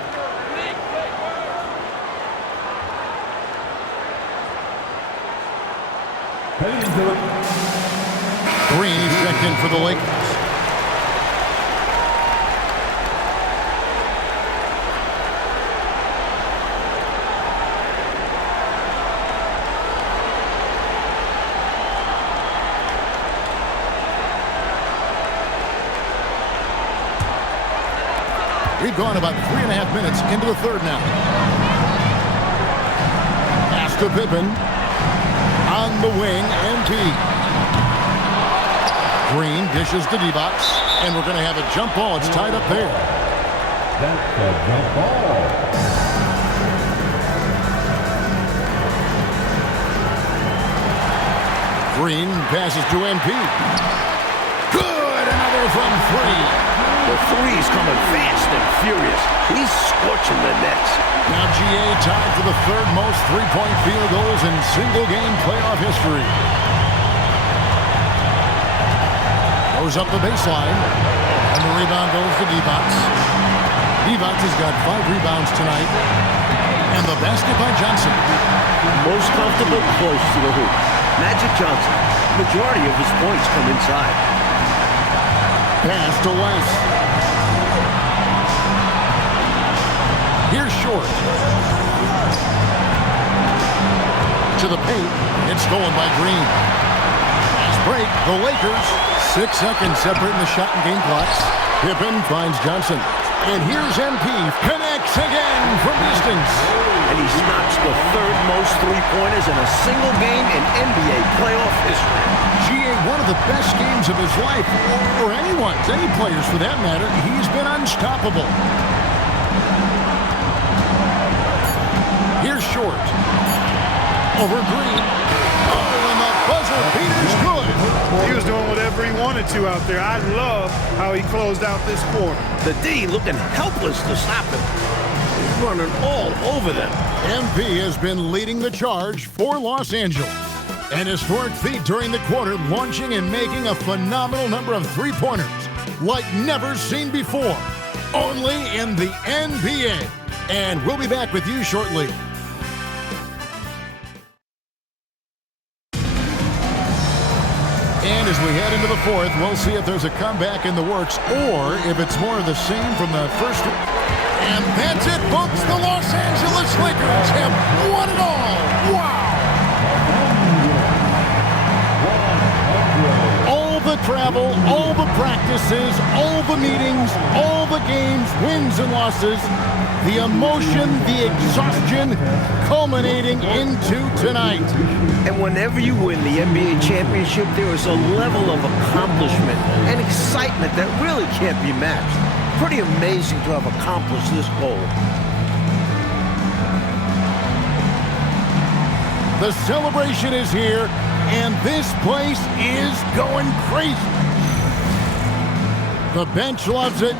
Green checked in for the Lakers. We've gone about 3.5 minutes into the third now. Pass to Pippen. On the wing, MP. Green dishes to Divac. And we're going to have a jump ball. It's tied up there. That's a jump ball. Green passes to MP. Good! Another from 3. The three's coming fast and furious. He's scorching the nets. Now GA tied for the third most three-point field goals in single-game playoff history. Goes up the baseline. And the rebound goes to Divac. Divac has got 5 rebounds tonight. And the basket by Johnson. Most comfortable close to the hoop. Magic Johnson. Majority of his points come inside. Pass to West. Here's Short. To the paint. It's stolen by Green. Fast break. The Lakers 6 seconds separating the shot and game clocks. Pippen finds Johnson. And here's MP. Connects again from distance. And he's notched the third most three-pointers in a single game in NBA playoff history. GA, one of the best games of his life, or anyone's, any players for that matter. He's been unstoppable. Here's Short. Over Green. Oh, and the buzzer beater's good. He was doing whatever he wanted to out there. I love how he closed out this quarter. The D looking helpless to stop him. He's running all over them. MP has been leading the charge for Los Angeles. An historic feat during the quarter, launching and making a phenomenal number of three-pointers like never seen before. Only in the NBA. And we'll be back with you shortly. And as we head into the fourth, we'll see if there's a comeback in the works or if it's more of the same from the first. And that's it, folks. The Los Angeles Lakers have won it all. Wow. All the travel, all the practices, all the meetings, all the games, wins and losses, the emotion, the exhaustion, culminating into tonight. And whenever you win the NBA championship, there is a level of accomplishment and excitement that really can't be matched. Pretty amazing to have accomplished this goal. The celebration is here, and this place is going crazy. The bench loves it.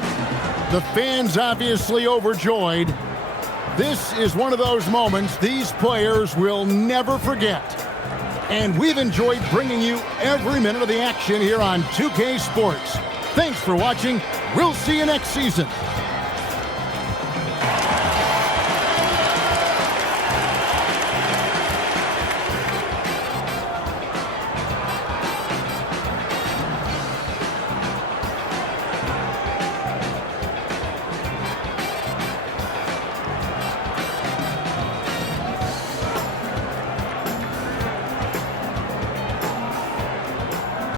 The fans obviously overjoyed. This is one of those moments these players will never forget. And we've enjoyed bringing you every minute of the action here on 2K Sports. Thanks for watching. We'll see you next season.